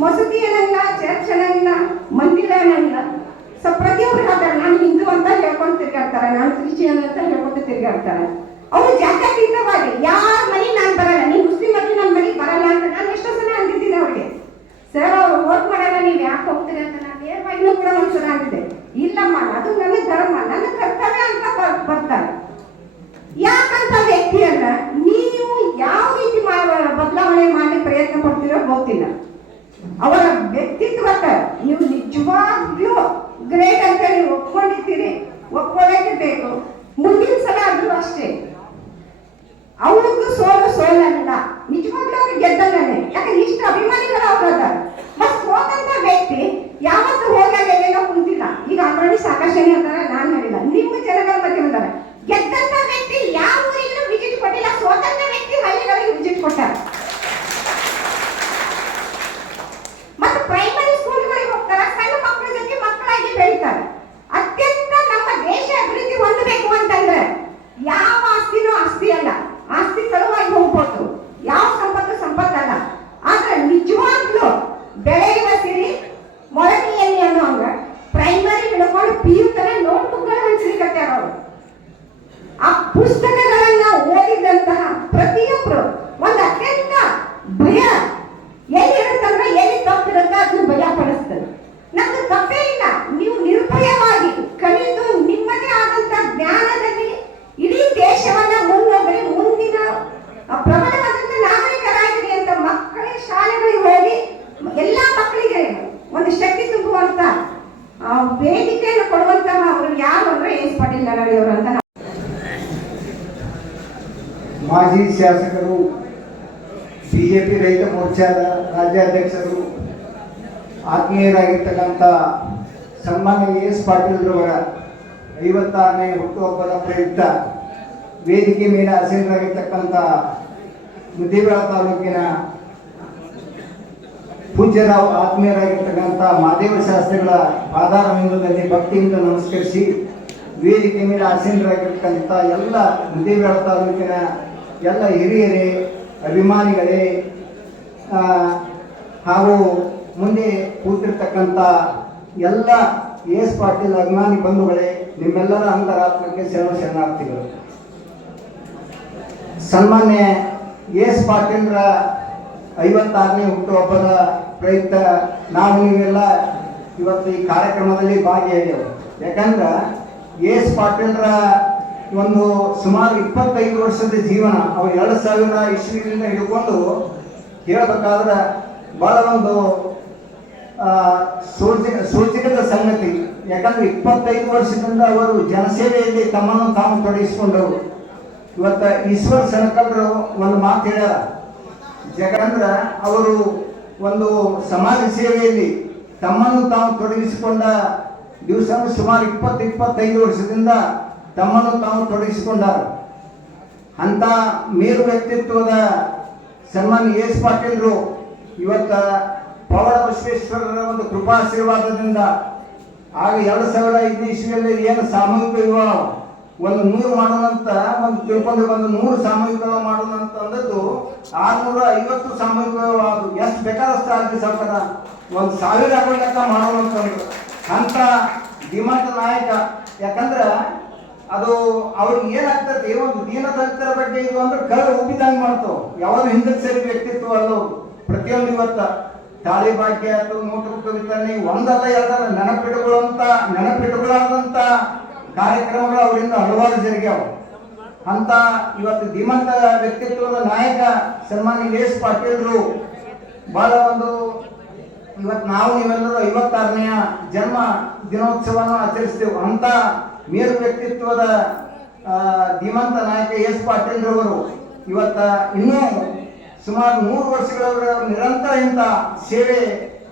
ಮಸೂದಿ ಏನಲ್ಲ, ಚರ್ಚ್ ಏನಲ್ಲ, ಮಂದಿರ ಏನಲ್ಲ. ಸೊ ಪ್ರತಿಯೊಬ್ರು ಹೇಳ್ತಾರೆ ನಾನು ಹಿಂದೂ ಅಂತ ಹೇಳ್ಕೊಂಡು ತಿರ್ಗಾಡ್ತಾರೆ, ನಾನು ಕ್ರಿಶ್ಚಿಯನ್ ಅಂತ ಹೇಳ್ಕೊಂಡು ತಿರ್ಗಾಡ್ತಾರೆ. ಅವರು ಜಾತ್ಯತೀತವಾಗಿ ಯಾರ ಮನೆಗೆ ನಾನು ಬರಲ್ಲ, ನೀವು ಮುಸ್ಲಿಂ ಮನೆ ನನ್ನ ಮನೆಗೆ ಬರಲ್ಲ ಅಂತ ನಾನು ಎಷ್ಟೋ ಸಲ ಅಂದಿದ್ದೀನಿ ಅವ್ರಿಗೆ. ಸರ್ ಅವ್ರು ವೋಟ್ ಮಾಡಲ್ಲ, ನೀವು ಯಾಕೆ ಹೋಗ್ತೀರಿ ಅಂತ ನಾನು ನೇರವಾಗಿನೂ ಕೂಡ ಒಂದ್ಸಲ ಅಂದಿದ್ದೆ. ಇಲ್ಲಮ್ಮ, ಅದು ನನ್ನ ಧರ್ಮ, ನನ್ನ ಕರ್ತವ್ಯ ಅಂತ ಬರ್ತಾರೆ. ಯಾಕಂತ ವ್ಯಕ್ತಿಯನ್ನ ನೀವು ಯಾವ ರೀತಿ ಬದಲಾವಣೆ ಮಾಡಿ ಪ್ರಯತ್ನ ಪಡ್ತೀರೋ ಗೊತ್ತಿಲ್ಲ. ಅವರ ವ್ಯಕ್ತಿತ್ವಕ್ಕೆ ನೀವು ನಿಜವಾಗ್ಲೂ ಗ್ರೇಟ್ ಅಂತ ನೀವು ಒಪ್ಕೊಂಡಿದ್ದೀರಿ, ಒಪ್ಕೊಳ್ಳೋಕೆ ಬೇಕು. ಮುಂದಿನ ಸಲ ಆದ್ರೂ ಅಷ್ಟೇ ಅವ್ರಿಗೂ ಸೋಲಲ್ಲ, ನಿಜವಾಗ್ಲೂ ಅವ್ರಿಗೆ ಗೆದ್ದಲ್ಲೇ. ಯಾಕಂದ್ರೆ ಇಷ್ಟು ಅಭಿಮಾನಿಗಳು ಅವ್ರದ. ಮತ್ ಸೋತಂತ ವ್ಯಕ್ತಿ ಯಾವತ್ತು ಹೋಗಲ್ಲ ಕುಂತಿಲ್ಲ. ಈಗ ಆಲ್ರೆಡಿ ಸಾಕಷ್ಟೇನೆ ಅಂತಾರೆ, ನಾನು ಹೇಳಿಲ್ಲ, ನಿಮ್ಮ ಜನಗಳ ಮಧ್ಯೆ ಬಂದಾರೆ. ಗೆದ್ದಂತ ವ್ಯಕ್ತಿ ಯಾವ ಊರಿಗೂ ವಿಸಿಟ್ ಕೊಟ್ಟಿಲ್ಲ, ಸೋತಂತ ವ್ಯಕ್ತಿ ಹಳ್ಳಿಗಳಿಗೆ ವಿಸಿಟ್ ಕೊಟ್ಟಾರೆ. ಮತ್ತು ಪ್ರೈಮರಿ ಸ್ಕೂಲ್ಗಳಿಗೆ ಹೋಗ್ತಾರೆ, ಸಣ್ಣ ಮಕ್ಕಳ ಜೊತೆ ಮಕ್ಕಳಾಗಿ ಬೆಳೀತಾರೆ. ಅತ್ಯಂತ ನಮ್ಮ ದೇಶ ಅಭಿವೃದ್ಧಿ ಹೊಂದಬೇಕು ಅಂತಂದ್ರೆ ಯಾವ ಆಸ್ತಿನೂ ಆಸ್ತಿ ಅಲ್ಲ, ಆಸ್ತಿ ಸಲುವಾಗಿ ಹೋಗ್ಬೋದು. ಯಾವ ಸಂಪತ್ತಲ್ಲ. ಆದ್ರೆ ನಿಜವಾಗ್ಲೂ ಬೆಳೆಯುವ ಸಿರಿ ಮೊಳಕೆಯಲ್ಲಿ ಅನ್ನೋಂಗ ಪ್ರೈಮರಿ ಹಿಡ್ಕೊಂಡು PU ತನ ನೋಟ್ಬುಕ್ಗಳು ಹಂಚಲಿಕತ್ತಾರ ಅವರು. ಆ ಪುಸ್ತಕಗಳನ್ನ ಓದಿದಂತಹ ಪ್ರತಿಯೊಬ್ರು ಒಂದು ಅತ್ಯಂತ ಭಯ ಎಲ್ಲಿರುತ್ತಂದ್ರೆ ಎಲ್ಲಿ ತಪ್ಪಿರುತ್ತೆ ಅದನ್ನು ಭಯ ಪಡಿಸ್ತದೆ. ನಮ್ದು ತಪ್ಪೇ ಇಲ್ಲ, ನೀವು ನಿರ್ಭಯವಾಗಿ ಕಲಿತು ನಿಮ್ಮದೇ ಆದಂತ ಜ್ಞಾನದಲ್ಲಿ ಇಡೀ ದೇಶವನ್ನ ಮುನ್ನೋಗ್ರಿ, ಮುಂದಿನ ಪ್ರಬಲವಾದಂತ ನಾಗರಿಕರಾಗಿರಿ ಅಂತ ಮಕ್ಕಳೇ ಶಾಲೆಗಳಿಗೆ ಹೋಗಿ ಎಲ್ಲಾ ಮಕ್ಕಳಿಗೆ ಒಂದು ಶಕ್ತಿ ತುಂಬುವಂತ ವೇದಿಕೆಯನ್ನು ಕೊಡುವಂತಹ ಅವರು ಯಾರು ಅಂದ್ರೆ ಎಸ್ ಪಾಟೀಲ್ ನಡವಳ್ಳಿ ಅವರು ಅಂತ. ಮಾಜಿ ಶಾಸಕರು, ಬಿಜೆಪಿ ರೈತ ಮೋರ್ಚಾದ ರಾಜ್ಯಾಧ್ಯಕ್ಷರು, ಆತ್ಮೀಯರಾಗಿರ್ತಕ್ಕಂಥ ಸನ್ಮಾನ್ಯ ಎಸ್ ಪಾಟೀಲ್ರವರ 56ನೇ ಹುಟ್ಟುಹಬ್ಬದ ಪ್ರಯುಕ್ತ ವೇದಿಕೆ ಮೇಲೆ ಆಸೀನರಾಗಿರ್ತಕ್ಕಂಥ ಮುದ್ದೇಬೇಳ ತಾಲೂಕಿನ ಪೂಜ್ಯರಾವ್ ಆತ್ಮೀಯರಾಗಿರ್ತಕ್ಕಂಥ ಮಹಾದೇವ ಶಾಸ್ತ್ರಿಗಳ ಪಾದಾರವಿಂದದಲ್ಲಿ ಭಕ್ತಿಯಿಂದ ನಮಸ್ಕರಿಸಿ, ವೇದಿಕೆ ಮೇಲೆ ಆಸೀನರಾಗಿರ್ತಕ್ಕಂಥ ಎಲ್ಲ ಮುದ್ದೇಬೇಳ ತಾಲೂಕಿನ ಎಲ್ಲ ಹಿರಿಯರೇ, ಅಭಿಮಾನಿಗಳೇ ಹಾಗೂ ಮುಂದೆ ಕೂತಿರ್ತಕ್ಕಂಥ ಎಲ್ಲ ಎಸ್ ಪಾಟೀಲ್ ಅಭಿಮಾನಿ ಬಂಧುಗಳೇ, ನಿಮ್ಮೆಲ್ಲರ ಅಂತರಾತ್ಮಕ್ಕೆ ಶರಣಾರ್ಥಿಗಳು. ಸನ್ಮಾನ್ಯ ಎಸ್ ಪಾಟೀಲ್ರ 56ನೇ ಹುಟ್ಟುಹಬ್ಬದ ಪ್ರಯುಕ್ತ ನಾವು ನೀವೆಲ್ಲ ಇವತ್ತು ಈ ಕಾರ್ಯಕ್ರಮದಲ್ಲಿ ಭಾಗಿಯಾಗ್ಯವು. ಯಾಕಂದ್ರೆ ಎಸ್ ಪಾಟೀಲ್ರ ಒಂದು ಸುಮಾರು 25 ವರ್ಷದ ಜೀವನ, ಅವ್ರು 2000 ಇಸ್ವಿಯಿಂದ ಹಿಡ್ಕೊಂಡು ಹೇಳ್ಬೇಕಾದ್ರೆ ಬಹಳ ಒಂದು ಸೂಚಕದ ಸಂಗತಿ. ಯಾಕಂದ್ರೆ 25 ವರ್ಷದಿಂದ ಅವರು ಜನಸೇವೆಯಲ್ಲಿ ತಮ್ಮನ್ನು ತಾವು ತೊಡಗಿಸಿಕೊಂಡವರು. ಇವತ್ತ ಈಶ್ವರ್ ಸಣಕಲ್ರು ಒಂದು ಮಾತು ಹೇಳ್ಯಾರ, ಜಗಂದ್ರ ಅವರು ಒಂದು ಸಮಾಜ ಸೇವೆಯಲ್ಲಿ ತಮ್ಮನ್ನು ತಾವು ತೊಡಗಿಸಿಕೊಂಡ ದಿವಸ ಸುಮಾರು 20-25 ವರ್ಷದಿಂದ ತಮ್ಮನ್ನು ತಾವು ತೊಡಗಿಸಿಕೊಂಡಾರ. ಅಂತ ಮೇರು ವ್ಯಕ್ತಿತ್ವದ ಸನ್ಮಾನ್ಯ ಎಸ್ ಪಾಟೀಲ್ರು ಇವತ್ತ ಪವಾಡ ಬಸವೇಶ್ವರರ ಒಂದು ಕೃಪಾಶೀರ್ವಾದದಿಂದ ಆಗ 2005 ಇಸ್ವಿಯಲ್ಲಿ ಏನು ಸಾಮೂಹಿಕ ವಿವಾಹ ಒಂದು 100 ಮಾಡೋಣಂತ ಒಂದು ತಿಳ್ಕೊಂಡು ಒಂದು 100 ಸಾಮೂಹಿಕ ವಿವಾಹ ಮಾಡೋಣಂತ ಅಂದದ್ದು 650 ಸಾಮೂಹಿಕ ವಿವಾಹ. ಎಷ್ಟು ಬೇಕಾದಷ್ಟು ಆಗಲಿ ಸರ್ಕಾರ, 1000 ಆಗೋಲೆಕ್ಕ ಮಾಡೋಣ ಅಂತಂದ್ರು. ಅಂತ ಧೀಮಂತ ನಾಯಕ. ಯಾಕಂದ್ರೆ ಅದು ಅವ್ರಿಗೆ ಏನಾಗ್ತದೆ, ಒಂದು ದೀನದಲಿತರ ಬಗ್ಗೆ ಇದು ಅಂದ್ರೆ ಕಳ್ಳ ಉಬ್ಬಿದಂಗೆ ಮಾಡ್ತಾವ. ಯಾವಾಗ ಹಿಂದಕ್ಕೆ ಸೇರಿ ವ್ಯಕ್ತಿತ್ವ ಅಲ್ಲ ಪ್ರತಿಯೊಂದು. ಇವತ್ತ ತಾಳಿ ಭಾಗ್ಯ ಅಥವಾ ನೋಟಬುಕ್ ವಿತರಣೆ ಒಂದಲ್ಲ ಎರಡಲ್ಲ ನೆನಪಿಟ್ಟುಕೊಳ್ಳಾದಂತ ಕಾರ್ಯಕ್ರಮಗಳು ಅವರಿಂದ ಹಲವಾರು ಜರುಗ್ಯಾವ. ಅಂತ ಇವತ್ತು ಧೀಮಂತ ವ್ಯಕ್ತಿತ್ವದ ನಾಯಕ ಸನ್ಮಾನ್ಯ ಎಸ್ ಪಾಟೀಲ್ರು ಬಹಳ ಒಂದು ಇವತ್ತು ನಾವು ನೀವೆಲ್ಲರೂ 56ನೇ ಜನ್ಮ ದಿನೋತ್ಸವವನ್ನು ಆಚರಿಸ್ತೇವೆ. ಅಂತ ಮೇರು ವ್ಯಕ್ತಿತ್ವದ ಧೀಮಂತ ನಾಯಕ ಎಸ್ ಪಾಟೀಲ್ರವರು ಇವತ್ತ ಇನ್ನೂ ಸುಮಾರು 100 ವರ್ಷಗಳವರೆಗೆ ನಿರಂತರ ಇಂಥ ಸೇವೆ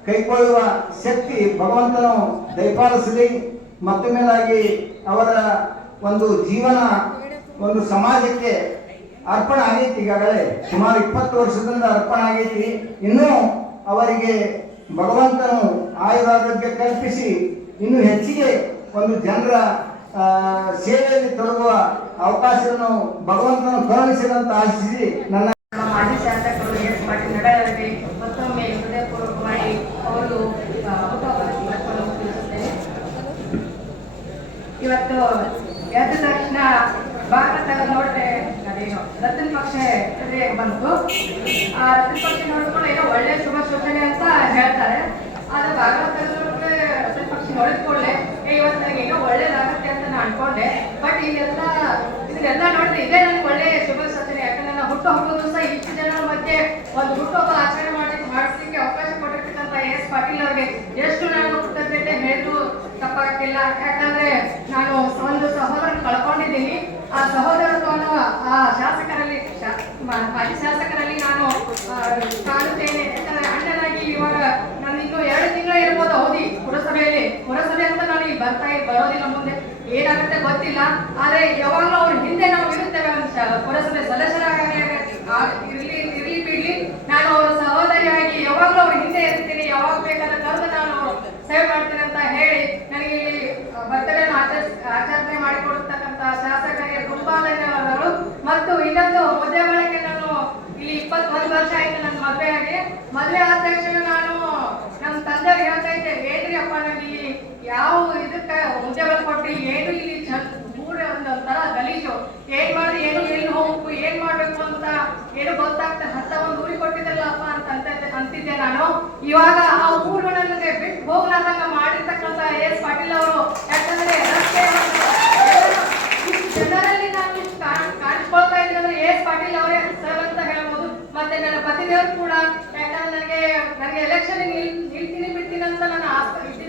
ಕೈಗೊಳ್ಳುವ ಶಕ್ತಿ ಭಗವಂತನು ದಯಪಾಲಿಸಲಿ. ಮತ್ತೊಮ್ಮೆಲಾಗಿ ಅವರ ಒಂದು ಜೀವನ ಒಂದು ಸಮಾಜಕ್ಕೆ ಅರ್ಪಣೆ ಆಗೈತಿ. ಈಗಾಗಲೇ ಸುಮಾರು 20 ವರ್ಷದಿಂದ ಅರ್ಪಣೆ ಆಗೈತಿ. ಇನ್ನೂ ಅವರಿಗೆ ಭಗವಂತನು ಆಯುರಾರೋಗ್ಯ ಕಲ್ಪಿಸಿ ಇನ್ನು ಹೆಚ್ಚಿಗೆ ಒಂದು ಜನರ ಸೇವೆಯಲ್ಲಿ ತೊಡಗುವ ಅವಕಾಶವನ್ನು ಭಗವಂತನು ಕರುಣಿಸಿದಂತ ಆಶಿಸಿ ನನ್ನ ಮಾಜಿ ಶಾಸಕರು ಎಸ್ ಪಾಟೀಲ್ ನಡವಳಿಕೆ ಮತ್ತೊಮ್ಮೆ ಹೃದಯಪೂರ್ವಕವಾಗಿ ಅವರು ಹುಟ್ಟುಹಬ್ಬವನ್ನು ತಿಳಿಸುತ್ತೇನೆ. ಇವತ್ತು ಎದ್ದ ತಕ್ಷಣ ಭಾರತ ನೋಡಿದ್ರೆ ಅದೇನೋ ರತನ ಪಕ್ಷ ಬಂತು. ಆ ರತನ ಪಕ್ಷ ನೋಡ್ಕೊಂಡು ಏನೋ ಒಳ್ಳೆ ಶುಭ ಸೂಚನೆ ಅಂತ ಹೇಳ್ತಾರೆ. ಆದ್ರೆ ಭಾಗವತ ನೋಡಿದ್ರೆ ರತನ ಪಕ್ಷ ನೋಡಿದ್ಕೊಳ್ಳೆ ಇವತ್ತು ನನಗೆ ಏನೋ ಒಳ್ಳೇದಾಗುತ್ತೆ ಅಂತ ನಾನು ಅನ್ಕೊಂಡೆ. ಬಟ್ ಇದನ್ನೆಲ್ಲ ನೋಡಿದ್ರೆ ಇದೇ ನನಗೆ ಒಳ್ಳೆ ಶುಭ ಸೂಚನೆ. ಯಾಕಂದ್ರೆ ನಾನು ಹುಟ್ಟುಹಬ್ಬದ ದಿವಸ ಇಷ್ಟು ಜನರ ಮಧ್ಯೆ ಒಂದು ಹುಟ್ಟುಹಬ್ಬ ಆಚರಣೆ ಮಾಡಿಸ್ಲಿಕ್ಕೆ ಅವಕಾಶ ಕೊಟ್ಟಿರ್ತಕ್ಕಂಥ ಎಸ್ ಪಾಟೀಲ್ ಅವರಿಗೆ ಎಷ್ಟು ನಾನು ಕೃತಜ್ಞತೆ ಹೇಳಿದ್ರು ತಪ್ಪಾಗ್ತಿಲ್ಲ. ಯಾಕಂದ್ರೆ ನಾನು ಒಂದು ಸಹೋದರನ ಕಳ್ಕೊಂಡಿದ್ದೀನಿ. ಆ ಸಹೋದರತ್ವವನ್ನು ಆ ಶಾಸಕರಲ್ಲಿ ಮಾಜಿ ಶಾಸಕರಲ್ಲಿ ನಾನು ಕಾಣುತ್ತೇನೆ. ಯಾಕಂದ್ರೆ ಅಣ್ಣನಾಗಿ ಇವಾಗ ನಾನು ಇನ್ನು 2 ತಿಂಗಳ ಇರ್ಬೋದು ಅವಧಿ ಪುರಸಭೆ ಅಂತ ನಾನು ಈಗ ಬರೋದಿಲ್ಲ. ಮುಂದೆ ಏನಾಗುತ್ತೆ ಗೊತ್ತಿಲ್ಲ. ಆದ್ರೆ ಯಾವಾಗಲೂ ಅವ್ರ ಹಿಂದೆ ನಾವು ಇರುತ್ತೇವೆ. ಪುರಸಭೆ ಸದಸ್ಯರಾಗಿ ಇರ್ಲಿ ಬಿಡ್ಲಿ, ನಾನು ಅವರ ಸಹೋದರಿಯಾಗಿ ಯಾವಾಗಲೂ ಅವ್ರ ಹಿಂದೆ ಇರ್ತೀನಿ. ಯಾವಾಗ ಬೇಕಾದ್ರೆ ಕರೆದು ನಾನು ಸೇವೆ ಮಾಡ್ತೇನೆ ಅಂತ ಹೇಳಿ ನನಗೆ ಇಲ್ಲಿ ಬರ್ತಡೇನ ಆಚರಣೆ ಮಾಡಿಕೊಡ್ತಕ್ಕಂಥ ಶಾಸಕರಿಗೆ ತುಂಬಾ ಧನ್ಯವಾದಗಳು. ಮತ್ತು ಇನ್ನೊಂದು ಮದುವೆ ಬಳಕೆ ನಾನು ಇಲ್ಲಿ 21 ವರ್ಷ ಆಯ್ತು ನನ್ನ ಮದುವೆ ಆದ ತಕ್ಷಣ ನಾನು ನಮ್ಮ ತಂದೆಯವ್ರು ಹೇಳ್ತಾ ಇದ್ದೆ, ಏನ್ರಿ ಅಪ್ಪ ನನಗೆ ಇಲ್ಲಿ ಯಾವ ಇದಕ್ಕೆ ಹುದ್ದೆಗಳು ಕೊಟ್ಟು ಏನು ಇಲ್ಲಿ ಒಂದೊಂಥರ ಗಲೀಜು, ಏನ್ ಮಾಡಿ ಏನು ಎಲ್ಲಿ ಹೋಗ್ಬೇಕು ಏನ್ ಮಾಡ್ಬೇಕು ಅಂತ ಏನು ಗೊತ್ತಾಗ್ತದೆ. ಅಂತ ಒಂದು ಊರಿಗೆ ಕೊಟ್ಟಿದ್ದಲ್ಲಪ್ಪ ಅಂತಿದ್ದೆ ನಾನು. ಇವಾಗ ಆ ಊರು ನನಗೆ ಬಿಟ್ಟು ಹೋಗ್ಲಾರ್ದಂಗ ಮಾಡಿರ್ತಕ್ಕಂಥ ಎಸ್ ಪಾಟೀಲ್ ಅವರು. ಯಾಕಂದ್ರೆ ರಸ್ತೆ ಜನರಲ್ಲಿ ನಾನು ಕಾಣಿಸ್ಕೊಳ್ತಾ ಇದ್ದೀನಿ ಅಂದ್ರೆ ಎಸ್ ಪಾಟೀಲ್ ಅವರೇ ಸರ್ ಅಂತ ಹೇಳ್ಬೋದು. ಮತ್ತೆ ನನ್ನ ಪತಿದೇವರು ಕೂಡ. ಯಾಕಂದ್ರೆ ನನಗೆ ಎಲೆಕ್ಷನ್ ನಿಲ್ತೀನಿ ಬಿಡ್ತೀನಿ ಅಂತ ನನ್ನ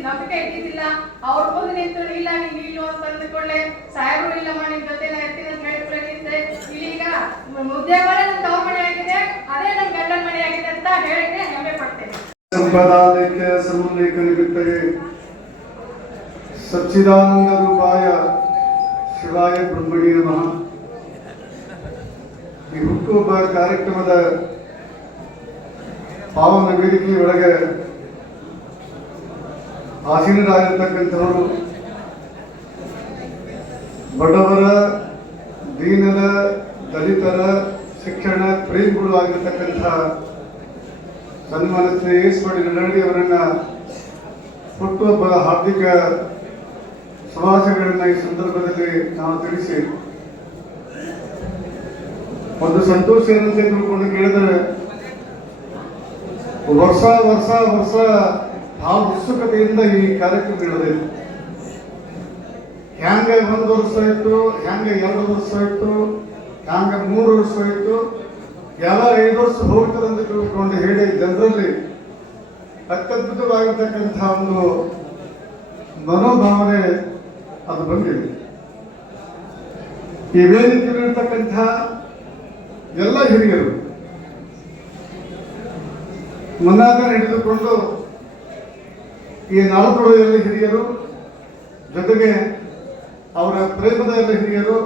ನಂಬಿಕೆ ಇದ್ದಿದ್ದಿಲ್ಲ. ಅವ್ರ ಮುಂದೆ ನಿಂತು ಇಲ್ಲ ನೀನು ಅಂತ ಅಂದ್ಕೊಳ್ಳೆ ಸಾಹೇಬರು ಇಲ್ಲಮ್ಮ ನಿಮ್ ಜೊತೆ ಇರ್ತೀನಿ ಅಂತ ಹೇಳಿದ್ರೆ ನಿಂತೆ. ಇಲ್ಲೀಗ ಮುದ್ದೆಗಳೇ ನನ್ನ ತವ್ರ ಮನೆ ಆಗಿದೆ, ಅದೇ ನನ್ನ ಗಂಡನ ಮನೆ ಆಗಿದೆ ಅಂತ ಹೇಳಿದ್ರೆ ಹೆಮ್ಮೆ ಪಡ್ತೇನೆ. ಸಂಪದಾಲಯಕ್ಕೆ ಸಮುಲ್ಲೇಖ ನಿಮಿತ್ತಗೆ ಸಚ್ಚಿದಾನಂದ ರೂಪಾಯ ಶಿವಾಯ ಬ್ರಹ್ಮಣಿ ನಮಃ. ಈ ಹುಟ್ಟುಹಬ್ಬ ಕಾರ್ಯಕ್ರಮದ ಪಾವನ ವೇದಿಕೆಯೊಳಗೆ ಆಸೀನರಾಗಿರ್ತಕ್ಕಂಥವರು ಬಡವರ, ದೀನರ, ದಲಿತರ ಶಿಕ್ಷಣ ಪ್ರೇಮಿಗಳು ಆಗಿರ್ತಕ್ಕಂಥ ಸನ್ಮಾನ್ಯ ಶ್ರೀ ಎಸ್ ಪಾಟೀಲ್ ನಡವಳ್ಳಿ ಅವರನ್ನ ಹುಟ್ಟುಹಬ್ಬದ ಹಾರ್ದಿಕ ಶುಭಾಶಯಗಳನ್ನು ಈ ಸಂದರ್ಭದಲ್ಲಿ ನಾವು ತಿಳಿಸಿ ಒಂದು ಸಂತೋಷ ಏನಂತ ತಿಳ್ಕೊಂಡು ಕೇಳಿದರೆ ವರ್ಷ ಬಹಳ ಉತ್ಸುಕತೆಯಿಂದ ಈ ಕಾರ್ಯಕ್ರಮ ನಡೆದಿದೆ. ಹ್ಯಾಂಗ 1 ವರ್ಷ ಆಯ್ತು, ಹ್ಯಾಂಗ 2 ವರ್ಷ ಆಯ್ತು, ಹ್ಯಾಂಗ 3 ವರ್ಷ ಆಯ್ತು, ಎಲ್ಲ 5 ವರ್ಷ ಹೋಗ್ತದಂತ ತಿಳ್ಕೊಂಡು ಹೇಳಿ ಜನರಲ್ಲಿ ಅತ್ಯದ್ಭುತವಾಗಿರ್ತಕ್ಕಂಥ ಒಂದು ಮನೋಭಾವನೆ ಅದು ಬಂದಿದೆ. ಈ ವೇದಿಕೆಯಲ್ಲಿರ್ತಕ್ಕಂಥ ಎಲ್ಲ ಹಿರಿಯರು ಮನ್ನಾದ ಹಿಡಿದುಕೊಂಡು ಈ ನಾಲ್ಕು ಎಲ್ಲ ಹಿರಿಯರು, ಜೊತೆಗೆ ಅವರ ಪ್ರೇಮದ ಎಲ್ಲ ಹಿರಿಯರು,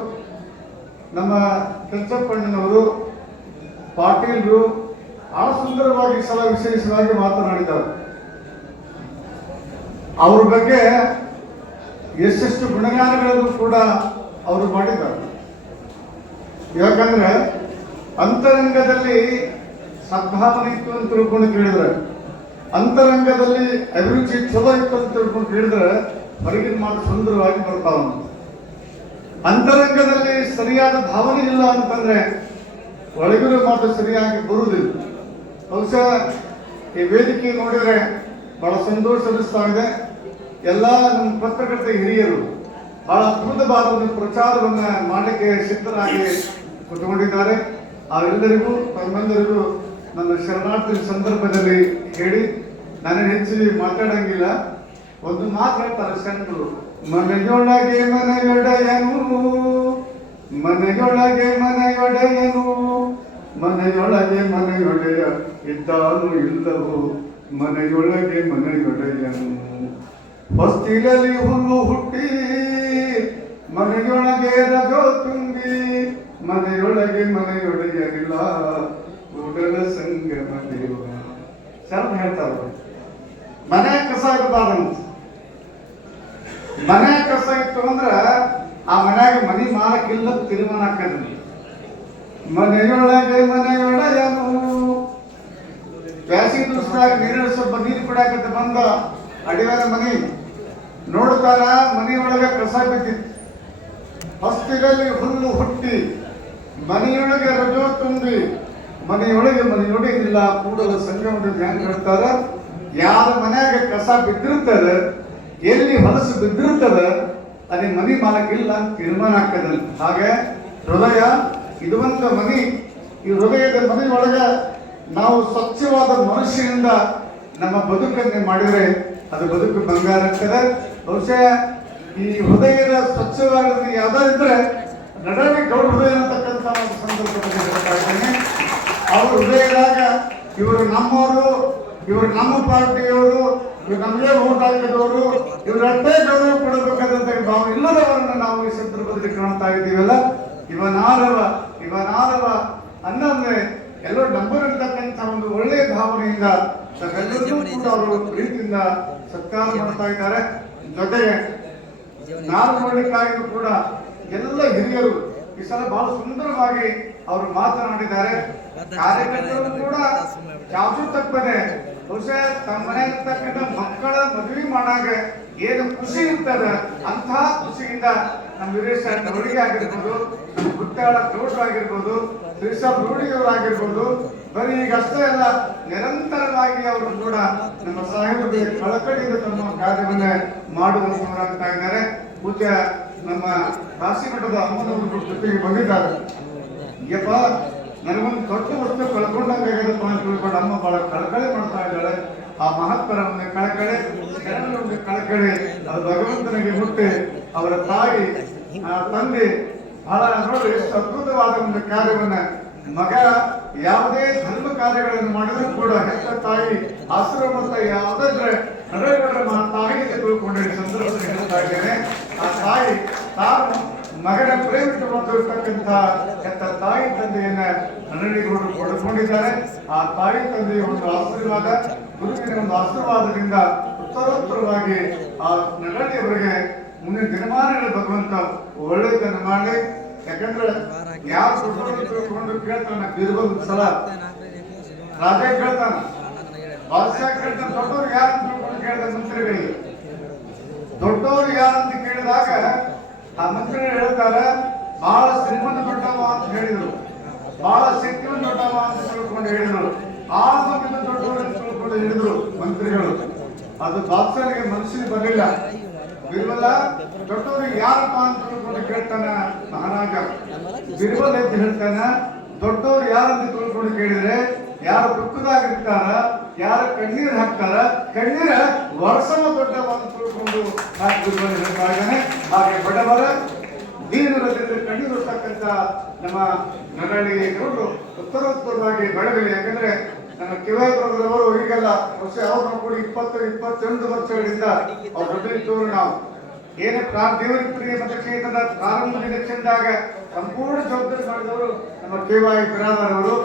ನಮ್ಮ ಕೆಂಚಪ್ಪಣ್ಣನವರು, ಪಾಟೀಲ್ರು ಬಹಳ ಸುಂದರವಾಗಿ ಸಲ ವಿಶೇಷವಾಗಿ ಮಾತನಾಡಿದ್ದಾರೆ. ಅವ್ರ ಬಗ್ಗೆ ಎಷ್ಟೆಷ್ಟು ಗುಣಗಾನಗಳನ್ನು ಕೂಡ ಅವರು ಮಾಡಿದ್ದಾರೆ. ಯಾಕಂದ್ರೆ ಅಂತರಂಗದಲ್ಲಿ ಸದ್ಭಾವನೆ ಇತ್ತು ಅಂತ ತಿಳ್ಕೊಂಡು ಕೇಳಿದ್ರೆ, ಅಂತರಂಗದಲ್ಲಿ ಅಭಿರುಚಿ ಚಲೋ ಇತ್ತು ಅಂತ ತಿಳ್ಕೊಂಡು ಕೇಳಿದ್ರೆ ಹೊರಗಿನ ಮಾತು ಸುಂದರವಾಗಿ ಬರ್ತಾವ. ಅಂತರಂಗದಲ್ಲಿ ಸರಿಯಾದ ಭಾವನೆ ಇಲ್ಲ ಅಂತಂದ್ರೆ ಒಳಗಿನ ಮಾತು ಸರಿಯಾಗಿ ಬರುವುದಿಲ್ಲ. ಬಹುಶಃ ಈ ವೇದಿಕೆ ನೋಡಿದ್ರೆ ಬಹಳ ಸಂತೋಷ ಅನಿಸ್ತಾ ಇದೆ. ಎಲ್ಲ ನಮ್ಮ ಪತ್ರಕರ್ತ ಹಿರಿಯರು ಬಹಳ ಅದ್ಭುತವಾದ ಒಂದು ಪ್ರಚಾರವನ್ನ ಮಾಡಲಿಕ್ಕೆ ಸಿದ್ಧರಾಗಿ ಕುತ್ಕೊಂಡಿದ್ದಾರೆ. ಅವರೆಲ್ಲರಿಗೂ ತಮ್ಮೆಲ್ಲರಿಗೂ ನನ್ನ ಶರಣಾರ್ಥಿ ಸಂದರ್ಭದಲ್ಲಿ ಹೇಳಿ ನಾನು ಹೆಚ್ಚು ಮಾತಾಡಂಗಿಲ್ಲ. ಒಂದು ಮಾತು ಹೇಳ್ತಾರೆ ಶರಣರು, ಮನೆಯೊಳಗೆ ಮನೆಯೊಡೆಯನು, ಮನೆಯೊಳಗೆ ಮನೆಯೊಡೆಯನು, ಮನೆಯೊಳಗೆ ಮನೆಯೊಡೆಯ ಇದ್ದಾನು ಇಲ್ಲವೋ, ಮನೆಯೊಳಗೆ ಮನೆಯೊಡೆಯನು. ಹೊಸ್ತಿಲಲ್ಲಿ ಹುಲ್ಲು ಹುಟ್ಟಿ ಮನೆಯೊಳಗೆ ರಜೋ ತುಂಬಿ, ಮನೆಯೊಳಗೆ ಮನೆಯೊಡೆಯನಿಲ್ಲ ಕೂಡಲ ಸಂಗಮ ದೇವ. ಶರಣ ಹೇಳ್ತಾರೆ, ಮನೆ ಕಸ ಇರಬಾರ್ದಂತ. ಮನೆ ಕಸ ಇತ್ತು ಅಂದ್ರ ಆ ಮನ್ಯಾಗ ಮನಿ ಮಾಲಕ್ಕಿಲ್ಲ ತೀರ್ಮಾನ ಹಾಕದ್ರಿ. ಮನೆಯೊಳಗೆ ಮನೆಯೊಡೆಯನು. ಬ್ಯಾಸಿಗೆ ದಿವಸದಾಗ ಸ್ವಲ್ಪ ನೀರು ಕುಡಿಯಾಕತ್ತ ಬಂದ ಅಡಿಯಾರ ಮನಿ ನೋಡ್ತಾರ, ಮನೆಯೊಳಗೆ ಕಸ ಬಿದ್ದಿತ್ತು. ಹೊಸ್ತಿಲಲ್ಲಿ ಹುಲ್ಲು ಹುಟ್ಟಿ ಮನೆಯೊಳಗೆ ರಜೋ ತುಂಬಿ, ಮನೆಯೊಳಗೆ ಮನೆಯೊಡೆಗಿಲ್ಲ ಕೂಡಲ ಸಂಗಮದ ಹೆಂಗ್ ಹೇಳ್ತಾರ. ಯಾರ ಮನ್ಯಾಗ ಕಸ ಬಿದ್ದಿರ್ತದೆ, ಎಲ್ಲಿ ಹೊಲಸು ಬಿದ್ದಿರ್ತದೆ, ಅದೇ ಮನಿ ಮಾಲಕ್ಕಿಲ್ಲ ಅಂತ ತೀರ್ಮಾನ ಆಗ್ತದೆ. ಹಾಗೆ ಹೃದಯ ಇದು ಒಂದು ಮನಿ. ಈ ಹೃದಯದ ಮನೆಯೊಳಗ ನಾವು ಸ್ವಚ್ಛವಾದ ಮನುಷ್ಯನಿಂದ ನಮ್ಮ ಬದುಕನ್ನೇ ಮಾಡಿದರೆ ಅದು ಬದುಕು ಬಂಗಾರ ಆಗ್ತದೆ. ಬಹುಶಃ ಈ ಹೃದಯದ ಸ್ವಚ್ಛವಾದ ಯಾವ್ದಾದ್ರೆ ನಡವೆ ಗೌಡ ಹೃದಯ ಅಂತಕ್ಕಂಥ ಒಂದು ಸಂದರ್ಭದಲ್ಲಿ ಹೇಳ್ತಾ ಇದ್ದೇನೆ. ಅವ್ರ ಹೃದಯದಾಗ ಇವರು ನಮ್ಮವರು, ಇವರು ನಮ್ಮ ಪಾರ್ಟಿಯವರು, ಇವರು ನಮಗೆ ಓಟ್ ಹಾಕಿದವರು, ಇವರಷ್ಟೇ ಗೌರವ ಕೊಡಬೇಕಾದಂತ ಭಾವ ಇಲ್ಲದವರನ್ನ ನಾವು ಈ ಸಂದರ್ಭದಲ್ಲಿ ಕಾಣ್ತಾ ಇದ್ದೀವಲ್ಲ. ಇವನಾರವ ಅನ್ನೊಂದ್ರೆ ಎಲ್ಲರೂ ನಂಬರಿರ್ತಕ್ಕಂಥ ಒಂದು ಒಳ್ಳೆಯ ಭಾವನೆಯಿಂದ ಎಲ್ಲರಿಗೂ ಕೂಡ ಅವರು ಪ್ರೀತಿಯಿಂದ ಸತ್ಕಾರ ಮಾಡ್ತಾ ಇದ್ದಾರೆ. ಜೊತೆಗೆ ನಾನು ನೋಡ್ಲಿಕ್ಕಾಗಿಯೂ ಕೂಡ ಎಲ್ಲ ಹಿರಿಯರು ಈ ಸಲ ಬಹಳ ಸುಂದರವಾಗಿ ಅವರು ಮಾತನಾಡಿದ್ದಾರೆ. ಕಾರ್ಯಕರ್ತರು ಕೂಡ ಯಾವುದು ತಪ್ಪದೆ ಬಹುಶಃ ತಮ್ಮ ಮನೆಯಲ್ಲಿರ್ತಕ್ಕಂಥ ಮಕ್ಕಳ ಮದುವೆ ಮಾಡಾಗ ಏನು ಖುಷಿ ಇರ್ತದೆ ಅಂತಹ ಖುಷಿಯಿಂದ ನಮ್ಮ ವೀರೇಶ ನವಡಿಗೆ ಆಗಿರ್ಬೋದು, ನಮ್ಮ ಗುಟ್ಟಾಳ ಗೌಡ್ರಾಗಿರ್ಬೋದು, ಶ್ರೀಸಾಬ್ ರೂಢಿಯವರಾಗಿರ್ಬೋದು, ಬರೀ ಈಗ ಅಷ್ಟೇ ಅಲ್ಲ ನಿರಂತರವಾಗಿ ಅವರು ಕೂಡ ನಮ್ಮ ಸಾಹೇಬರಿಗೆ ಕಳಕಳಿಯಿಂದ ತಮ್ಮ ಕಾರ್ಯವನ್ನ ಮಾಡುವಂತವರಾಗ್ತಾ ಇದ್ದಾರೆ. ಪೂಜ್ಯ ನಮ್ಮ ಕಾಶಿಮಠದ ಅಮ್ಮನವರು ಜೊತೆಗೆ ಬಂದಿದ್ದಾರೆ. ಯಪ್ಪ ನನಗೊಂದು ದೊಡ್ಡ ವಸ್ತು ಕಳ್ಕೊಂಡಂಗಾಗದಪ್ಪ ಅಂತ ತಿಳ್ಕೊಂಡು ಅಮ್ಮ ಬಹಳ ಕಳಕಳಿ ಮಾಡ್ತಾ ಇದ್ದಾಳೆ. ಆ ಮಹತ್ತರ ಒಂದು ಕಳಕಳಿ, ಜನರ ಒಂದು ಕಳಕಳಿ, ಅದು ಭಗವಂತನಿಗೆ ಮುಟ್ಟಿ ಅವರ ತಾಯಿ ತಂದೆ ಬಹಳ ನೋಡಿ ಎಷ್ಟು ಅದ್ಭುತವಾದ ಒಂದು ಕಾರ್ಯವನ್ನ. ಮಗ ಯಾವುದೇ ಧರ್ಮ ಕಾರ್ಯಗಳನ್ನು ಮಾಡಿದ್ರು ಕೂಡ ಹೆತ್ತ ತಾಯಿ ಆಶ್ರಮದ ಯಾವುದಾದ್ರೆ ನಡೆಗಳ ತಾಯಿ ತಿಳ್ಕೊಂಡ ಸಂದರ್ಭದಲ್ಲಿ ಹೇಳ್ತಾ ಇದ್ದೇನೆ. ಆ ತಾಯಿ ತಾನು ಮಗನ ಪ್ರೇಮಿಸಿಕೊಂಡಿರ್ತಕ್ಕಂಥ ಹೆತ್ತ ತಾಯಿ ತಂದೆಯನ್ನ ನರಳಿಗೌಡರು ಪಡೆದುಕೊಂಡಿದ್ದಾರೆ. ಆ ತಾಯಿ ತಂದೆಯ ಒಂದು ಆಶೀರ್ವಾದ, ಗುರುವಿನ ಒಂದು ಆಶೀರ್ವಾದದಿಂದ ಉತ್ತರೋತ್ತರವಾಗಿ ಆ ನರಳಿಯವರಿಗೆ ಮುಂದಿನ ದಿನಮಾನಗಳ ಭಗವಂತ ಒಳ್ಳೆಯದನ್ನು ಮಾಡಿ. ಯಾಕಂದ್ರೆ ಯಾರು ತಿಳ್ಕೊಂಡು ಕೇಳ್ತಾನ, ಬೀರ್ಬಲ್ ಸಲ ರಾಜ ಕೇಳ್ತಾನ, ಬಾದಶಾ ಕೇಳ್ತಾನ, ದೊಡ್ಡವ್ರು ಯಾರು ತಿಳ್ಕೊಂಡು ಕೇಳ್ತಾನೆ ಮಂತ್ರಿಗಳಿಗೆ ದೊಡ್ಡವರು ಯಾರಂತ ಕೇಳಿದಾಗ ಆ ಮಂತ್ರಿಗಳು ಹೇಳ್ತಾರೆ ಬಹಳ ಶ್ರೀಮಂತ ದೊಡ್ಡವ ಅಂತ ಹೇಳಿದ್ರು, ಬಹಳ ಶಕ್ತಿವಂತ ದೊಡ್ಡವ ಅಂತ ತಿಳ್ಕೊಂಡು ಹೇಳಿದ್ರು, ಆಸಕ್ತಿಯಿಂದ ದೊಡ್ಡವರು ಅಂತ ತಿಳ್ಕೊಂಡು ಹೇಳಿದ್ರು ಮಂತ್ರಿಗಳು. ಅದು ಬಾಕ್ಸರ್ಗೆ ಮನಸ್ಸಿಗೆ ಬರಲಿಲ್ಲ. ಬಿರ್ಬಲ ದೊಡ್ಡವರು ಯಾರಪ್ಪ ಅಂತ ತಿಳ್ಕೊಂಡು ಕೇಳ್ತಾನ ಮಹಾರಾಜ. ಬಿರ್ಬಲ್ ಅಂತ ಹೇಳ್ತಾನ ದೊಡ್ಡವರು ಯಾರಂತ ತಿಳ್ಕೊಂಡು ಕೇಳಿದ್ರೆ ಯಾರು ದುಃಖದಾಗಿರ್ತಾರ, ಯಾರು ಕಣ್ಣೀರು ಹಾಕ್ತಾರ, ಕಣ್ಣೀರ ವರ್ಷವ ದೊಡ್ಡವ ಅಂತ ತಿಳ್ಕೊಂಡು ಬಿರ್ಬಲ್ ಹೇಳ್ತಾ ಇದ್ದಾನೆ. ಹಾಗೆ ಬಡವರ ದೀನರ ಜೊತೆ ಕಣ್ಣೀರು ಇರ್ತಕ್ಕಂಥ ನಮ್ಮ ನರಳಿ ಗೌಡರು ಉತ್ತರೋತ್ತರವಾಗಿ ಬೆಳಗಲಿ. ಯಾಕಂದ್ರೆ ನಮ್ಮ ಕಿವಾಯಿರವರು ಈಗೆಲ್ಲ ವರ್ಷ ಅವ್ರನ್ನ ಕೂಡ 20-21 ವರ್ಷಗಳಿಂದ ಅವ್ರ ಜೊತೆ ಇದ್ದವರು ನಾವು ಏನೇ ದೇವರ ಪ್ರಿಯ ಮತಕ್ಷೇತ್ರದ ಪ್ರಾರಂಭ ಎಲೆಕ್ಷನ್ದಾಗ ಸಂಪೂರ್ಣ ಜವಾಬ್ದಾರಿ ಮಾಡಿದವರು ನಮ್ಮ ಕಿವಾಯಿ ಬಿರಾದರ್ ಅವರು.